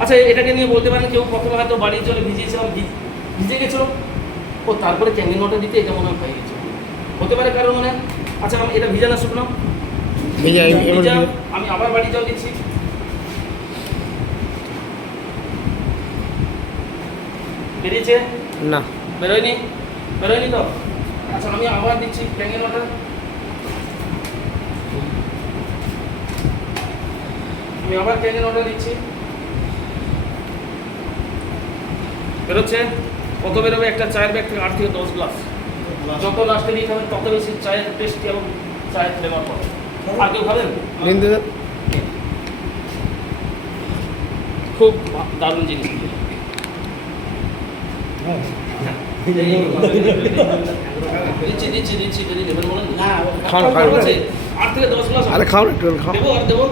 আচ্ছা, এটাকে নিয়ে বলতে পারেন কেউ প্রথমে হয়তো বাড়ির জলে ভিজিয়েছিলাম, ভিজে গেছিলো, ও তারপরে ক্যাঙ্গেনটা দিতে এটা মনে হয় হয়ে গেছে, হতে পারে কারণ মানে। আচ্ছা, আমি এটা ভিজা না শুকনো? ভিজা। আমি আবার বাড়ি জল দিচ্ছি। বেরিয়েছে? না বেরোয়নি? বেরোয়নি তো? আচ্ছা, আমি আবার দিচ্ছি ক্যাঙ্গেনটা। আমি আবার ক্যাঙ্গেন অর্ডার দিচ্ছি, বেরোচ্ছে। কত বেরোবে? একটা চায়ের ব্যাগ থেকে 8 থেকে 10 গ্লাস। যত লাস্টে দিয়ে খাবেন তত বেশি চায়ের টেস্টি এবং চায়ের ফ্লেভার পাবেন। আর কেউ খাবেন? কিন্তু খুব দারুণ জিনিস। দিচ্ছি দিচ্ছি দিচ্ছি, যদি নেবেন বলেন। খাও, খাও। 8 থেকে 10 গ্লাস আরে খাও না, একটু খাও। দেবো আর দেবো।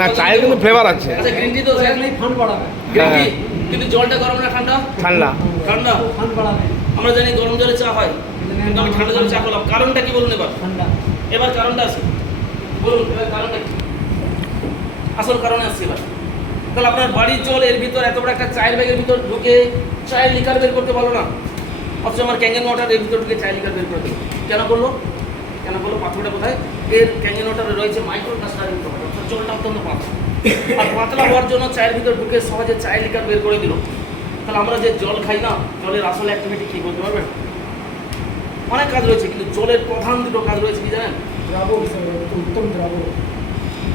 না, চায়ের কিন্তু ফ্লেভার আছে। আচ্ছা, গ্রিন টি তো খেলেই ফান বাড়াবে। গ্রিন টি, কিন্তু জলটা গরম না ঠান্ডা? ঠান্ডা। ঠান্ডা। ফান বাড়াবে আমরা জানি গরম জলে চা হয়, কিন্তু আমি ঠান্ডা জলে চা করলাম। কারণটা কি বলুন এবার? ঠান্ডা। এবার কারণটা আছে বলুন, এবার কারণটা কি? আসল কারণে আসছে এবার। তাহলে আপনার বাড়ির জল এর ভিতর এত বড় একটা চায়ের ব্যাগের ভিতর ঢুকে চায়ের লিকার বের করতে পারলো না, অথচ আমার ক্যাঙ্গেন ওয়াটার এর ভিতর ঢুকে চায়ের লিকার বের করে দিল। কেন করলো? কেন করলো? পাথরটা কোথায়? এর ক্যাঙ্গেন ওয়াটারে রয়েছে মাইক্রো ক্লাস্টারিং প্রপার্টি, অর্থাৎ জলটা অত্যন্ত পাতলা। আর পাতলা হওয়ার জন্য চায়ের ভিতর ঢুকে সহজে চায়ের লিকার বের করে দিল। তাহলে আমরা যে জল খাই না, জলের আসল অ্যাক্টিভিটি কী বলতে পারবেন? অনেক কাজ রয়েছে, কিন্তু জলের প্রধান দুটো কাজ রয়েছে, কি জানেন? দ্রাবক হিসাবে উত্তম দ্রাবক।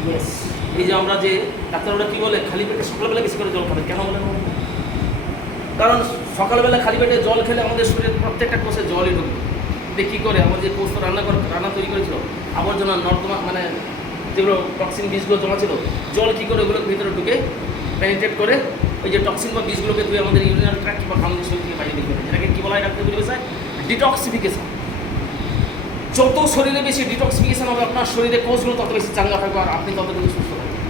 ইয়েস। এই যে আমরা যে ডাক্তাররা কী বলে, খালি পেটে সকালবেলা বেশি করে জল খাবেন। কেন বলেন? কারণ সকালবেলা খালি পেটে জল খেলে আমাদের শরীরের প্রত্যেকটা কোষে জলই ঢুকবে। দিয়ে কী করে, আমার যে কোষ তো রান্না তৈরি করেছিল, আবর্জনা নর্দমা মানে যেগুলো টক্সিন বীজগুলো জমা ছিল, জল কী করে ওগুলোর ভিতরে ঢুকে পেনিট্রেট করে ওই যে টক্সিন বা বীজগুলোকে ধুয়ে আমাদের ইউরিনারি ট্র্যাক্ট বা খামদের শরীর থেকে বাইরে বের করে, যেটাকে কী বলা হয় ডাক্তার বলে? ডিটক্সিফিকেশন। যত শরীরে বেশি ডিটক্সিফিকেশন হবে, আপনার শরীরে কোষগুলো তত বেশি চাঙ্গা থাকবে, আর আপনি তত বেশি সুস্থ থাকবেন।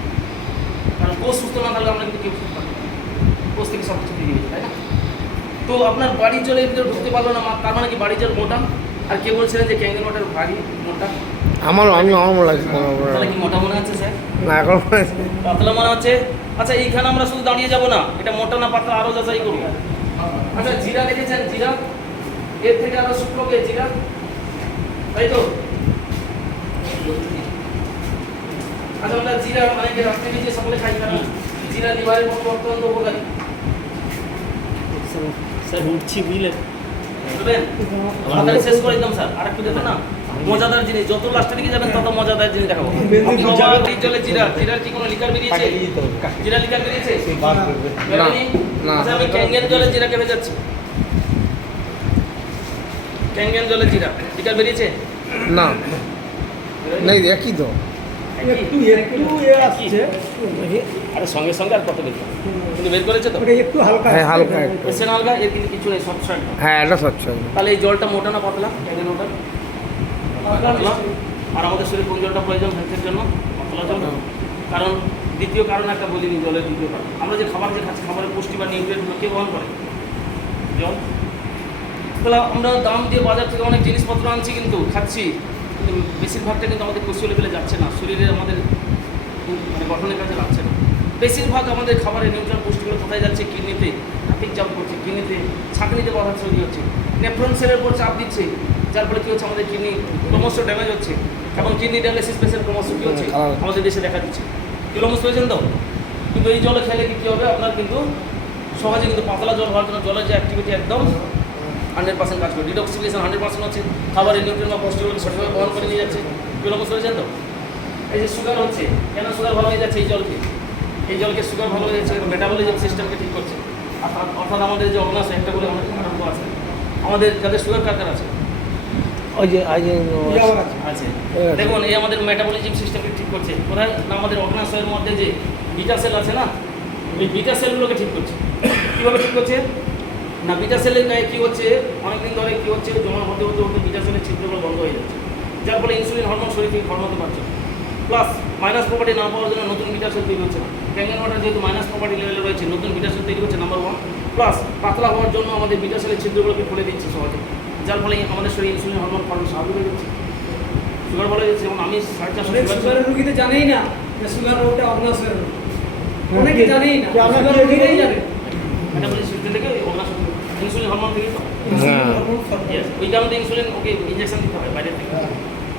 কারণ কোষ সুস্থ না থাকলে আমরা কিন্তু কেউ সুস্থ থাকবে, কোষ থেকে সব কিছু বেরিয়ে গেছে, তাই না? তো আপনার বাড়ির জলের ভিতরে ঢুকতে পারলো না, তার মানে কি বাড়ির জল মোটা? আর কেউ বলছিলেন যে ক্যাঙ্গেন ওয়াটার ভারী মোটা, আমার মনে লাগছে। তাহলে কি মোটা মনে হচ্ছে স্যার? না, এখন মনে হচ্ছে। পাতলা মনে হচ্ছে? আচ্ছা, এইখানে আমরা শুধু দাঁড়িয়ে যাবো না, এটা মোটা না পাতলা আরও যাচাই করবো। আচ্ছা, জিরা দেখেছেন? জিরা এর থেকে আরো শুকনো কে? জিরা, তাই তো? আচ্ছা, আমরা জিরা অনেকে রাত্রে ভিজে সকালে খাই, কারণ জিরা লিভারের পক্ষে অত্যন্ত উপকারী। স্যার উঠছি বুঝলেন? বুঝলেন? তাড়াতাড়ি শেষ করে দিলাম স্যার, আর একটু দেখো না, মজাদার জিনিস। যত লাস্টের দিকে যাবেন তত মজাদার জিনিস দেখাবো। এই জলে জিরা, জিরার কি কোনো লিকার বেরিয়েছে? জিরা লিকার বেরিয়েছে? বেরোয়নি? না। আচ্ছা, আমি ক্যাঙ্গেন জলে জিরাকে ভেজাচ্ছি। ক্যাঙ্গেন জলে জিরা লিকার বেরিয়েছে? না, না, একই তো। একটু আসছে, আরে সঙ্গে সঙ্গে আর কত বের করে? কিন্তু বের করেছে তো? ওটা একটু হালকা হ্যাঁ, আসছে। হালকা একটু। এসে না হালকা, এর কিন্তু কিছু নেই, স্বচ্ছ একদম। হ্যাঁ, এটা স্বচ্ছ। তাহলে এই জলটা মোটা না পাতলা? ক্যাঙ্গেন ওটা পাতলা। আর আমাদের শরীরে কোন জলটা প্রয়োজন হেলথের জন্য? পাতলা জল। কারণ দ্বিতীয় কারণ একটা বলিনি, জলের দ্বিতীয় কারণ, আমরা যে খাবার যে খাচ্ছি, খাবারের পুষ্টি বা নিউট্রিয়েন্টগুলো কে বহন করে? জল। তাহলে আমরা দাম দিয়ে বাজার থেকে অনেক জিনিসপত্র আনছি, কিন্তু খাচ্ছি, কিন্তু বেশিরভাগটা কিন্তু আমাদের কোষীয় লেভেলে যাচ্ছে না, শরীরে আমাদের মানে গঠনের কাজে লাগছে না। বেশিরভাগ আমাদের খাবারের নিউট্রিয়েন্ট পুষ্টিগুলো কোথায় যাচ্ছে? কিডনিতে ট্রাফিক জাম করছে, কিডনিতে ছাঁকনিতে বাধা তৈরি হচ্ছে, নেফ্রন সেলের উপর চাপ দিচ্ছে, যার ফলে কী হচ্ছে? আমাদের কিডনি ক্রমশ ড্যামেজ হচ্ছে, এবং কিডনি ডায়ালিসিস পেশেন্ট ক্রমশ কী হচ্ছে? আমাদের দেশে দেখা দিচ্ছে। কিলোমস হয়েছেন তো, কিন্তু এই জলে খেলে কী হবে? আপনার কিন্তু সহজে কিন্তু পাতলা জল হওয়ার জন্য জলের যে অ্যাক্টিভিটি একদম 100% কাজ করে, ডিটক্সিফিকেশন 100% হচ্ছে, খাবারের নিউট্রিয়েন্ট বা পুষ্টিগুলো সঠিকভাবে বহন করে নিয়ে যাচ্ছে। কিলোমস হয়েছেন তো। এই যে সুগার হচ্ছে, কেন সুগার ভালো হয়ে যাচ্ছে? এই জলকে সুগার ভালো হয়ে যাচ্ছে, মেটাবলিজম সিস্টেমকে ঠিক করছে। অর্থাৎ আমাদের যে অগ্নাশয় একটা বলে আমাদের আরম্ভ আছে, আমাদের যাদের সুগার কারকার আছে ওই যে আছে, দেখুন এই আমাদের মেটাবলিজম সিস্টেমকে ঠিক করছে। কোথায় না? আমাদের অগ্নাশয়ের মধ্যে যে বিটা সেল আছে না, ওই বিটা সেলগুলোকে ঠিক করছে। কীভাবে ঠিক করছে না? বিটা সেলের গায়ে কী হচ্ছে? অনেকদিন ধরে কী হচ্ছে? জমা হতে হতে হতে বিটা সেলের ছিদ্রগুলো বন্ধ হয়ে যাচ্ছে, যার ফলে ইনসুলিন হরমোন শরীর থেকে হরমোন পাচ্ছে। প্লাস মাইনাস প্রপার্টি না পাওয়ার জন্য নতুন বিটা সেল তৈরি হচ্ছে না। ক্যাঙ্গেন ওয়াটার যেহেতু মাইনাস প্রপার্টি লেভেলে রয়েছে, নতুন বিটা সেল তৈরি হচ্ছে নাম্বার 1। প্লাস পাতলা হওয়ার জন্য আমাদের বিটা সেলের ছিদ্রগুলোকে খুলে দিচ্ছে সহজে, যার ফলে আমাদের শরীরে ইনসুলিন হরমোন ফর্ম স্বাভাবিক হয়ে যাচ্ছে। সুগার বলে যাচ্ছে, এবং আমি 450 সুগারের রোগী তো জানেই না যে সুগার রোগটা অগ্নাশয়ের রোগ, অনেকে জানেই না, সুগার রোগীরাই জানে। মেটাবলিক সিস্টেম থেকে অগ্নাশয় ইনসুলিন হরমোন থেকে তো হ্যাঁ। Yes, ওই কারণে ইনসুলিন ওকে ইনজেকশন দিতে হয় বাইরে থেকে।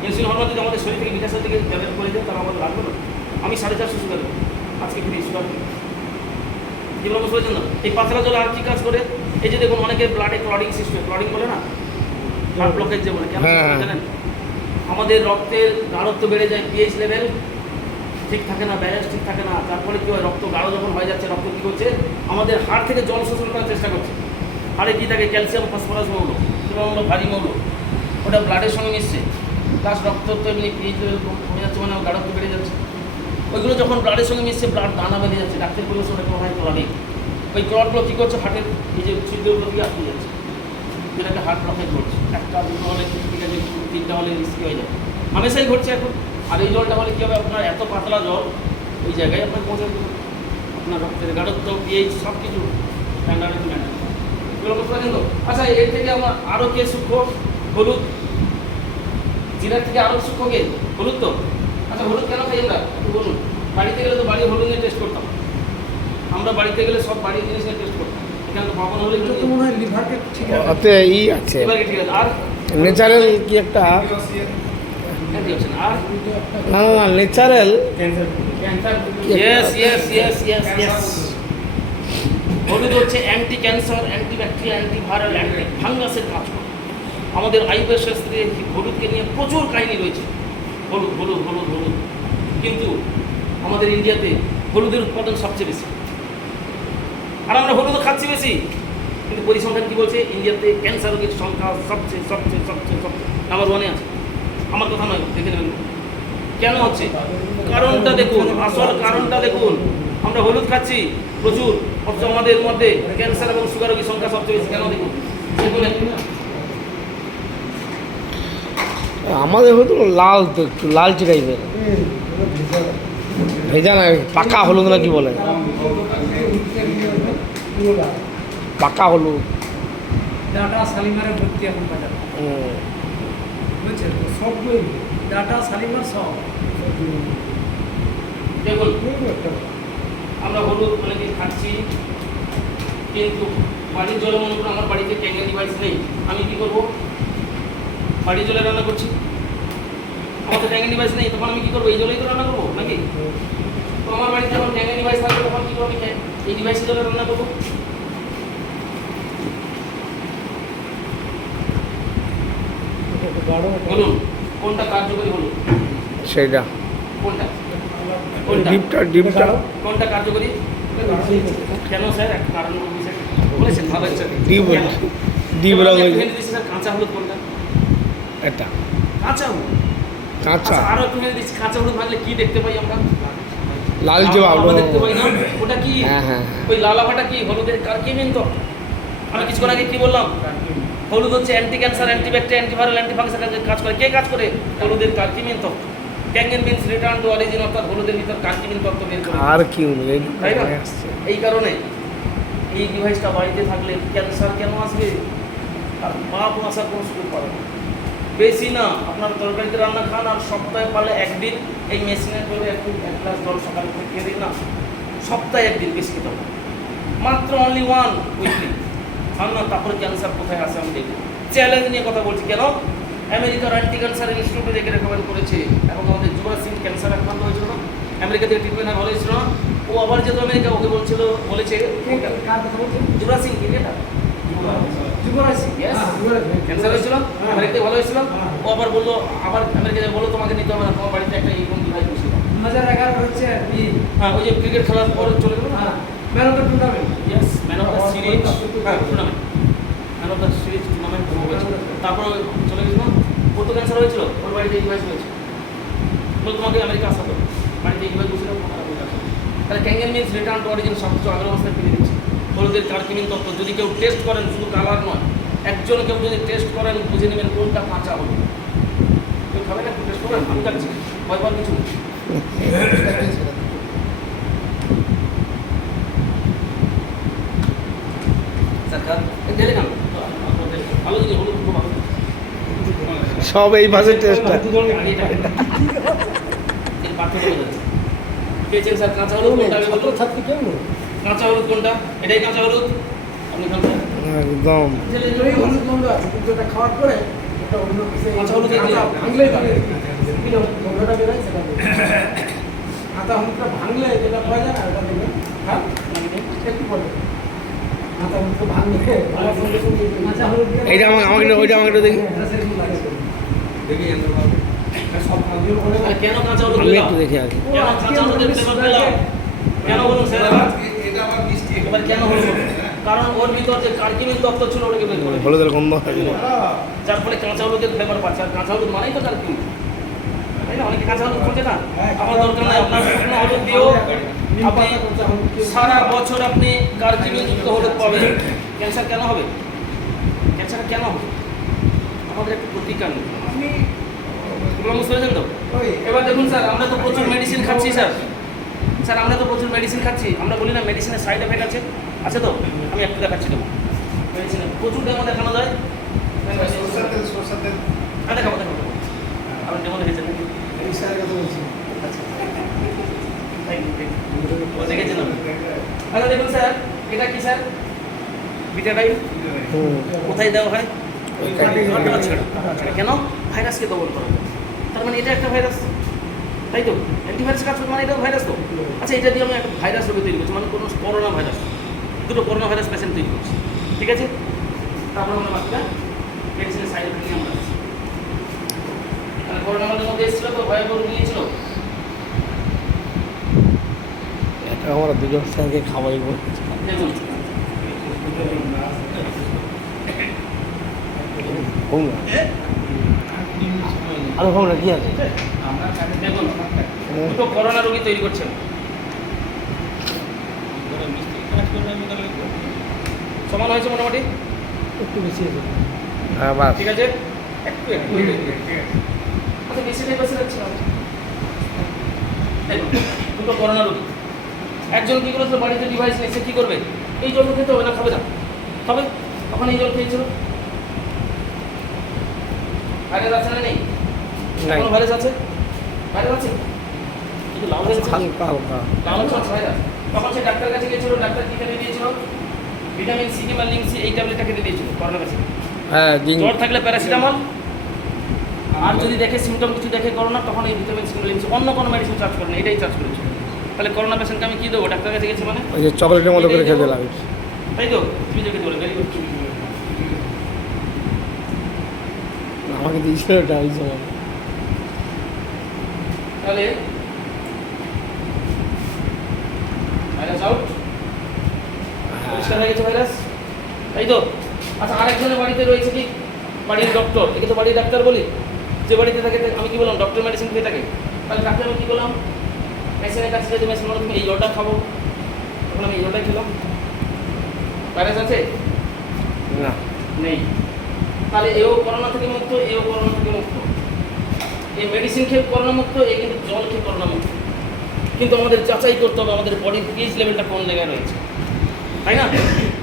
ইনসুলিন হরমোন যদি আমাদের শরীর থেকে বিটা সেল থেকে জেনারেট করে দেয়, তাহলে আমাদের লাগবে না। আমি 450 সুগার আজকে ফ্রি সুগার যেগুলো বুঝতে না। এই পাতলা জল আর কি কাজ করে? এই যে দেখুন অনেকের ব্লাডে ক্লডিং সিস্টেম, ক্লডিং বলে না, ব্লাড ব্লকেজ যে বলে, কেন হ্যাঁ। জানেন? আমাদের রক্তের গাঢ়ত্ব বেড়ে যায়, পিএইচ লেভেল ঠিক থাকে না, ব্যালেন্স ঠিক থাকে না, তারপরে কী হয়? রক্ত গাঢ় যখন হয়ে যাচ্ছে, রক্ত কী করছে? আমাদের হাড় থেকে জল শোষণ করার চেষ্টা করছে। হাড়ে কী থাকে? ক্যালসিয়াম, ফসফরাস মৌল, মৌল, ভারী মৌল, ওটা ব্লাডের সঙ্গে মিশছে। প্লাস রক্ত তো এমনি পিএইচ লেভেল কমে যাচ্ছে, মানে গাঢ়ত্ব বেড়ে যাচ্ছে। ওইগুলো যখন ব্লাডের সঙ্গে মিশছে, ব্লাড দানা বেঁধে যাচ্ছে, ডাক্তার পরিবেশ ওটাকে হয় ক্লডিং। ওই ক্লটগুলো কী করছে? হার্টের এই যে ছিদ্রগুলো দিয়ে আটকে যাচ্ছে, যেটাকে হার্ট ব্লকেজ ঘটছে। একটা দুটো হলে ঠিক আছে, 3টা হলে রিস্কি হয়ে যায়, হামেশাই ঘটছে এখন। আর এই জলটা হলে কী হবে? আপনার এত পাতলা জল ওই জায়গায় আপনার পৌঁছে দেবে, আপনার রক্তের গাঢ়ত্ব, পিএইচ সব কিছু স্ট্যান্ডার্ডে তুলে নেয়। এগুলো বুঝতে পারছেন তো? আচ্ছা, এর থেকে আমার আরও কে সূক্ষ্ম? হলুদ। জিরার থেকে আরও সূক্ষ্ম কে? হলুদ তো। আচ্ছা, হলুদ কেন খাই আমরা? একটু বলুন। বাড়িতে গেলে তো বাড়ি হলুদ নিয়ে টেস্ট করতাম, আমরা বাড়িতে গেলে সব বাড়ির জিনিস নিয়ে টেস্ট করতাম। এখানে তো পাবো না হলে এটা তো মনে হয় লিভারকে ঠিক আছে। ওতে ই আছে এবারে ঠিক আছে। আর ন্যাচারাল কি একটা অ্যান্টিঅক্সিডেন্ট আর না না না natural yes yes yes yes yes হলুদ হচ্ছে anti cancer, anti bacteria, anti viral, anti ফাঙ্গাসের কাজ করে। আমাদের আয়ুর্বেদ শাস্ত্রে হলুদকে নিয়ে প্রচুর কাহিনী রয়েছে। হলুদ হলুদ হলুদ হলুদ, কিন্তু আমাদের ইন্ডিয়াতে হলুদের উৎপাদন সবচেয়ে বেশি, আর আমরা হলুদও খাচ্ছি বেশি। কিন্তু পরিসংখ্যান কী বলছে? ইন্ডিয়াতে ক্যান্সার রোগীর সংখ্যা সবচেয়ে সবচেয়ে সবচেয়ে সবচেয়ে নাম্বার 1-এ আছে। আমার কথা নয়, দেখে নেবেন কেন হচ্ছে। কারণটা দেখুন, আসল কারণটা দেখুন। আমরা হলুদ খাচ্ছি প্রচুর, অথচ আমাদের মধ্যে ক্যান্সার এবং সুগার রোগীর সংখ্যা সবচেয়ে বেশি। কেন দেখুন? আমাদের হয়তো লাল, তো একটু লালচে টাইপের, ভেজা না, পাকা হলুদ না কি বলে, পাকা হলুদ। ডাটা শালিমারে ভর্তি এখন বাজারে, বুঝছেন? সবগুলোই ডাটা শালিমার সব। দেখুন, আমরা হলুদ অনেকে খাচ্ছি, কিন্তু বাড়ির জলে মনে করুন আমার বাড়িতে ক্যাঙ্গেল ডিভাইস নেই, আমি কী করবো? বাড়ির জলে রান্না করছি, আমার তো ট্যাঙ্গেল ডিভাইস নেই, তখন আমি কী করবো? এই জলেই তো রান্না করবো নাকি? তো আমার বাড়িতে যখন ট্যাঙ্গেল ডিভাইস থাকবে, তখন কী করবো? আমি এই ডিভাইসের জলে রান্না করবো। বলুন কোনটা কার্যকরী হলো? সেইটা কোনটা? কোনটা ডিপটা কোনটা কার্যকরী? কেন স্যার? একটা কারণ বলেছেন, ভালো হচ্ছে। ডিপ ডিপ রঙ স্যার কাঁচা হলুদ কোনটা? এটা কাঁচা হলুদ। কাঁচা আরো একটু ভেবে দিচ্ছি, কাঁচা হলুদ ভাজলে কি দেখতে পাই আমরা? লালচে ভালো। আমরা দেখতে পাই না, ওটা কি? হ্যাঁ হ্যাঁ ওই লালাভাটা কি? হলুদের কার্কিমিন তো। আমি কিছুক্ষণ আগে কি বললাম? হলুদ হচ্ছে anti cancer, anti bacteria, anti viral, anti ফাঙ্গাসের কাজ করে। কে কাজ করে? হলুদের কার্কিমিন তো। Kangen means return to origin, অর্থাৎ হলুদের ভিতর কার্কিমিন তত্ত্ব বের করে। আর কি তাই না? এই কারণে এই ডিভাইসটা বাড়িতে থাকলে ক্যান্সার কেন আসবে? আর পাপ আসার কোনো সুযোগ পাবে না। বেশি না, আপনার তরকারিতে রান্না খান আর সপ্তাহে পারলে একদিন এই মেশিনে করে একটু 1 গ্লাস জল সকালে করে খেয়ে দিন না, সপ্তাহে একদিন বেশি খেতে হবে, মাত্র অনলি 1 উইকলি খান না। তারপরে ক্যান্সার কোথায় আসে আমি দেখি, চ্যালেঞ্জ নিয়ে কথা বলছি। কেন? আমেরিকার অ্যান্টি ক্যান্সার ইনস্টিটিউটে দেখে রেকমেন্ড করেছে। এখন আমাদের যুবরাজ সিং ক্যান্সার আক্রান্ত হয়েছিল না, আমেরিকা থেকে ট্রিটমেন্ট ভালো হয়েছিল না, ও আবার যেত আমেরিকা, ওকে বলেছে কার কথা বলছেন? যুবরাজ সিং ক্রিকেটার যুবরাজ সিং। Yes. হ্যাঁ, যুবরাজ সিং। ক্যান্সার হয়েছিল, আমেরিকাতে ভালো হয়েছিল, হ্যাঁ। ও আবার বললো, আবার আমেরিকাতে বললো তোমাকে নিতে হবে না, তোমার বাড়িতে একটা এইরকম ডিভাইস বসিয়ে দাও। 2011 হচ্ছে হ্যাঁ, ওই যে ক্রিকেট খেলার পর চলে গেল না, man of the tournament. Yes, man of the series, হ্যাঁ tournament, man of the series tournament হয়েছে। তারপর চলে গেছিল, ওর তো ক্যান্সার হয়েছিল, ওর বাড়িতে এই ডিভাইস হয়েছে, বলে তোমাকে আমেরিকা আসা তো, বাড়িতে এই ডিভাইস বসে দাও, তোমার আমেরিকা আসা। তাহলে ক্যাঙ্গেন মিনস রিটার্ন টু অরিজিন, সব কিছু আগের অবস্থায় ফিরে দিচ্ছে। হলুদের কার্কিমিন তত্ত্ব যদি কেউ টেস্ট করেন, শুধু কালার নয়, কেউ যদি টেস্ট করেন বুঝে নেবেন কোনটা কাঁচা হবে। কেউ খাবে না, টেস্ট করবেন, আমি খাচ্ছি, ভয় পাওয়ার কিছু নেই। স্যার ঢেলে খান, ভালো জিনিস, হলুদ খুব ভালো। সব এই মাসে টেস্ট পেয়েছেন স্যার কাঁচা হলুদ কোনটা? আমি বলবো ছাত্রী কেমন? কাঁচা হলুদ কোনটা? এটাই কাঁচা হলুদ, আপনি খান স্যার। একদম। এই হলুদ গন্ধ আছে, কিন্তু এটা খাওয়ার পরে এটা অন্য কিছু কাঁচা হলুদ দিয়ে দিন। ভাঙলেই পারে, গন্ধটা বেরোয় সেটা দেবে। কাঁচা হলুদটা ভাঙলে যেটা পাওয়া যায় না, ওটা দেবে। হ্যাঁ, একটু পরে কাঁচা হলুদটা ভাঙলে ভাঙার সঙ্গে সঙ্গে কাঁচা হলুদ দিয়ে এইটা ওইটা আমাকে একটু দেখি। এটা সেরকম লাগে। দেখি এত ভাবে সব ভাঙলেও পরে আর কেন কাঁচা হলুদ আমি দিলাম? একটু দেখি আগে। কেন কাঁচা হলুদের ফ্লেভার দিলাম? কেন বলুন স্যার? এবার কেন হলো? কারণ ওর ভিতর যে কার্কিমিন তত্ত্ব ছিল ওটাকে বের করে দিল। হলুদের গন্ধ হয়। যার ফলে কাঁচা হলুদের ফ্লেভার পাচ্ছে। আর কাঁচা হলুদ মানেই তো কার্কিমিন, তাই না? অনেকে কাঁচা হলুদ খোঁজে না, আমার দরকার নাই। আপনার শুকনো হলুদ দিয়েও আপনি সারা বছর আপনি কার্কিমিন যুক্ত হলুদ পাবেন। ক্যান্সার কেন হবে? ক্যান্সার কেন হবে? আমাদের একটু প্রতিকার নেই। প্রবলেম বুঝতে পেরেছেন তো? এবার দেখুন স্যার, আমরা তো প্রচুর মেডিসিন খাচ্ছি স্যার। স্যার আমরা তো প্রচুর মেডিসিন খাচ্ছি, আমরা বলি না মেডিসিনের সাইড এফেক্ট আছে, আছে তো? আমি একটু দেখাচ্ছি দেবো মেডিসিনের প্রচুর ডেমো দেখানো যায়। হ্যাঁ দেখাবো দেখাবো, আপনি ডেমো দেখেছেন নাকি? ও দেখেছেন আপনি? আচ্ছা দেখুন স্যার, এটা কি স্যার? ভিটামিন কোথায় দেওয়া হয়? আচ্ছা, কেন? ভাইরাসকে দমন করা হয়। তার মানে এটা একটা ভাইরাস, তাই তো? অ্যান্টিভাইরাস কাজ করছে মানে এটাও ভাইরাস তো। আচ্ছা, এটা দিয়ে আমি একটা ভাইরাস রোগী তৈরি করছি, মানে কোনো করোনা ভাইরাস, দুটো করোনা ভাইরাস পেশেন্ট তৈরি করছি, ঠিক আছে? তারপরে আমরা বাকিটা মেডিসিনের সাইড এফেক্ট নিয়ে আমরা আসছি। তাহলে করোনা আমাদের মধ্যে এসেছিল তো, ভয়াবহ রোগ নিয়েছিল। এটা আমরা দুজন সঙ্গে খাওয়াই বলছি। দেখুন আরো খাবো না, কি আছে? দেখুন, দুটো করোনা রোগী তৈরি করছেন। সমান হয়েছে মোটামুটি, একটু বেশি আছে। হ্যাঁ বাস। ঠিক আছে? একটু একটু আচ্ছা, বেশি নেই, বেশি লাগছে না। দেখুন, দুটো করোনা রোগী, একজন কী করেছিল, বাড়িতে ডিভাইস নেই, সে কী করবে? এই জল খেতে হবে না, খাবে না, খাবে, তখন এই জল খেয়েছিল। ভাইরাস আছে না নেই? নাই। কোনো ভাইরাস আছে? ভাইরাস আছে, কিন্তু লাল হয়েছে, হালকা হালকা। লাল হচ্ছে ভাইরাস। তখন সে ডাক্তার কাছে গিয়েছিল, ডাক্তার কী খেতে দিয়েছিল? ভিটামিন সি কিংবা লিঙ্ক সি, এই ট্যাবলেটটা খেতে দিয়েছিল করোনা কাছে। হ্যাঁ জিঙ্ক। জ্বর থাকলে প্যারাসিটামল, আর যদি দেখে সিমটম কিছু দেখে করোনা, তখন এই ভিটামিন সি লিঙ্ক, অন্য কোনো মেডিসিন চার্জ করে না, এটাই চার্জ করেছে। তাহলে করোনা পেশেন্টকে আমি কী দেবো? ডাক্তার কাছে গেছি মানে, ওই যে চকলেটের মতো করে খেতে লাগে। তাই তো? তুমি যে খেতে বলে, ভেরি গুড। আমাকে দিয়েছিল ওটা ওই সময়। তাহলে ভাইরাস আউট, পরিষ্কার হয়ে গেছে ভাইরাস, তাই তো? আচ্ছা, আরেকজনের বাড়িতে রয়েছে কি বাড়ির ডক্টর, একে তো বাড়ির ডাক্তার বলি, যে বাড়িতে থাকে আমি কি বললাম? ডক্টর মেডিসিন খেয়ে থাকে। তাহলে ডাক্তার আমি কী করলাম? মেশিনের কাছে যদি মেশিন বলো তুমি এই জলটা খাবো, তখন আমি এই জলটাই খেলাম। ভাইরাস আছে? না। নেই। তাহলে এও করোনা থেকে মুক্ত, এও করোনা থেকে মুক্ত। এই মেডিসিন খেয়ে করোনা মুক্ত, এ কিন্তু জল খেয়ে করোনা মুক্ত। কিন্তু আমাদের যাচাই করতে হবে আমাদের বডির পিএইচ লেভেলটা কোন জায়গায় রয়েছে, তাই না?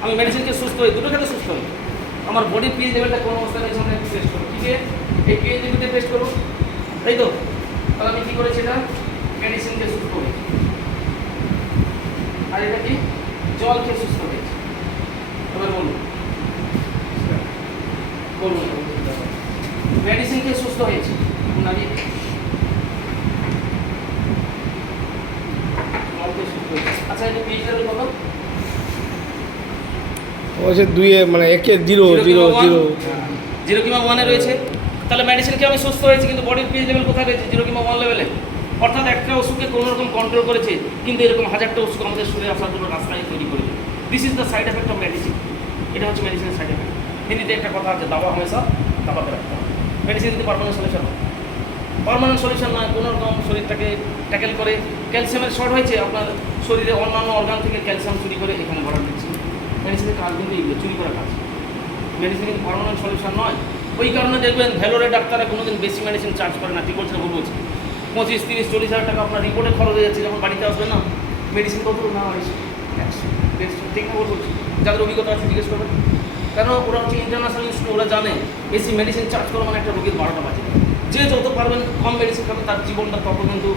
আমি মেডিসিনকে সুস্থ হই, দুটো খেতে সুস্থ হই, আমার বডির পিএইচ লেভেলটা কোন অবস্থায় রয়েছে আমরা একটু টেস্ট করি। ঠিক আছে? এই ক্রিয়েটিভিটি টেস্ট করবো, তাই তো? তাহলে আমি কি করেছি, এটা মেডিসিন দিয়ে সুস্থ হয়েছি, আর এটা কি জল খেয়ে সুস্থ হয়েছে। এবার বলুন বলুন মেডিসিন খেয়ে সুস্থ হয়েছে নাকি জল খেয়ে সুস্থ হয়েছে? আচ্ছা এটা পিএইচ লেভেল কত? ও হচ্ছে দুইয়ে মানে একে জিরো জিরো জিরো। 0 কিংবা 1 এ রয়েছে। তাহলে মেডিসিন খেয়ে আমি সুস্থ হয়েছি, কিন্তু বডির পিএইচ লেভেল কোথায় রয়েছে? 0 কিংবা 1 লেভেলে। অর্থাৎ একটা ওষুধকে কোনো রকম কন্ট্রোল করেছে, কিন্তু এরকম হাজারটা ওষুধ আমাদের শরীরে আসার জন্য রাস্তায় তৈরি করে দিল। This is the side effect of medicine. এটা হচ্ছে মেডিসিনের সাইড এফেক্ট। হিন্দিতে একটা কথা আছে, দাওয়া হামেশা দাবাতে রাখতে হবে। মেডিসিন কিন্তু পারমানেন্ট সলিউশন নয়, পারমানেন্ট সলিউশন নয়। কোনো রকম শরীরটাকে ট্যাকেল করে ক্যালসিয়ামের শর্ট হয়েছে, আপনার শরীরে অন্যান্য অর্গান থেকে ক্যালসিয়াম চুরি করে এখানে ভরা দিচ্ছে। মেডিসিনের কাজ কিন্তু এইগুলো চুরি করা কাজ। মেডিসিন কিন্তু পারমানেন্ট সলিউশন নয়। ওই কারণে দেখবেন ভ্যালোরে ডাক্তাররা কোনোদিন বেশি মেডিসিন চার্জ করে না। ঠিক বলছে না ভুল বলছে? 25, 30, 40 হাজার টাকা আপনার রিপোর্টে খরচ হয়ে যাচ্ছে, যখন বাড়িতে আসবেন না মেডিসিন কত না হয় 100, 150। ঠিক না ভুল বলছি? যাদের অভিজ্ঞতা আছে জিজ্ঞেস করবেন, কারণ ওরা হচ্ছে ইন্টারন্যাশনাল ইনস্টিটিউট, ওরা জানে বেশি মেডিসিন চার্জ করা মানে একটা রোগীর 12টা বাজে। যে যত পারবেন কম মেডিসিন খাবেন, তার জীবনটা তত কিন্তু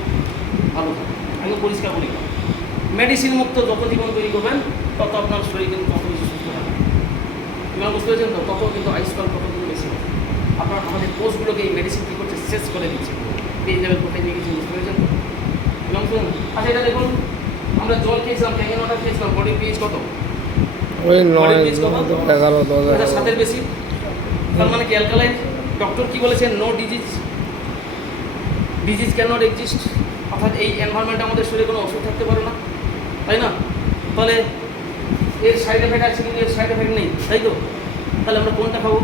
ভালো থাকে। আমি পরিষ্কার বলি, মেডিসিন মুক্ত যত জীবন তৈরি করবেন তত আপনার শরীর কিন্তু তত বেশি সুস্থ থাকবে। আপনারা বুঝতে পেরেছেন তো? তত কিন্তু আয়ুষ্কাল তত কিন্তু বেশি হবে। আপনার আমাদের কোষগুলোকে এই মেডিসিন কী করছে, শেষ করে দিচ্ছে। এই লেভেল কোথায় নিয়ে গেছে বুঝতে পেরেছেন তো? আচ্ছা এটা দেখুন, আমরা জল খেয়েছিলাম, ক্যাঙ্গেন ওয়াটার খেয়েছিলাম, বডির পিএইচ কত? ওই 9, বডির পিএইচ কত? 11, 10, 7-এর বেশি। তার মানে কি অ্যালকালাইন? ডক্টর কি বলেছেন? No disease, disease can not exist. অর্থাৎ এই এনভায়রনমেন্টে আমাদের শরীরে কোনো ওষুধ থাকতে পারে না, তাই না? তাহলে এর সাইড এফেক্ট আছে কিন্তু এর সাইড এফেক্ট নেই, তাই তো? তাহলে আমরা কোনটা খাবো?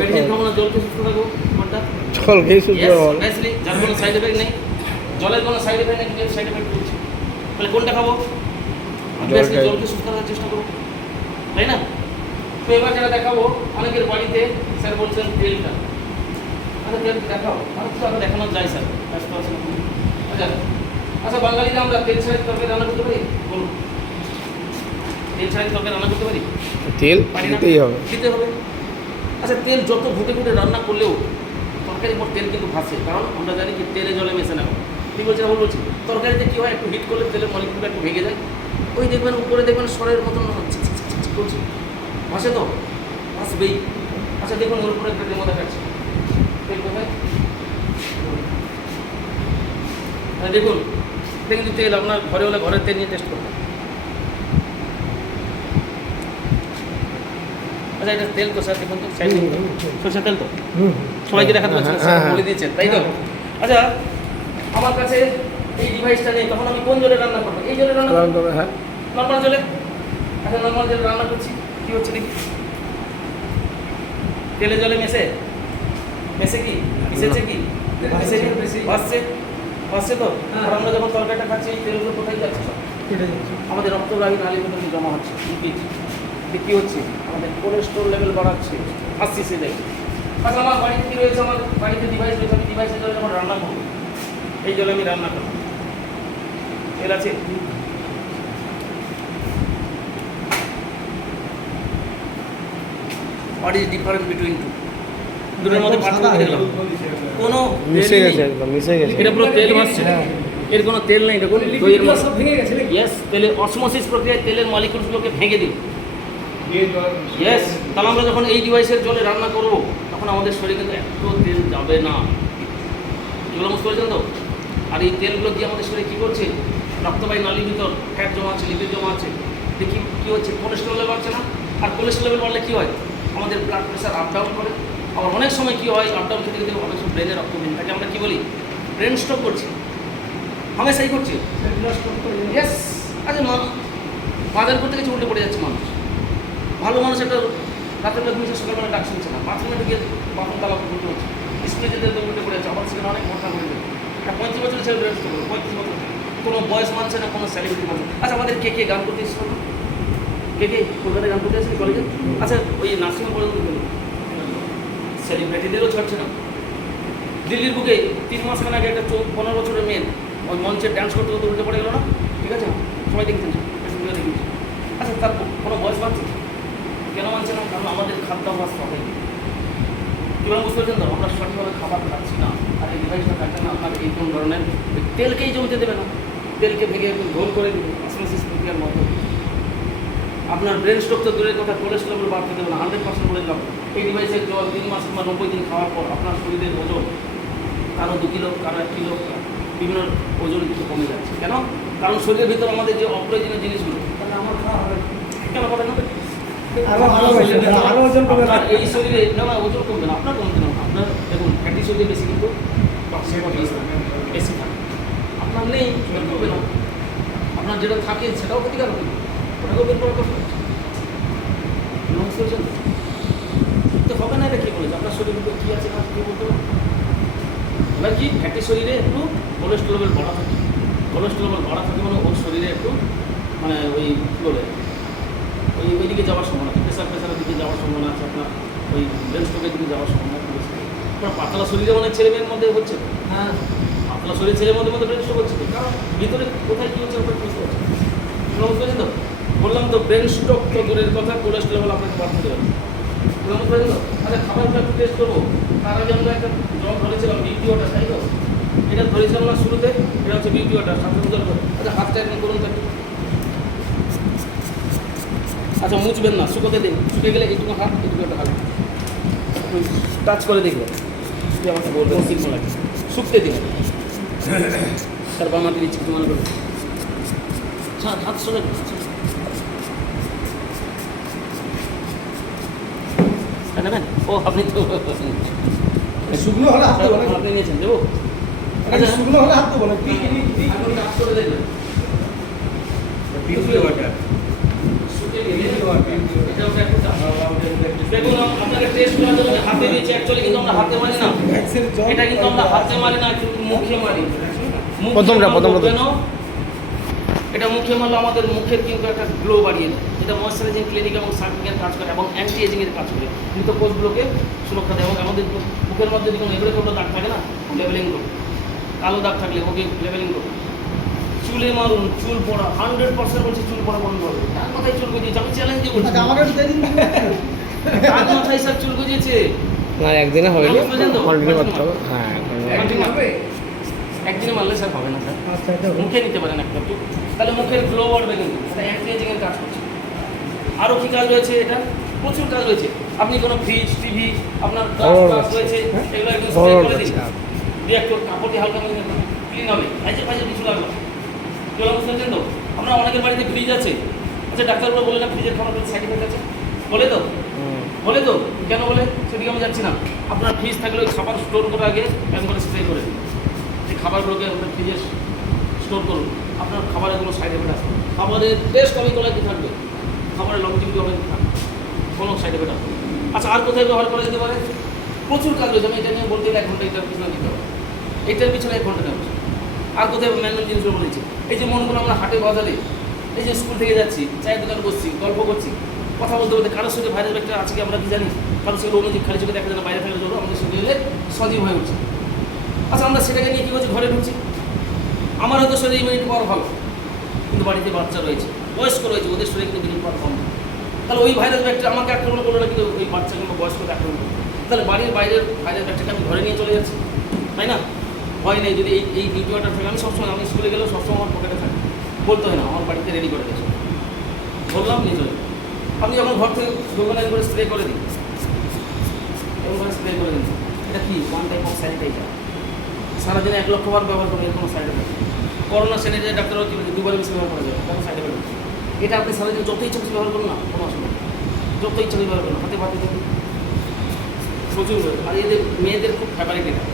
মেডিসিন খাবো না জল খেয়ে সুস্থ থাকবো? কোনটা? জল খেয়ে সুস্থ Yes, হল। obviously, যার কোনো সাইড এফেক্ট নেই, জলের কোনো সাইড এফেক্ট নেই, কিন্তু সাইড এফেক্ট করছে। তাহলে কোনটা খাবো? Obviously, খাই। জলকে সুস্থ রাখার চেষ্টা করবো, তাই না? তো এবার যেটা দেখাবো, অনেকের বাড়িতে স্যার বলছেন তেলটা। আচ্ছা তেল দেখাও, আমার তো আগে দেখানো যায় স্যার, ব্যস্ত আছেন আপনি। আচ্ছা আচ্ছা বাঙালিরা আমরা তেল ছাড়া তরকারি রান্না করতে পারি? বলুন, তেল ছাড়া তরকারি রান্না করতে পারি? তেল পারি না? দিতেই হবে। দিতে হবে। আচ্ছা তেল যত ঘুটে ঘুটে রান্না করলেও তরকারির পর তেল কিন্তু ভাসে, কারণ আমরা জানি কি তেলে জলে মেশে না। ঠিক বলছি না ভুল বলছি? তরকারিতে কী হয়, একটু হিট করলে তেলের মলিকুলটা একটু ভেঙে যায়, ওই দেখবেন উপরে দেখবেন সরের মতন করছে, ভাসে তো? ভাসবেই। আচ্ছা দেখুন ওর উপরে একটা ডেমো দেখাচ্ছে, তেল কোথায়? হ্যাঁ দেখুন, এটা কিন্তু তেল। আপনার ঘরে হলে ঘরের তেল নিয়ে টেস্ট করবেন। আচ্ছা এটা তেল তো স্যার দেখুন তো, সরষের তেল তো সবাইকে দেখাতে পারছেন, স্যার বলে দিয়েছেন, তাই তো? আচ্ছা আমার কাছে এই ডিভাইসটা নেই, তখন আমি কোন জলে রান্না করবো? এই জলে রান্না করবো, হ্যাঁ, নর্মাল জলে। আচ্ছা নর্মাল জলে রান্না করছি, কী হচ্ছে দেখি? তেলে জলে মেশে মেশে কি মিশেছে কি? মেশে ভাসছে, ভাসছে তো? আর আমরা যখন তরকারিটা খাচ্ছি এই তেলগুলো কোথায় যাচ্ছে? সব আমাদের রক্তবাহী নালীর মধ্যে জমা হচ্ছে। কী হচ্ছে? আমাদের কোলেস্ট্রল লেভেল বাড়াচ্ছে, আসছি সে দেখে। আচ্ছা আমার বাড়িতে কী রয়েছে? আমার বাড়িতে ডিভাইস রয়েছে, আমি ডিভাইসের জলে যখন রান্না করবো, এই জলে আমি রান্না করবো, তেল আছে। What is difference between two? দুটোর মধ্যে পার্থক্য দেখলাম, কোনো মিশে গেছে, একদম মিশে গেছে। এটা পুরো তেল ভাসছে, এর কোনো তেল নেই। দেখুন দইয়ের মতো সব ভেঙে গেছে নাকি? ইয়েস, তেলের অসমোসিস প্রক্রিয়ায় তেলের মলিকুলসগুলোকে ভেঙে দিল। ইয়েস, তাহলে আমরা যখন এই ডিভাইসের জলে রান্না করব তখন আমাদের শরীরে কিন্তু এত তেল যাবে না। এগুলো বুঝতে পারছেন তো? আর এই তেলগুলো দিয়ে আমাদের শরীরে কী করছে? রক্তবাহী নালীর ভিতর ফ্যাট জমা আছে, লিপিড জমা আছে, দেখি কী হচ্ছে? কোলেস্ট্রল লেভেল বাড়ছে না? আর কোলেস্ট্রল লেভেল বাড়লে কী হয়? আমাদের ব্লাড প্রেশার আপ ডাউন করে। আবার অনেক সময় কী হয়, আপ ডাউন খেতে খেতে অনেক সময় ব্রেনে রক্ত ভেঙে থাকে, আমরা কী বলি? ব্রেন স্ট্রোক করছি, হামেশাই করছি। ইয়েস। আচ্ছা বাজার করতে গেছে উল্টে পড়ে যাচ্ছে মানুষ। ভালো মানুষ একটা রাতের বেলা ঘুমিয়েছে, সকালবেলা ডাক শুনছে না, বাথরুমে ঢুকে বাথরুম তালা উল্টে হচ্ছে, স্প্রে যেতে উল্টে পড়ে যাচ্ছে। আমার সেখানে অনেক ঘটনা ঘটে যায়। একটা 35 বছরের ছেলে ব্রেন স্ট্রোক, 35 বছর, কোনো বয়স মানছে না, কোনো সেলিব্রিটি মানছে। আচ্ছা আমাদের কে কে গান করতে এসেছিল? কে কে কলকাতায় গান করতে এসেছে কলেজে? আচ্ছা ওই নার্সিংহোম পর্যন্ত সেলিব্রিটিদেরও ছাড়ছে না। দিল্লির বুকে 3 মাস খান আগে একটা 15 বছরের মেয়ে ওই মঞ্চে ডান্স করতে করতে উল্টে পড়ে গেল না? ঠিক আছে, সবাই দেখেছেন, ফেসবুকে দেখেছি। আচ্ছা তার কোনো বয়স মানছে? কেন মানছে না? কারণ আমাদের খাদ্যাভ্যাস হবে। এবার বুঝতে পারছেন তো আমরা সঠিকভাবে খাবার খাচ্ছি না, আর এই ডিভাইসটা থাকলে না আপনার এই কোন ধরনের তেলকেই জমতে দেবে না, তেলকে ভেঙে গোল করে দেবে অসমোসিস প্রক্রিয়ার মতো। আপনার ব্রেন স্ট্রোক তো দূরের কথা, কোলেস্ট্রল বাড়তে দেবে না, 100% বলে দিলাম। এই ডিভাইসের জল 3 মাস কিংবা 90 দিন খাওয়ার পর আপনার শরীরের ওজন কারো 2 কিলো, কারো 1 কিলো, বিভিন্ন ওজন কিন্তু কমে যাচ্ছে। কেন? কারণ শরীরের ভিতর আমাদের যে অপ্রয়োজনীয় জিনিসগুলো, তাহলে আমার খাওয়া হবে কেন হবে না? আরো ওজন কমে আপনার এই শরীরে না ওজন কমবে না, আপনার কমবে না। আপনার দেখুন ফ্যাটি শরীরে বেশি কিন্তু বেশি থাকে, আপনার নেই বের করবে না। আপনার যেটা থাকে সেটাও ক্ষতিকারক, ওটাকেও বের করার কথা তো হবে না। এটা কে বলেছে? আপনার শরীরে কী আছে না কী বলতে পারবো? এবার কি ফ্যাটি শরীরে একটু কোলেস্ট্রল লেভেল বাড়া থাকে, কোলেস্ট্রল লেভেল বাড়া থাকে মানে ওর শরীরে একটু মানে ওই কী বলে ওইদিকে যাওয়ার সম্ভাবনা আছে, প্রেশারের দিকে যাওয়ার সম্ভাবনা আছে, আপনার ওই ব্রেন স্ট্রোকের দিকে যাওয়ার সম্ভাবনা আছে বেশি। আপনার পাতলা শরীরে অনেক ছেলেমেয়ের মধ্যে হচ্ছে, হ্যাঁ পাতলা শরীর ছেলের মধ্যে ব্রেন স্ট্রোক হচ্ছে, কারণ ভিতরে কোথায় কী হচ্ছে ওটা বুঝতে পারছি। বুঝতে পারছেন তো? বললাম তো ব্রেন স্ট্রোক তো দূরের কথা, কোলেস্ট্রল লেভেল আপনাকে বাড়তে দেবে। বুঝতে পারছেন তো? আচ্ছা খাবারটা একটু টেস্ট করবো, তার আগে আমরা একটা জল ধরেছিলাম বিউটি ওয়াটার, তাই তো? এটা ধরেছিলাম না শুরুতে, এটা হচ্ছে বিউটি ওয়াটার, সাথে জল করে। আচ্ছা হাতটা এখন করুন থাকি। আচ্ছা মুছবেন না, শুকোতে দিন, শুকে গেলে এইটুকু হাত, এইটুকু একটা হাত টাচ করে দেখবেন, তুই আমাকে বলবেন শিল্প লাগে, শুকতে দিন। তার বামাকে দিচ্ছি কি মনে করবেন? হাত সরে নেবেন। ও আপনি তো শুকনো হলে হাত দেবো নাকি? আপনি নিয়েছেন দেবো। আচ্ছা শুকনো হলে হাত দেবো নাকি? এখন টাচ করে দেখবেন। শুকে গেলে এটা হচ্ছে একটা টাচ। দেখুন আপনাকে টেস্ট করার জন্য হাতে দিয়েছি, অ্যাকচুয়ালি কিন্তু আমরা হাতে মারি না, এটা কিন্তু আমরা হাতে মারি না, কিন্তু মুখে মারি। প্রথমটা কেন? এটা মুখে মারলে আমাদের মুখের কিন্তু একটা গ্লো বাড়িয়ে দেয়, যেটা ময়েশ্চারাইজিং, ক্লিনিক এবং সার্ভিংয়ের কাজ করে এবং অ্যান্টি এজিংয়ের কাজ করে, মৃত কোষগুলোকে সুরক্ষা দেয় এবং আমাদের মুখের মধ্যে যদি কোনো এগুলো কোনো দাগ থাকে না লেভেলিং করবে, কালো দাগ থাকলে ওকে লেভেলিং করবে। চুলে মারুন, চুল পড়া 100% বলছি চুল পড়া বন্ধ হবে। তার মাথায় চুল গজিয়েছে, আমি চ্যালেঞ্জ দিয়ে বলছি, আমাকে একটু দিয়ে দিন। তার মাথায় স্যার চুল গজিয়েছে। না একদিনে হবে না, কন্টিনিউ করতে হবে। হ্যাঁ একদিনে মারলে স্যার হবে না স্যার, আচ্ছা এটা মুখে নিতে পারেন একটা, তাহলে মুখের গ্লো বাড়বে, কিন্তু এটা অ্যান্টি এজিংয়ের কাজ করছে। আরও কী কাজ রয়েছে? এটা প্রচুর কাজ রয়েছে। আপনি কোনো ফ্রিজ, টিভি, আপনার গ্লাস রয়েছে, এগুলো একটু স্প্রে করে দিন, দিয়ে একটু কাপড় দিয়ে হালকা ক্লিন হবে, ভাইজে ভাইজে কিছু লাগলো। এগুলো বুঝতে পারছেন তো? আমরা অনেকের বাড়িতে ফ্রিজ আছে, আচ্ছা ডাক্তারবাবু বলে না ফ্রিজের খাবার সাইড এফেক্ট আছে, বলে তো? বলে তো? কেন বলে সেদিকে আমি যাচ্ছি না। আপনার ফ্রিজ থাকলে ওই খাবার স্টোর করার আগে এরকম করে স্প্রে করে দিন, এই খাবারগুলোকে আপনার ফ্রিজে স্টোর করুন, আপনার খাবারের কোনো সাইড এফেক্ট আসবে, খাবারের টেস্ট অনেক কি থাকবে, খাবারের লংজিভিটি অনেক থাকবে, কোনো সাইড এফেক্ট আসবে। আচ্ছা আর কোথায় ব্যবহার করা যেতে পারে? প্রচুর কাজ রয়েছে, আমি এটা নিয়ে বলতে গেলে 1 ঘন্টা এটার পিছনে দিতে হবে, এটার পিছনে 1 ঘন্টা নেওয়া। আর কোথায় ম্যানুয়াল জিনিসগুলো বলেছি, এই যে মনগুলো আমরা হাটে বাজারে, এই যে স্কুল থেকে যাচ্ছি, চায়ের দোকানে বসছি, গল্প করছি, কথা বলতে বলতে কারোর সঙ্গে ভাইরাস ব্যাকটেরিয়া আছে কি আমরা কি জানি? কারোর সঙ্গে অনুজীব খালি চোখে দেখা যায় না, বাইরে থাকলে জন্য আমাদের সঙ্গে এলে সজীব হয়ে উঠছে। আচ্ছা আমরা সেটাকে নিয়ে কী করছি? ঘরে ঢুকছি, আমার হয়তো শরীরে ইমিউনিটি পাওয়ার ভালো, কিন্তু বাড়িতে বাচ্চা রয়েছে, বয়স্ক রয়েছে, ওদের শরীরে কিন্তু ইমিউনিটি পাওয়ার কম। তাহলে ওই ভাইরাস ব্যাকটেরিয়া আমাকে আক্রমণ করলো না, কিন্তু ওই বাচ্চা কিংবা বয়স্ককে আক্রমণ করলো। তাহলে বাড়ির বাইরের ভাইরাস ব্যাকটেরিয়া আমি ঘরে নিয়ে চলে যাচ্ছি, তাই না? ভয় নেই। যদি এই বিউটি ওয়াটার থাকে, আমি সবসময়, আমি স্কুলে গেলেও সবসময় আমার পকেটে থাকে, বলতে হয় না, আমার বাড়িতে রেডি করে দিয়েছে, বললাম নিয়ে চলে। আপনি যখন ঘর থেকে দোকানে করে স্প্রে করে দিন, এরকম স্প্রে করে দিন, এটা কি ওয়ান টাইপ অফ স্যানিটাইজার, সারাদিনে 1 লক্ষ বার ব্যবহার করবেন, কোনো সাইড এফেক্ট। করোনা স্যানিটাইজার ডাক্তাররা কি বলে 2 বার বেশি ব্যবহার করা যায়, কোনো সাইড এফেক্ট। এটা আপনি সারাদিন যত ইচ্ছা বেশি ব্যবহার করুন না, কোনো অসুবিধা নেই, যত ইচ্ছা ব্যবহার করুন, হাতে পাতে দেখুন প্রচুর। আর এদের মেয়েদের খুব ফেভারিট এটা,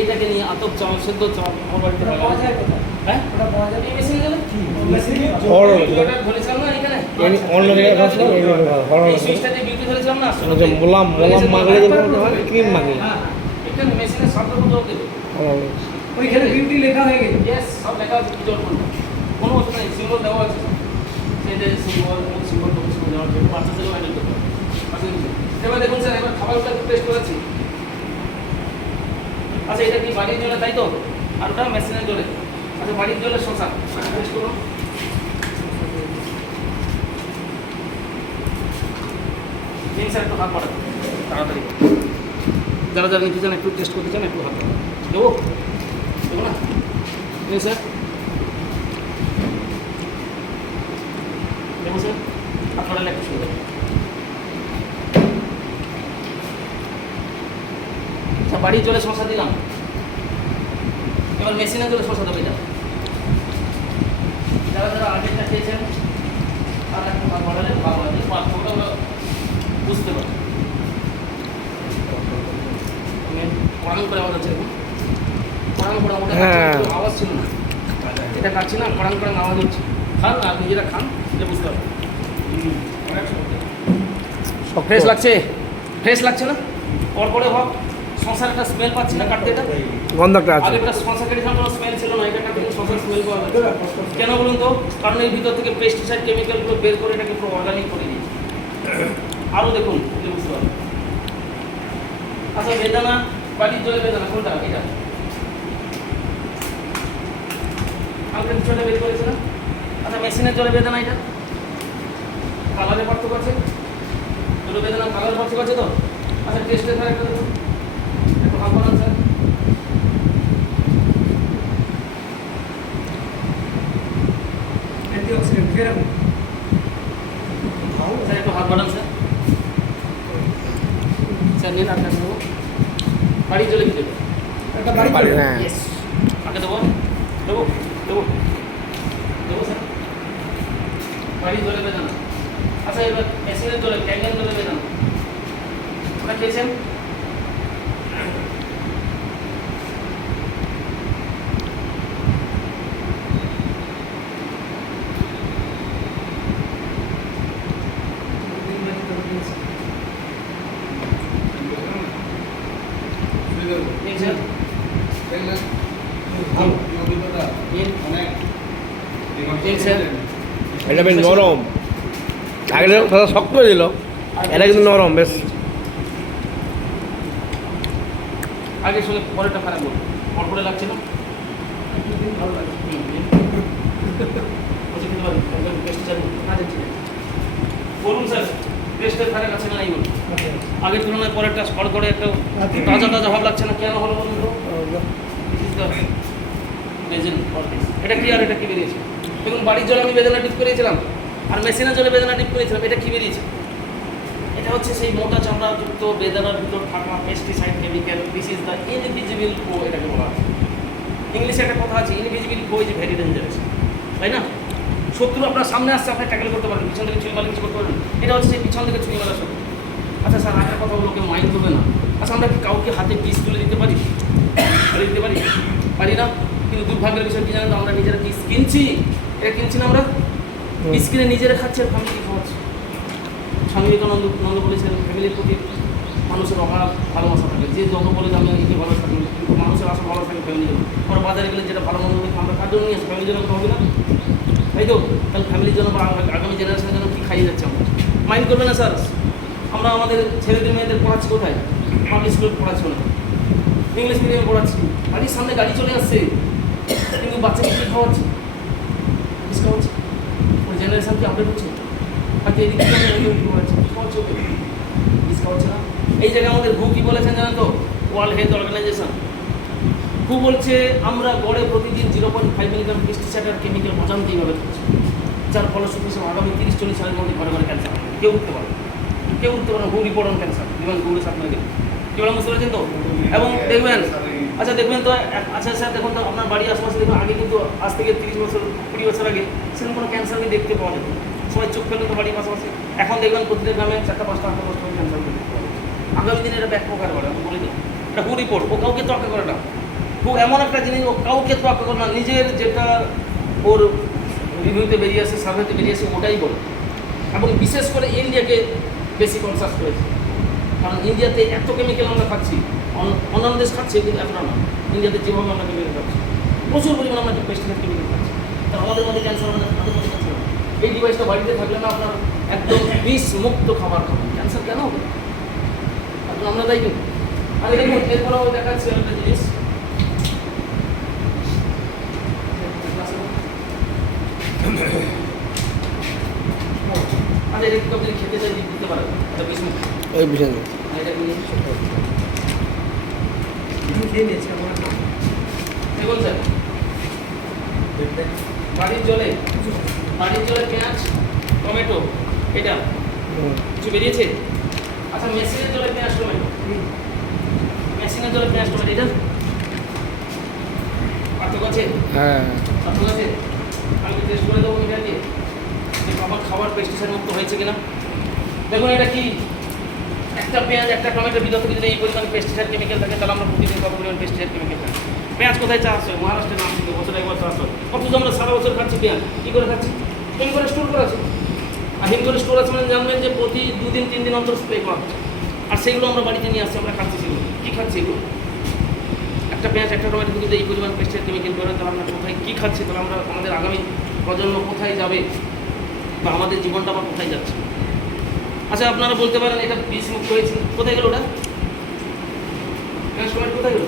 এটাকে নিয়ে আতপ চাল, সেদ্ধ চাল আমার বাড়িতে পাওয়া যায় কোথায়? হ্যাঁ ওটা পাওয়া যায় এই মেশিনে গেলে ধরেছিলাম না এখানে, অন্য জায়গায় এই সুইচটা দিয়ে বিউটি ধরেছিলাম না, মোলাম মাগলে ক্রিম মাগলে হ্যাঁ এখানে মেশিনের শব্দ কোথাও দেবে, ওইখানে বিউটি লেখা হয়ে গেছে। ইয়েস সব লেখা আছে, কি জল করবে, কোনো অসুবিধা নেই, সিম্বল দেওয়া আছে, সেটা সিম্বল দেওয়া আছে, বাচ্চা থেকে হ্যান্ডেল করতে হবে। এবার দেখুন স্যার, এবার খাবারটা টেস্ট করেছি। আচ্ছা এটা কি বাড়ির জন্য, তাই তো? আর ওটা মেশিনের জলে। আচ্ছা বাড়ির জলের শশা টেস্ট করুন। নিন স্যার একটু হাত পাঠান তাড়াতাড়ি। যারা যারা নিতে চান একটু টেস্ট করতে চান একটু হাত দেবো দেবো না নেই স্যার দেবো স্যার আপনারা একটু শুনে দেবেন। আচ্ছা বাড়ির জলে শশা দিলাম, এবার মেশিনের জলে শশা দেবে যারা যারা আগেরটা খেয়েছেন তারা একটু ভাগ বাড়ালে ভালো লাগে, পার্থক্যটা আমরা বুঝতে পারি। কড়াং করে আওয়াজ হচ্ছে, কড়াং করে আমাদের আওয়াজ ছিল না, এটা কাটছি না, কড়াং করে আওয়াজ হচ্ছে। খান আর নিজেরা খান, এটা বুঝতে পারবেন। ফ্রেশ লাগছে, ফ্রেশ লাগছে না? পরপরে হোক শশার একটা স্মেল পাচ্ছি না কাটতে, এটা গন্ধটা আছে। আগে একটা শশা কেটেছিলাম কোনো স্মেল ছিল না, এটা কাটতে শশার স্মেল পাওয়া যাচ্ছে। কেন বলুন তো? কারণ এর ভিতর থেকে পেস্টিসাইড কেমিক্যালগুলো বের করে এটাকে পুরো অর্গানিক করে দিয়েছে। আরও দেখুন বুঝতে পারবেন। আচ্ছা বেদানা, বাড়ির জলে বেদানা কোনটা? এটা হালকা কিছুটা বের করেছে না? আচ্ছা মেশিনের জলে বেদানা, এটা কালারে পার্থক্য আছে, দুটো বেদানা কালার পার্থক্য আছে তো? আচ্ছা টেস্টের ধারে একটা দেখুন, একটু হাত বানান স্যার। অ্যান্টিঅক্সিডেন্ট ফেরাম স্যার একটু হাত বানান স্যার। স্যার নিন আপনার দেবো, বাড়ির জলে কি দেবো? একটা বাড়ি বাড়ি, হ্যাঁ। ইয়েস আগে দেবো দেবো দেবো দেবো স্যার। বাড়ির জলে বেদানা। আচ্ছা এবার মেশিনের জলে, ক্যাঙ্গান জলে বেদানা ওটা খেয়েছেন? খেয়েছেন? খেয়েছেন? এটা বেশ নরম, আগে শক্ত ছিল, এটা কিন্তু নরম বেশ। আগে শুনে পরেরটা খারাপ বলুন, পরপরে লাগছে না? ভালো লাগে। বলছি খেতে পারি, টেস্ট চালু। আচ্ছা ঠিক আছে। বলুন স্যার টেস্টের ধারে কাছে না, নাই বলুন। আচ্ছা আগের তুলনায় পরেরটা স্কর করে একটা আচ্ছা। তাজা তাজা ভাব লাগছে না, কেন হলো বলুন তো? এটা কি আর এটা কি বেরিয়েছে? দেখুন বাড়ির জলে আমি বেদনা ডিপ করেছিলাম আর মেশিনের জলে বেদনা ডিপ করেছিলাম, এটা কি বেরিয়েছে? এটা হচ্ছে সেই মোটা চামড়াযুক্ত বেদানার ভিতর থাকা pesticide chemical, this is the invisible ফো, এটাকে বলা আছে। ইংলিশে একটা কথা আছে, ইনভিজিবল ফো ইজ ভেরি ডেঞ্জারাস, তাই না? শত্রু আপনার সামনে আসছে, আপনি ট্যাকেল করতে পারবেন, পিছন থেকে ছুঁয়ে মারলে কিছু করতে পারবেন, এটা হচ্ছে সেই পিছন থেকে ছুঁয়ে মারা শত্রু। আচ্ছা স্যার একটা কথা বলো, কেউ মাইন্ড করবে না। আচ্ছা আমরা কি কাউকে হাতে বিষ তুলে দিতে পারি? দিতে পারি? পারি না। কিন্তু দুর্ভাগ্যের বিষয় কি জানেন তো, আমরা নিজেরা বিষ কিনছি, এটা কিনছি না আমরা, বিষ কিনে নিজেরা খাচ্ছি আর ফ্যামিলি খাওয়াচ্ছি। স্বামী বিবেকানন্দ বলেছেন ফ্যামিলির প্রতি মানুষের অভাব ভালোবাসা থাকে, যে যত বলে যে আমি একে ভালো থাকি, কিন্তু মানুষের আসল ভালো থাকে ফ্যামিলির জন্য। আমরা বাজারে গেলে যেটা ভালো মন্দ দেখি আমরা কার জন্য নিয়ে আসি? ফ্যামিলির জন্য হবে না, তাই তো? তাহলে ফ্যামিলির জন্য বা আগামী জেনারেশনের জন্য কী খাইয়ে যাচ্ছে আমরা? মাইন্ড করবে না স্যার? আমরা আমাদের ছেলেদের মেয়েদের পড়াচ্ছি কোথায়? পাবলিক স্কুলে পড়াচ্ছি না, ইংলিশ মিডিয়ামে পড়াচ্ছি। বাড়ির সামনে গাড়ি চলে আসছে, কিন্তু বাচ্চাকে কী খাওয়াচ্ছে? বিষ খাওয়াচ্ছে। ওই জেনারেশন কি আপডেট হচ্ছে? বাকি এদিকে খাওয়াচ্ছে, বিষ খাওয়াচ্ছে না। এই জায়গায় আমাদের হু কী বলেছেন জানেন তো? ওয়ার্ল্ড হেলথ অর্গানাইজেশন হু বলছে আমরা গড়ে প্রতিদিন 0.5 মিলিগ্রাম পেস্টিসাইড আর কেমিক্যাল অজান্তেইভাবে খাচ্ছি, যার ফলশ্রুতি হিসেবে আগামী 30-40 সালের মধ্যে ঘরে ঘরে ক্যান্সার হবে। কেউ উঠতে পারে, কেউ উঠতে পারে না। হু রিপোর্ট অন ক্যান্সার, ইভেন গুগলের সাথে দেখবেন, কি বলা বুঝতে পারছেন তো? এবং দেখবেন, আচ্ছা দেখবেন তো, আচ্ছা স্যার দেখুন তো আপনার বাড়ির আশপাশে দেখবেন, আগে কিন্তু আজ থেকে 30 বছর 20 বছর আগে সেরকম কোনো ক্যান্সার আমি দেখতে পাওয়া যেত না। সবাই চোখ ফেলতো বাড়ির পাশাপাশি। এখন দেখবেন প্রতিটা গ্রামে 4টা 5টা 8টা ক্যান্সার দেখতে পাওয়া যাচ্ছে। আগামী দিনে এটা ব্যাক প্রকার করে, আমি বলি দিই, এটা হু রিপোর্ট। ও কাউকে তোয়াক্কা করে না। হু এমন একটা জিনিস, ও কাউকে তোয়াক্কা করে না, নিজের যেটা ওর রিভিউতে বেরিয়ে আসে, সার্ভেতে বেরিয়ে আসে, ওটাই বলে। এবং বিশেষ করে ইন্ডিয়াকে বেশি কনসাস করেছে, কারণ ইন্ডিয়াতে এত কেমিক্যাল আমরা খাচ্ছি, অন্যান্য দেশ খাচ্ছে কিন্তু এতটা না। ইন্ডিয়াতে যেভাবে আমরা কেমিক্যাল খাচ্ছি, প্রচুর পরিমাণে আমরা পেস্টিসাইড কেমিক্যাল খাচ্ছি, তার আমাদের মধ্যে ক্যান্সার, আমাদের মধ্যে ক্যান্সার। এই ডিভাইসটা বাড়িতে থাকলে না আপনার একদম বিষ মুক্ত খাবার খাবেন, ক্যান্সার কেন হবে? এখন আমরা তাই কিন্তু। আর দেখুন এরপরেও দেখাচ্ছে একটা জিনিস, আচ্ছা এটা কিন্তু আপনি খেতে চাই দিতে পারেন, এটা বিষ মুক্ত। ওই বিষয় এটা খেয়ে নিয়েছি আমার নাম দেখুন স্যার, বাড়ির জলে পেঁয়াজ, টমেটো, এটা কিছু বেরিয়েছে। আচ্ছা, মেশিনের জলে পেঁয়াজ, টমেটো, মেশিনের জলে পেঁয়াজ, টমেটো, এটা পার্থক্য আছে? হ্যাঁ পার্থক্য আছে। আমি টেস্ট করে দেবো এটা দিয়ে যে আমার খাবার পেস্টিসাইড মুক্ত হয়েছে কিনা। দেখুন এটা কি, একটা পেঁয়াজ একটা টমেটোর ভিতর থেকে যদি এই পরিমাণ পেস্টিসাইড কেমিক্যাল থাকে, তাহলে আমরা প্রতিদিন কত পরিমাণ পেস্টিসাইড কেমিক্যাল খাই। পেঁয়াজ কোথায় চাষ হয়? মহারাষ্ট্রের নাম ছিল, বছরে একবার চাষ হয়। অথচ আমরা সারা বছর খাচ্ছি পেঁয়াজ। কী করে খাচ্ছি? হিম করে স্টোর করা আছে। আর হিম করে স্টোর আছে মানে জানবেন যে প্রতি 2 দিন 3 দিন অন্তর স্প্রে করা হচ্ছে। আর সেগুলো আমরা বাড়িতে নিয়ে আসছি, আমরা খাচ্ছি সেগুলো। কী খাচ্ছি এগুলো? একটা পেঁয়াজ একটা টমেটো যদি এই পরিমাণ পেস্টিসাইড কেমিক্যাল করে, তাহলে আমরা কোথায় কী খাচ্ছি? তাহলে আমরা আমাদের আগামী প্রজন্ম কোথায় যাবে, বা আমাদের জীবনটা আবার কোথায় যাচ্ছে? আচ্ছা, আপনারা বলতে পারেন এটা বিষ মুক্ত হয়েছে, কোথায় গেল ওটা? পেঁয়াজ টমেটো কোথায় গেল?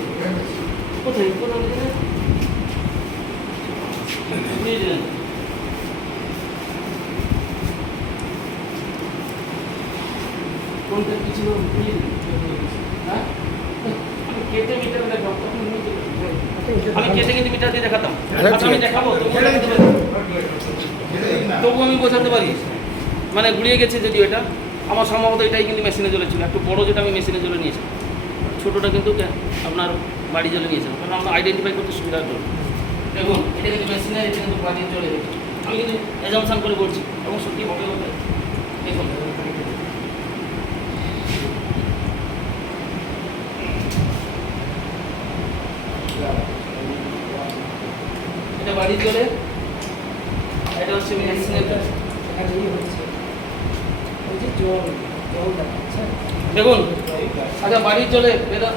কোথায় কোথায় ঘুরিয়ে দিলেন। কোনটা কিছু ঘুরিয়ে দিলেন? হ্যাঁ, আমি কেটে মিটার দেখাবো, আমি কেটে কিন্তু মিটার দিয়ে দেখাতাম। আচ্ছা, আমি দেখাবো, তবু আমি বোঝাতে পারি। মানে গুলিয়ে গেছে যদিও এটা, আমার সম্ভবত এটাই কিন্তু মেশিনে জলে ছিল। একটু বড় যেটা আমি মেশিনে জলে নিয়েছি, ছোটোটা কিন্তু আপনার বাড়ি জলে নিয়েছিলাম, কারণ আমরা আইডেন্টিফাই করতে সুবিধার জন্য। দেখুন এটা কিন্তু মেশিনের, এটা কিন্তু বাড়ির জলে গেছে। আমি কিন্তু অ্যাজাম্পশন করে বলছি, এবং সত্যি হবে হবে। দেখুন এটা বাড়ির জলে, এটা হচ্ছে মেশিনের জলে। এখানে ইয়ে হচ্ছে ওই যে জল দেখাচ্ছে। দেখুন, আচ্ছা বাড়ির জলে এটা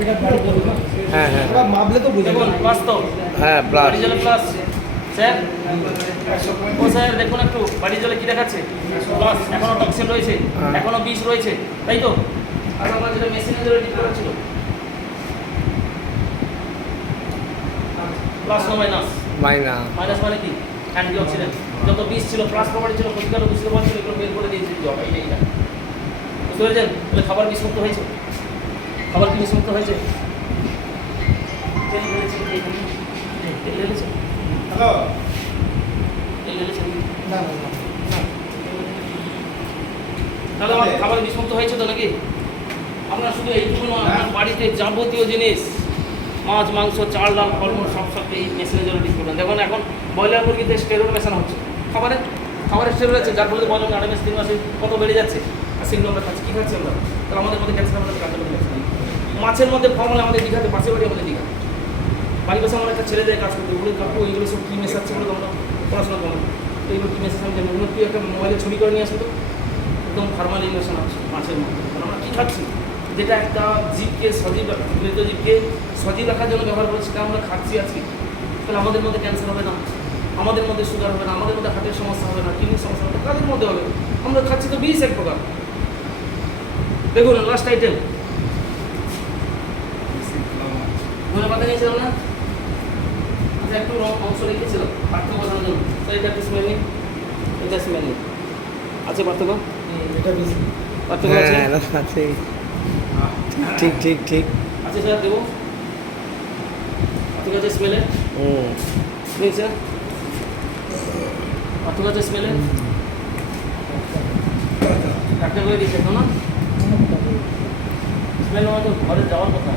এটা বাড়ি বলবো না? হ্যাঁ হ্যাঁ ওরা মাপলে তো বুঝে দেখুন প্লাস তো, হ্যাঁ প্লাস বাড়ির জলে প্লাস। স্যার ও স্যার দেখুন একটু, বাড়ির জলে কি দেখাচ্ছে? প্লাস। এখনো টক্সিন রয়েছে, হ্যাঁ। এখনো বিষ রয়েছে, তাই তো? আর আমরা যেটা মেশিনের জলে ঠিক করা ছিল, প্লাস না মাইনাস? মাইনা মাইনাস মানে কি? অ্যান্টিঅক্সিডেন্ট। যত বিষ ছিল, প্লাস প্রপার্টি ছিল, ক্ষতিকারক বিষয় ছিল, এগুলো বের করে দিয়েছে জল। এইটা বুঝতে পেরেছেন? তাহলে খাবার বিষমুক্ত হয়েছে। খাবার কি বিষমুক্ত হয়েছে? তেল ঢেলেছে, তেল ঢেলেছে, হ্যালো তেল ঢেলেছে। না না না তাহলে আমার খাবার বিষমুক্ত হয়েছে তো নাকি? আপনার শুধু এইটুকু নয়, আপনার বাড়িতে যাবতীয় জিনিস, মাছ, মাংস, চাল, ডাল, ফলমূল সব এই মেশিনে জলে ঠিক করবেন। দেখুন এখন ব্রয়লার মুরগিতে স্টেরয়েড মেশানো হচ্ছে খাবারের স্টেরয়েড আছে, যার ফলে বললাম 8 মাস 3 মাসে কত বেড়ে যাচ্ছে। আর সেগুলো আমরা খাচ্ছি। কী খাচ্ছি আমরা? তাহলে আমাদের মধ্যে ক্যান্সার, আমাদের কাঁচা ক্যান্সার। মাছের মধ্যে ফর্মুলা আমাদের দীঘাতে, পাশের বাড়ি আমাদের দীঘা। বাড়ি পাশে আমার একটা ছেলে যায় কাজ করতে, ওগুলো কাকু এইগুলো সব কী মেশাচ্ছে বলে তোমরা পড়াশোনা করো, তো এইগুলো কী মেশাচ্ছে আমি জানি। ওগুলো তুই একটা মোবাইলে ছবি করে নিয়ে আসো তো, একদম ফার্মালি মেশানো আছে মাছের মধ্যে। কারণ আমরা কী খাচ্ছি? যেটা একটা জীবকে সজীব রাখা, মৃত জীবকে সজীব রাখার জন্য ব্যবহার করছি, সেটা আমরা খাচ্ছি আজকে। তাহলে আমাদের মধ্যে ক্যান্সার হবে না, আমাদের মধ্যে সুগার হবে না, আমাদের মধ্যে হার্টের সমস্যা হবে না, কিডনির সমস্যা হবে না, কাদের মধ্যে হবে? আমরা খাচ্ছি তো বিষ এক প্রকার। দেখুন লাস্ট আইটেম, ধনে পাতা নিয়েছিলাম না? আচ্ছা একটু অংশ রেখেছিলাম পার্থক্য বোঝানোর জন্য। তো এটা একটু স্মেল নিন, এটা স্মেল নিন। আছে পার্থক্য? এটা বেশি পার্থক্য আছে? হ্যাঁ আছে ঠিক ঠিক ঠিক আছে স্যার, দেবো? পার্থক্য আছে স্মেলে? হুম নিন স্যার, পার্থক্য আছে স্মেলে? ডাক্তার করে দিচ্ছে তো না? স্মেল আমাদের ঘরে যাওয়ার কথা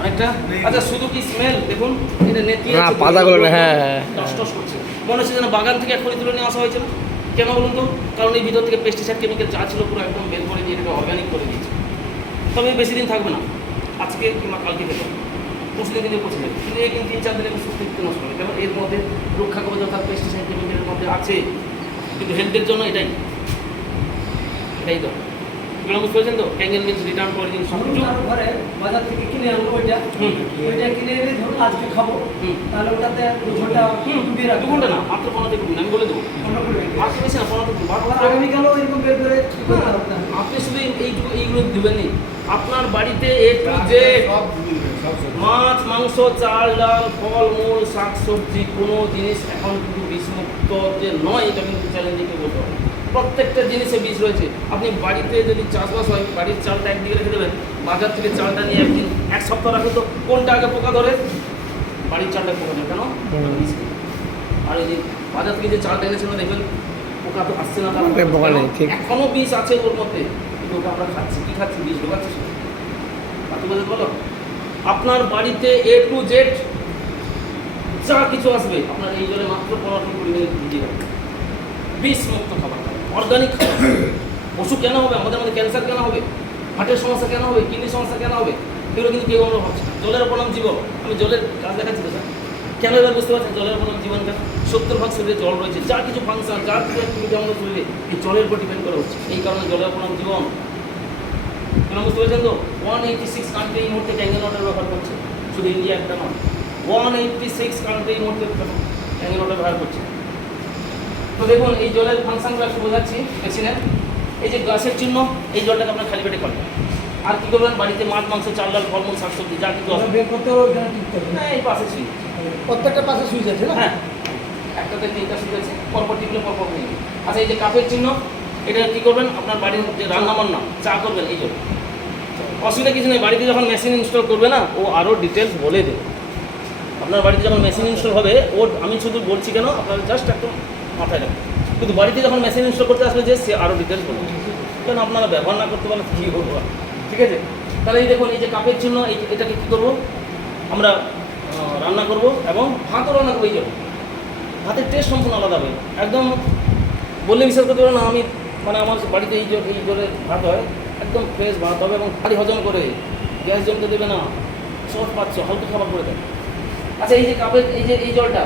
অনেকটা। আচ্ছা শুধু কি স্মেল? দেখুন এটা নেতিয়ে না, পাতাগুলো না, হ্যাঁ, হ্যাঁ, টস টস করছে, মনে হচ্ছে যেন বাগান থেকে এখনই তুলে নিয়ে আসা হয়েছে না? কেন বলুন তো? কারণ এই ভিতর থেকে পেস্টিসাইড কেমিক্যাল যা ছিল পুরো একদম বের করে দিয়ে এটাকে অর্গানিক করে দিয়েছে। তবে বেশি দিন থাকবে না, আজকে কিংবা কালকে খেতে পরশু দিন কিন্তু পচে যাবে, কিন্তু এই কিন্তু 3-4 দিনে সুস্থ নষ্ট হবে। কারণ এর মধ্যে রক্ষা কবচ অর্থাৎ পেস্টিসাইড কেমিক্যালের মধ্যে আছে, কিন্তু হেলথের জন্য এটাই তো। এগুলো বুঝতে পেরেছেন তো? ক্যাঙ্গেল মিন্স রিটার্ন করে দিন সব কিছু। কারো ঘরে বাজার থেকে কিনে আনলো ওইটা কিনে এনে ধরুন আজকে খাবো, তাহলে ওটাতে 2 ঘন্টা ডুবিয়ে 2 রাখবো। ঘন্টা না, মাত্র 15 মিনিট, আমি বলে দেবো। আর তো বেশি না, 15 মিনিট। আগামীকালও এরকম বের করে কি করতে হবে না? আপনি শুধু এইগুলো দিবেন নি, আপনার বাড়িতে এ টু জেড মাছ, মাংস, চাল, ডাল, ফল মূল, শাক সবজি, কোনো জিনিস এখন কিন্তু বিষমুক্ত যে নয়, এটা কিন্তু চ্যালেঞ্জিং বলতে হবে। প্রত্যেকটা জিনিসে বীজ রয়েছে। আপনি বাড়িতে যদি চাষবাস হয়, বাড়ির চালটা একদিকে রেখে দেবেন, বাজার থেকে চালটা নিয়ে এক সপ্তাহ রাখুন তো কোনটা আগে পোকা ধরে? বাড়ির চালটা পোকা ধরে কেন? আর এই যে বাজার থেকে যে চালটা এনেছিল দেখবেন পোকা তো আসছে না, পোকা নেই, ঠিক। এখনো বিষ আছে ওর মধ্যে, কিন্তু ওটা আমরা খাচ্ছি, কি খাচ্ছি? বিষ ঢোকাচ্ছি শুধু। বলো আপনার বাড়িতে A to Z যা কিছু আসবে আপনার এই জলে মাত্র 15 পরিমাণে ভিজিয়ে রাখবে। বিষ মুক্ত খাবার, অর্গানিক খাবার। অসুখ কেন হবে আমাদের মধ্যে? ক্যান্সার কেন হবে? হার্টের সমস্যা কেন হবে? কিডনির সমস্যা কেন হবে? এগুলো কিন্তু কেউ আমরা ভাবছি না। জলের উপর নাম জীবন। আমি জলের কাজ দেখাচ্ছি তো স্যার, কেন এবার বুঝতে পারছেন? জলের উপর নাম জীবন। 70% শরীরে জল রয়েছে, যা কিছু ফাংশন, যা কিছু অ্যাক্টিভিটি আমাদের শরীরে এই জলের উপর ডিপেন্ড করে হচ্ছে। এই কারণে জলের উপর নাম জীবন। কেন বুঝতে পেরেছেন তো? 186 কান্ট্রি এই মুহূর্তে ট্যাঙ্গেল ওয়াটার ব্যবহার করছে, শুধু ইন্ডিয়া একটা নয়। 186 কান্ট্রি এই মুহূর্তে ট্যাঙ্গেল ওয়াটার ব্যবহার করছে। তো দেখুন এই জলের ফাংশনগুলো একটু বোঝাচ্ছি। মেশিনের এই যে গ্লাসের চিহ্ন, এই জলটাকে আপনার খালি পেটে খাবেন। আর কী করবেন? বাড়িতে মাছ, মাংস, চাল, ডাল, ফলমূল, শাকসবজি যা কিছু আছে, বের করতেও এখানে ঠিক করবে না। হ্যাঁ এই পাশে ছিল। প্রত্যেকটা পাশে সুইচ আছে না? হ্যাঁ, একটাতে 3টা সুইচ আছে, পরপর টিপলে পরপর হয়ে যাবে। আচ্ছা এই যে কাপের চিহ্ন, এটা কী করবেন? আপনার বাড়ির যে রান্না বান্না চা করবেন এই জন্য অসুবিধা কিছু নেই। বাড়িতে যখন মেশিন ইনস্টল করবে না, ও আরও ডিটেলস বলে দেবে। আপনার বাড়িতে যখন মেশিন ইনস্টল হবে, ও আমি শুধু বলছি কেন, আপনার জাস্ট একটু মাথায় রাখবেন। কিন্তু বাড়িতে যখন মেশিন ইনস্টল করতে আসবে, যে সে আরও ডিটেলস বলবে, কেন আপনারা ব্যবহার না করতে পারলে কী করবো? ঠিক আছে, তাহলে এই দেখুন এই যে কাপের চিহ্ন, এটাকে কী করবো আমরা? রান্না করব এবং ভাতও রান্না করবো। এই জন্য ভাতের টেস্ট সম্পূর্ণ আলাদা হবে একদম। বললে বিশ্বাস করতে পারো না, আমি মানে আমার বাড়িতে এই জলে ভাত হয়, একদম ফ্রেশ ভাত হবে এবং ভারী হজম করে, গ্যাস জমতে দেবে না, সহজ পাচ্ছ, হালকা খাবার করে দেয়। আচ্ছা এই যে কাপের এই জলটা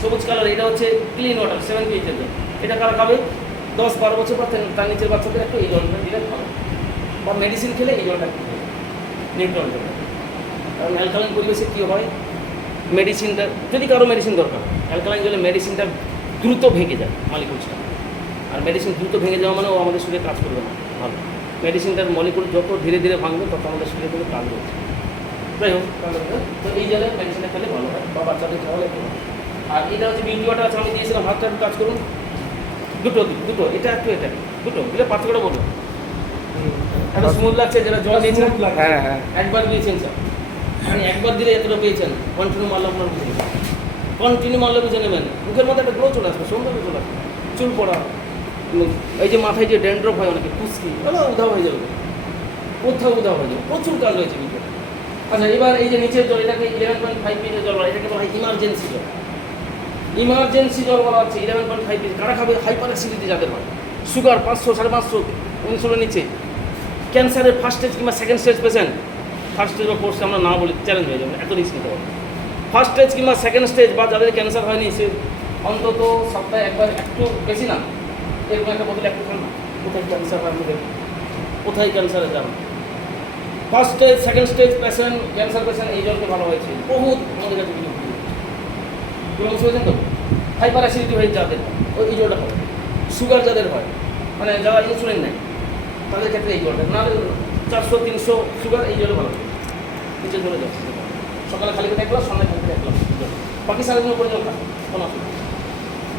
সবুজ কালার, এটা হচ্ছে ক্লিন ওয়াটার 7 pH এর জল। এটা কারা খাবে? 10-12 বছর পর তার নিচের বাচ্চাদের একটু এই জলটা দিলে ভালো, বা মেডিসিন খেলে এই জলটা নিউট্রাল জল। কারণ অ্যালকালাইন পরিবেশে কী হয়, মেডিসিনটা যদি কারো মেডিসিন দরকার, অ্যালকালাইন জলে মেডিসিনটা দ্রুত ভেঙে যায় মলিকুলসটা। আর মেডিসিন দ্রুত ভেঙে যাওয়া মানে ও আমাদের শরীরে কাজ করবে না ভালো। মেডিসিনটার মলিকুল যত ধীরে ধীরে ভাঙবে তত আমাদের শরীরে থেকে কাজ হচ্ছে। যাই হোক, তো এই জলে মেডিসিনটা খেলে ভালো হয়, বা বাচ্চাদের খাওয়ালে ভালো হয়। আর এটা হচ্ছে বিউটি ওয়াটার আছে, আমি দিয়েছিলাম, হাতটা একটু কাজ করুন। দুটো এটা একটু এটা দুটো দিলে পার্থক্যটা বলুন। একটা স্মুথ লাগছে, যেটা জল দিয়েছেন। Smooth লাগছে। হ্যাঁ হ্যাঁ, একবার দিয়েছেন স্যার, মানে একবার দিলে এতটা পেয়েছেন, কন্টিনিউ মারলে আপনার বুঝে নেবেন। কন্টিনিউ মারলে বুঝে নেবেন, মুখের মধ্যে একটা গ্লো চলে আসবে, সৌন্দর্য চলে আসবে, চুল পড়া, এই যে মাথায় যে ড্যান্ড্রফ হয় অনেকে, ফুসকি, উধাও হয়ে যাবে, কোথাও উধাও হয়ে যাবে, প্রচুর কাজ রয়েছে কিন্তু। আচ্ছা এবার এই যে নিচের জল, এটাকে 11.5 pH জল বলা হয়, এটাকে বলা হয় ইমার্জেন্সি জল। ইমার্জেন্সি জল বলা হচ্ছে 11.5 pH। কারা খাবে? হাইপার অ্যাসিডিটি যাদের হয়, সুগার 500-550 ইনসুলিন নিচে, ক্যান্সারের ফার্স্ট স্টেজ কিংবা second stage patient. First stage বা ফোর্থ আমরা না বলি, চ্যালেঞ্জ হয়ে যাবে, এত রিস্ক নিতে হবে। ফার্স্ট স্টেজ কিংবা সেকেন্ড স্টেজ বা যাদের ক্যান্সার হয়নি, সে অন্তত সপ্তাহে একবার, একটু বেশি না, এরকম একটা বোতলে একটু খান না। কোথায় ক্যান্সার হয় আমাদের, কোথায় ক্যান্সারের যাবে? First stage, second stage patient, cancer patient এই জলকে ভালো হয়েছে বহুত আমাদের কাছে বিনিয়োগ বুঝেছেন তো। হাইপার অ্যাসিডিটি হয়ে যাদের হয় এই জলটা হবে। সুগার যাদের হয়, মানে যারা ইনসুলিন নেয়, তাদের ক্ষেত্রে এই জলটা, না 400-300 সুগার, এই জলে ভালো হবে। নিচে জলে জল, সকালে খালি পেটে 1 গ্লাস, সন্ধ্যায় খালি পেটে 1 গ্লাস জল, বাকি সারাদিন উপরে জল খান, কোনো অসুবিধা নেই।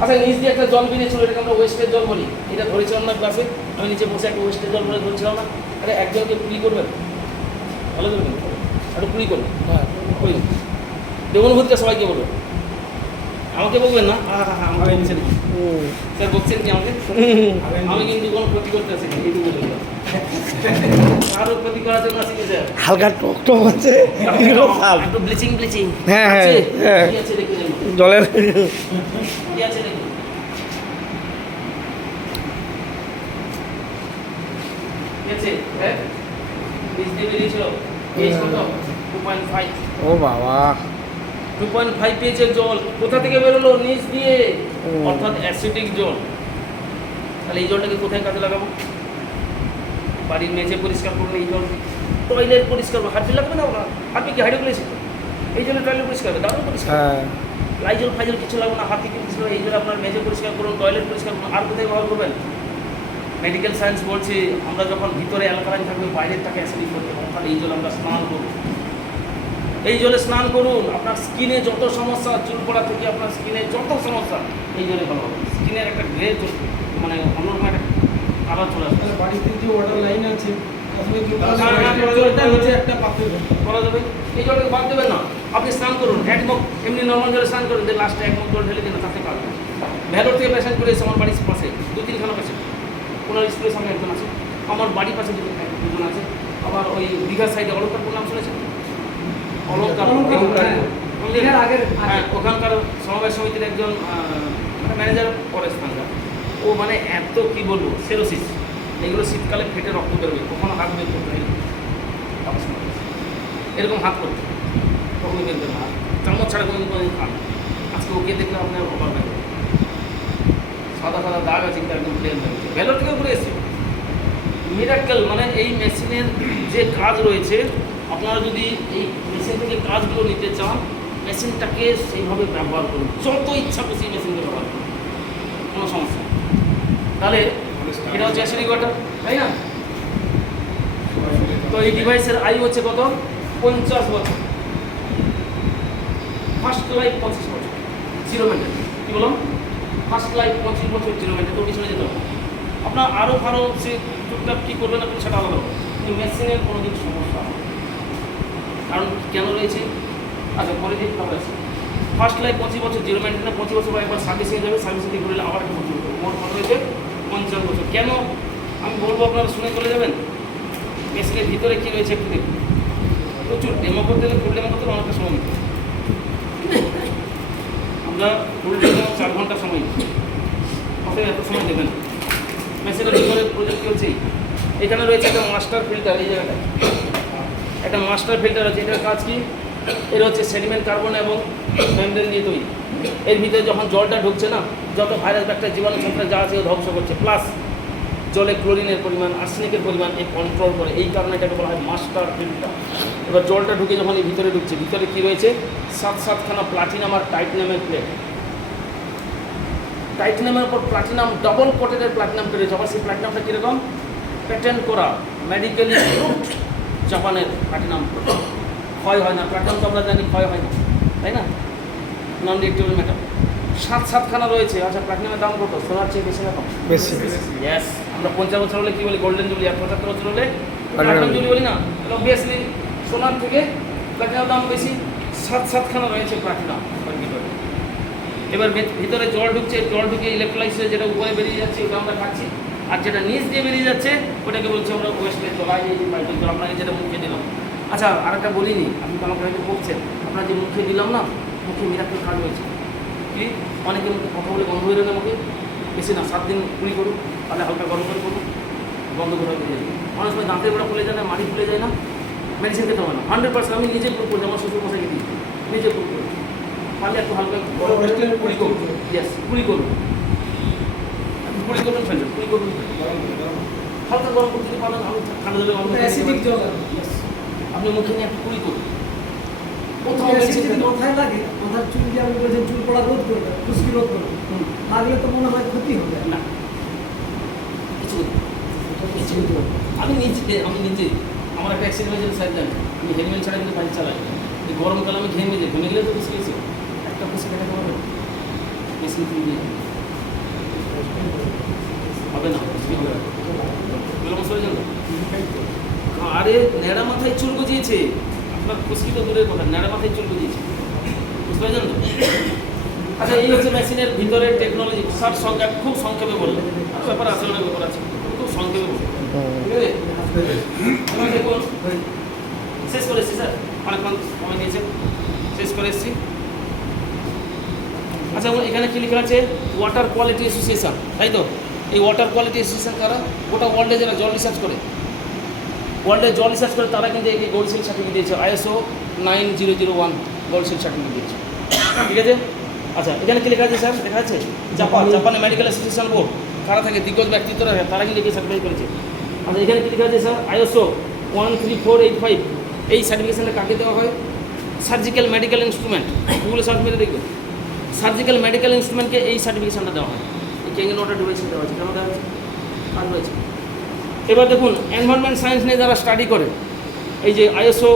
আচ্ছা নিচ দিয়ে একটা জল বেরিয়েছিল, এটাকে আমরা ওয়েস্টের জল বলি। এটা ধরেছিলাম না গ্লাসে, আমি নিচে বসে একটা ওয়েস্টের জল বলে ধরেছিলাম না। আরে একজনকে কুড়ি করবেন, ভালো করবেন, একটু কুড়ি করবেন, ওই অনুভূতিটা সবাইকে বলবেন, আমাকে বলবেন না। আমাকে বলছেন কি স্যার, বলছেন কি আমাকে? আমি কিন্তু কোনো ক্ষতি করতে আসি না, এইটুকু বললাম, কারো ক্ষতি করার জন্য আসি স্যার। হালকা টক টক হচ্ছে, একটু ব্লিচিং হ্যাঁ, আছে, হ্যাঁ। কি আছে দেখুন, জলের কি আছে দেখুন, কি আছে, হ্যাঁ বীজ দিয়ে বেরিয়েছিল, pH কত? 2.5। ও বাবা, 2.5 pH এর জল কোথা থেকে বেরোলো? নিচ দিয়ে, অর্থাৎ অ্যাসিডিক জল। তাহলে এই জলটাকে কোথায় কাজে লাগাবো? বাড়ির মেঝে পরিষ্কার করুন এই জল, টয়লেট পরিষ্কার করবো, হাঁটতে লাগবে না ওরা, হাঁটবে কি হাইড্রো ক্লিন, এই জন্য টয়লেট পরিষ্কার হবে, দারুণ পরিষ্কার, হ্যাঁ লাইজল ফাইজল কিছু লাগবে না, হাতে কিছু, এই জন্য আপনার মেঝে পরিষ্কার করুন, টয়লেট পরিষ্কার করুন। আর কোথায় ব্যবহার করবেন? মেডিকেল সায়েন্স বলছে আমরা যখন ভিতরে অ্যালকালাইন থাকবে, বাইরের থাকে অ্যাসিডিক করতে, অর্থাৎ এই জল আমরা স্নান করব, এই জলে স্নান করুন। আপনার স্কিনে যত সমস্যা, চুল পড়া থেকে আপনার স্কিনে যত সমস্যা, এই জলে ভালো হবে। স্কিনের একটা গ্রে, মানে অন্যরকম একটা কালার চলে আসবে। তাহলে বাড়িতে যে ওয়াটার লাইন আছে করা যাবে। এই জলটাকে বাদ দেবেন না, আপনি স্নান করুন এক মুখ, এমনি নর্মাল জলে স্নান করুন, দিয়ে লাস্টে এক মুখ জল ঢেলে দিন, তাতে কাজ হবে। ভ্যালোর থেকে পেশেন্ট করে এসে আমার বাড়ির পাশে 2-3খানা পেশেন্ট, ওনার স্কুলের সামনে একজন আছে, আমার বাড়ির পাশে দুজন আছে, আবার ওই দীঘার সাইডে অলঙ্কারপুর নাম শুনেছেন? অলঙ্কার, দীঘার আগের হ্যাঁ, ওখানকার সমবায় সমিতির একজন ম্যানেজার পরে স্থানকার, ও মানে এত কি বলবো সেরোসিস, এগুলো শীতকালে ফেটে রক্ত বেরোবে, কখনো হাত বের করতে হয় এরকম হাত করতে, কখনো বের করবে হাত চামচ ছাড়া কোনো খান। আজকে ওকে দেখলে আপনার অবাক হবে, সাদা সাদা দাগ আছে কিন্তু একদম প্লেন হয়েছে, ভ্যালোর থেকে ঘুরে এসেছে। মিরাক্কেল মানে এই মেশিনের যে কাজ রয়েছে, আপনারা যদি এই মেশিন থেকে কাজগুলো নিতে চান, মেশিনটাকে সেইভাবে ব্যবহার করুন, যত ইচ্ছা খুশি মেশিনকে ব্যবহার করুন, কোনো সমস্যা নেই। তাহলে এটা হচ্ছে অ্যাসিডিক ওয়াটার, তাই না? তো এই ডিভাইসের আয়ু হচ্ছে কত? 50 বছর, ফার্স্ট লাইফ 25 বছর, 0 মেনটেন। কী বললাম? ফার্স্ট লাইফ 25 বছর, 0 মেনটেন। তো পিছনে যেতে হবে আপনার, আরও সে টুকটাক কী করবেন আপনি সেটা আলাদা হবে, কিন্তু মেশিনের কোনো দিন সমস্যা হবে। কারণ কেন রয়েছে? আচ্ছা পরে দিন তাহলে আছে ফার্স্ট লাইফ 25 বছর, 0 মেনটেনে 25 বছর পর একবার সার্ভিসিং যাবে, সার্ভিসিং দিয়ে করলে আবার একটা বছর, মোট কত হয়েছে? 50 বছর। কেন আমি বলবো, আপনারা শুনে চলে যাবেন। মেশিনের ভিতরে কী রয়েছে একটু দেখুন, প্রচুর ডেমো করতে গেলে ফুল ডেমো করতে অনেকটা সময় নিতে, আমরা ফুল ডেমো 4 ঘন্টা সময় নিই, অতএব এত সময় দেবেন। মেশিনের ভিতরে প্রযুক্তি হচ্ছে এখানে রয়েছে একটা মাস্টার ফিল্টার, এই জায়গাটা একটা মাস্টার ফিল্টার আছে। এটার কাজ কি? এর হচ্ছে সেডিমেন্ট, কার্বন এবং মেমব্রেন দিয়ে তৈরি। এর ভিতরে যখন জলটা ঢুকছে না, যত ভাইরাস ব্যাকটেরিয়া জীবাণু ছত্রাক যা আছে ধ্বংস করছে, প্লাস জলে ক্লোরিনের পরিমাণ, আর্সেনিকের পরিমাণ এই কন্ট্রোল করে, এই কারণে এটাকে বলা হয় মাস্টার ফিল্টার। এবার জলটা ঢুকে যখন এই ভিতরে ঢুকছে, ভিতরে কী রয়েছে? 7-7খানা প্লাটিনাম আর টাইটানিয়ামের প্লেট। টাইটানিয়ামের উপর প্লাটিনাম, ডাবল কোটেডের প্লাটিনাম পেরেছে। আবার সেই প্লাটিনামটা কীরকম? প্যাটেন্ট করা, মেডিকেলি প্রুফড জাপানের প্লাটিনাম। ক্ষয় হয় না, প্লাটিনাম তো আমরা জানি ক্ষয় হয় না, তাই না? নন রিয়েক্টেবল মেটাল। 7-7খানা রয়েছে। আচ্ছা প্লাটিনামের দাম কত? সোনার চেয়ে বেশি না কম? বেশি। ইয়েস, আমরা 50 বছর হলে কী বলি? Golden jubilee. আর 75 বছর হলে প্লাটিনাম জুবলি বলি না? অবভিয়াসলি সোনার থেকে প্লাটিনামের দাম বেশি। 7-7খানা রয়েছে প্লাটিনাম ভিতরে। এবার ভিতরে জল ঢুকছে, জল ঢুকে ইলেকট্রোলাইসিস যেটা উপরে বেরিয়ে যাচ্ছে ওটা আমরা খাচ্ছি, আর যেটা নিচ দিয়ে বেরিয়ে যাচ্ছে ওটাকে বলছি আমরা ওয়েস্টেজ জল। এই যে পাইপের জল আপনাকে যেটা মুখে দিলাম। আচ্ছা আরেকটা বলিনি, আপনি তো আমাকে হয়তো বলছেন, আপনার যে মুখে দিলাম না, মুখে মিরাক্কেল কাজ হয়েছে কি? অনেকের মুখে কথা বলে বন্ধ হয়ে গেলে আমাকে বেশি না 7 দিন কুড়ি করুন, তাহলে হালকা গরম করে করুন, বন্ধ করে বেরিয়ে যাবে। অনেক সময় দাঁতের গোড়া ফুলে যায় না, মাড়ি ফুলে যায় না, মেডিসিন খেতে হবে না। 100% আমি নিজে প্রুভ করছি, আমার শ্বশুর মশাইকে দিয়েছি, নিজে প্রুভ করেছি। পারলে একটু হালকা কুড়ি করুন, ইয়েস কুড়ি করুন, কুড়ি করুন ফেলবেন, কুড়ি করুন, হালকা গরম করতে যদি পারেন, ঠান্ডা জলে গরম অ্যাসিডিক জল, আপনি মুখে নিয়ে একটু কুড়ি করুন। প্রথম অ্যাসিড যদি মাথায় লাগে, মাথার চুল যে আপনি বলছেন চুল পড়া রোধ করবে, খুশকি রোধ করবে, লাগলে তো মনে হয় ক্ষতি হবে না, কিছু আমি নিজে আমার একটা অ্যাক্সিডেন্ট হয়েছিল সাইড দেন, আমি হেলমেট ছাড়া কিন্তু বাইক চালাই। এই গরমকালে আমি ঘেমে যাই, ঘেমে গেলে তো খুশি গেছে, একটা খুশি খেতে হবে বেশি দিয়ে হবে না, খুশকি হবে না, মশলা জানো। আরে নেড়া মাথায় চুল গজিয়েছে, আপনার খুশকি তো দূরের কথা, নেড়া মাথায় চুল গজিয়েছে, বুঝতে পারছেন তো? আচ্ছা এই হচ্ছে মেশিনের ভিতরের টেকনোলজি। স্যার খুব সংক্ষেপে বললেন, আরও ব্যাপার আছে, অনেক ব্যাপার আছে, খুব সংক্ষেপে বললেন। দেখুন শেষ করে এসছি স্যার, অনেকক্ষণ সময় দিয়েছে, শেষ করে এসছি। আচ্ছা এখানে কি লেখা আছে? ওয়াটার কোয়ালিটি অ্যাসোসিয়েশন, তাই তো? এই ওয়াটার কোয়ালিটি অ্যাসোসিয়েশন কারা? গোটা ওয়ার্ল্ডে যারা জল রিসার্চ করে, ওয়ার্ল্ডে জল রিসার্চ করে তারা কিন্তু এই গোল্ড সিল সার্টিফিকেট দিয়েছে, ISO 9001 গোল্ড সিল সার্টিফিকেট দিয়েছে, ঠিক আছে? আচ্ছা এখানে কি লেখা আছে স্যার? লেখা আছে জাপানের মেডিকেল অ্যাসোসিয়েশন বোর্ড, কারা থাকে? দিগ্গজ ব্যক্তিত্বরা, তারা কিন্তু একে সার্টিফাই করেছে। আচ্ছা এখানে কি লেখা আছে স্যার? ISO 13485, এই সার্টিফিকেশনটা কাকে দেওয়া হয়? সার্জিক্যাল মেডিকেল ইনস্ট্রুমেন্ট, গুগলে সার্চ মেরে দেখবেন, সার্জিক্যাল মেডিকেল ইনস্ট্রুমেন্টকে এই সার্টিফিকেশনটা দেওয়া হয়। এই কেঙ্গেন ওয়াটার ডিভাইসে দেওয়া আছে, কেন দেওয়া হয়েছে? কাজ রয়েছে। এবার দেখুন এনভায়রনমেন্ট সায়েন্স নিয়ে যারা স্টাডি করে, এই যে ISO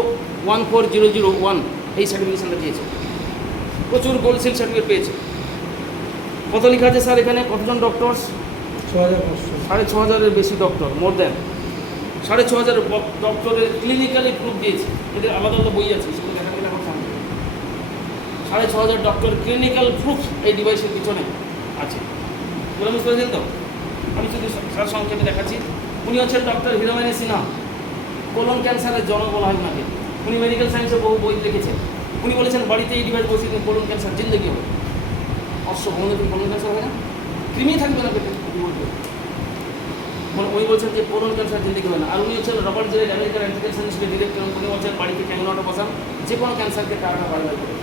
14001 এই সার্টিফিকেশনটা দিয়েছে, প্রচুর গোল্ড সিল সার্টিফিকেট পেয়েছে। কত লেখা আছে স্যার এখানে? কতজন ডক্টরস? 6500। 6500-এর বেশি ডক্টর, মোর দেন 6,500 ডক্টরের ক্লিনিক্যালি প্রুফ দিয়েছে, এদের আলাদা আলাদা বই আছে, সেগুলো দেখা গেলে আমার সামনে 6,500 ডক্টর ক্লিনিক্যাল প্রুফ এই ডিভাইসের পিছনে আছে। বলে বুঝতে পেরেছেন তো? আমি যদি সার সংক্ষেপে দেখাচ্ছি, উনি হচ্ছেন ডক্টর হিরোমানি সিনহা, কোলন ক্যান্সারের জনক বলা হয় ওনাকে। উনি মেডিকেল সায়েন্সে বহু বই লিখেছেন। উনি বলেছেন বাড়িতে এই ডিভাইস বসিয়ে দিন, কোলন ক্যান্সার জিন্দগি হবে। অশ্বগন্ধ কোলন ক্যান্সার হয় না, কৃমি থাকবে না পেটে। উনি বলছেন যে কোলন ক্যান্সার জিন্দগি হবে না। আর উনি হচ্ছেন রবার্ট জেরেড, আমেরিকার অ্যান্টি ক্যান্সার ইনস্টিটিউটের ডিরেক্টর। উনি বলছেন বাড়িতে ক্যাংনোটা বসান, যে কোনো ক্যান্সারকে টাকা বাইরে করে।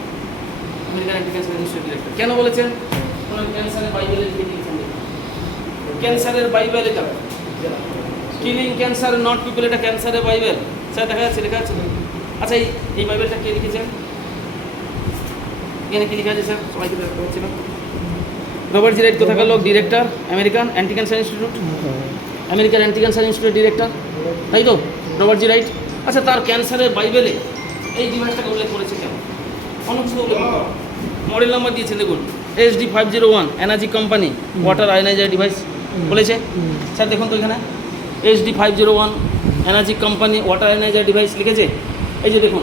আমেরিকার অ্যান্টি ক্যান্সার ইনস্টিটিউটের ডিরেক্টর কেন বলেছেন? ওনার ক্যান্সারের বাইবেলে লিখে দিয়েছেন, ক্যান্সারের বাইবেল এটা, কিলিং ক্যান্সার নট পিপল, এটা ক্যান্সারের বাইবেল। স্যার দেখা যাচ্ছে, লেখা আছে। আচ্ছা, এই বাইবেলটা কে লিখেছেন? এখানে কি লেখা আছে স্যার? সবাইকে দেখতে পাচ্ছি না। রবার্ট জেরেড কোথাকার লোক? Director, American anti cancer institute, আমেরিকার অ্যান্টি ক্যান্সার ইনস্টিটিউট ডিরেক্টর, তাই তো রবার্ট জেরেড। আচ্ছা, তার ক্যান্সারের বাইবেলে এই ডিভাইসটাকে উল্লেখ করেছে কেন? অনেক কিছু উল্লেখ করা, মডেল নাম্বার দিয়েছে দেখুন, HD501 energy company water ioniser device বলেছে। স্যার দেখুন তো এখানে HD501 energy company water ioniser device লিখেছে। এই যে দেখুন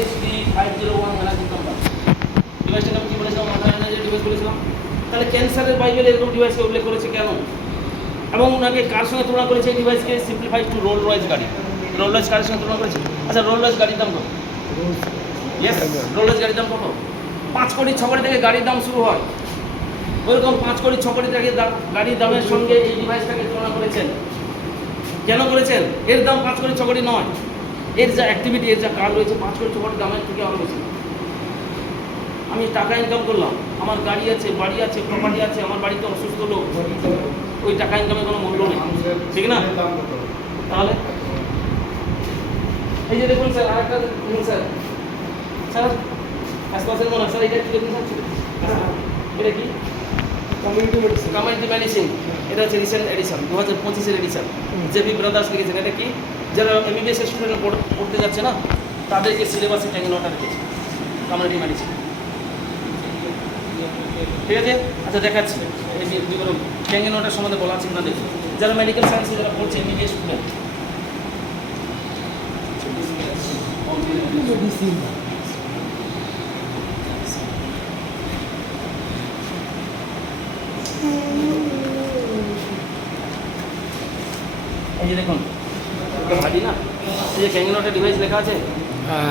HD501 এনার্জি কোম্পানি ডিভাইসটাকে আমি কী বলেছিলাম? ওয়াটার আয়নাইজার ডিভাইস বলেছিলাম। তাহলে ক্যান্সারের বাইবেলে এরকম ডিভাইসকে উল্লেখ করেছে কেন? এবং ওনাকে কার সঙ্গে তুলনা করেছে এই ডিভাইসকে? সিম্পলিফাইড টু রোল রয়েস গাড়ি। রোল রয়েস গাড়ির সঙ্গে তুলনা করেছে। আচ্ছা, রোল রয়েস গাড়ির দাম কত? ইয়েস, রোল রয়েস গাড়ির দাম কত? 5 কোটি 6 কোটি থেকে গাড়ির দাম শুরু হয়। ওইরকম 5 কোটি 6 কোটি থেকে গাড়ির দামের সঙ্গে এই ডিভাইসটাকে তুলনা করেছেন। কেন করেছেন? এর দাম 5 কোটি 6 কোটি নয়, এর যা অ্যাক্টিভিটি, এর যা কাজ রয়েছে 5 কোটি 6 কোটি দামের থেকে আরও বেশি। আমি টাকা ইনকাম করলাম, আমার গাড়ি আছে, বাড়ি আছে, প্রপার্টি আছে, আমার বাড়িতে অসুস্থ লোক, ওই টাকা ইনকামের কোনো মূল্য নেই, ঠিক না? তাহলে এই যে দেখুন স্যার, আরেকটা দেখুন স্যার, স্যার আশপাশের মনে স্যার, এটা কি দেখুন স্যার, এটা কি? Community medicine. এটা হচ্ছে রিসেন্ট এডিশন, 2025-এর এডিশন, জেবি ব্রাদার্স লিখেছেন। এটা কি? যারা MBBS স্টুডেন্ট পড়তে যাচ্ছে না, তাদেরকে সিলেবাসে ট্যাঙ্গেনোটা রেখেছে, কমিউনিটি মেডিসিন, ঠিক আছে? আচ্ছা, দেখাচ্ছি এই বিবরণ ট্যাঙ্গেনোটার সম্বন্ধে বলা আছে না, দেখুন। যারা মেডিকেল সায়েন্সে যারা পড়ছে, MBBS স্টুডেন্ট, এই যে দেখুন, ভাজি না, এই যে ক্যাঙ্গেনোটা ডিভাইস লেখা আছে,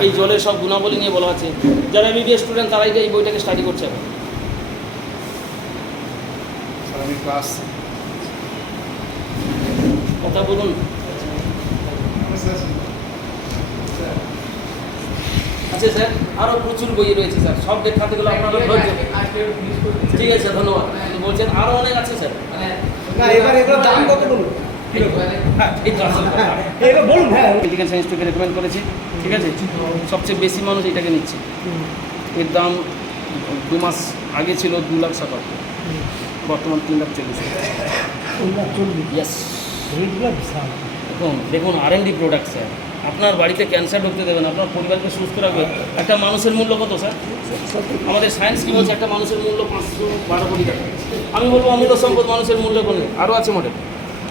এই জলের সব গুণাবলী নিয়ে বলা আছে। যারা MBBS স্টুডেন্ট তারাই এই বইটাকে স্টাডি করছে। কথা বলুন। আচ্ছা স্যার, আরও প্রচুর বই রয়েছে স্যার, সব দেখাতে গেলে আপনারা ধৈর্য। ঠিক আছে, ধন্যবাদ। বলছেন আরও অনেক আছে স্যার। না, এবার এগুলোর দাম কত বলুন? বলুন। হ্যাঁ, মেডিকেল সায়েন্সটাকে রেকমেন্ড করেছে, ঠিক আছে? সবচেয়ে বেশি মানুষ এটাকে নিচ্ছে। এর দাম 2 মাস আগে ছিল 2,70,000, বর্তমান 3,40,000। ইয়েস, দেখুন R&D প্রোডাক্ট স্যার, আপনার বাড়িতে ক্যান্সার ঢুকতে দেবেন, আপনার পরিবারকে সুস্থ রাখবে। একটা মানুষের মূল্য কত স্যার? আমাদের সায়েন্স কি বলছে? একটা মানুষের মূল্য 512 কোটি টাকা। আমি বলবো অমূল্য সম্পদ মানুষের মূল্য কোন, আরও আছে মডেল।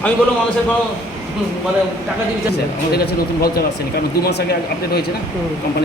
আমি বলবো মানুষের কোনো মানে টাকা দিয়ে স্যার, আমাদের কাছে নতুন ভাউচার আসেনি, কারণ 2 মাস আগে আপডেট হয়েছে না কোম্পানি।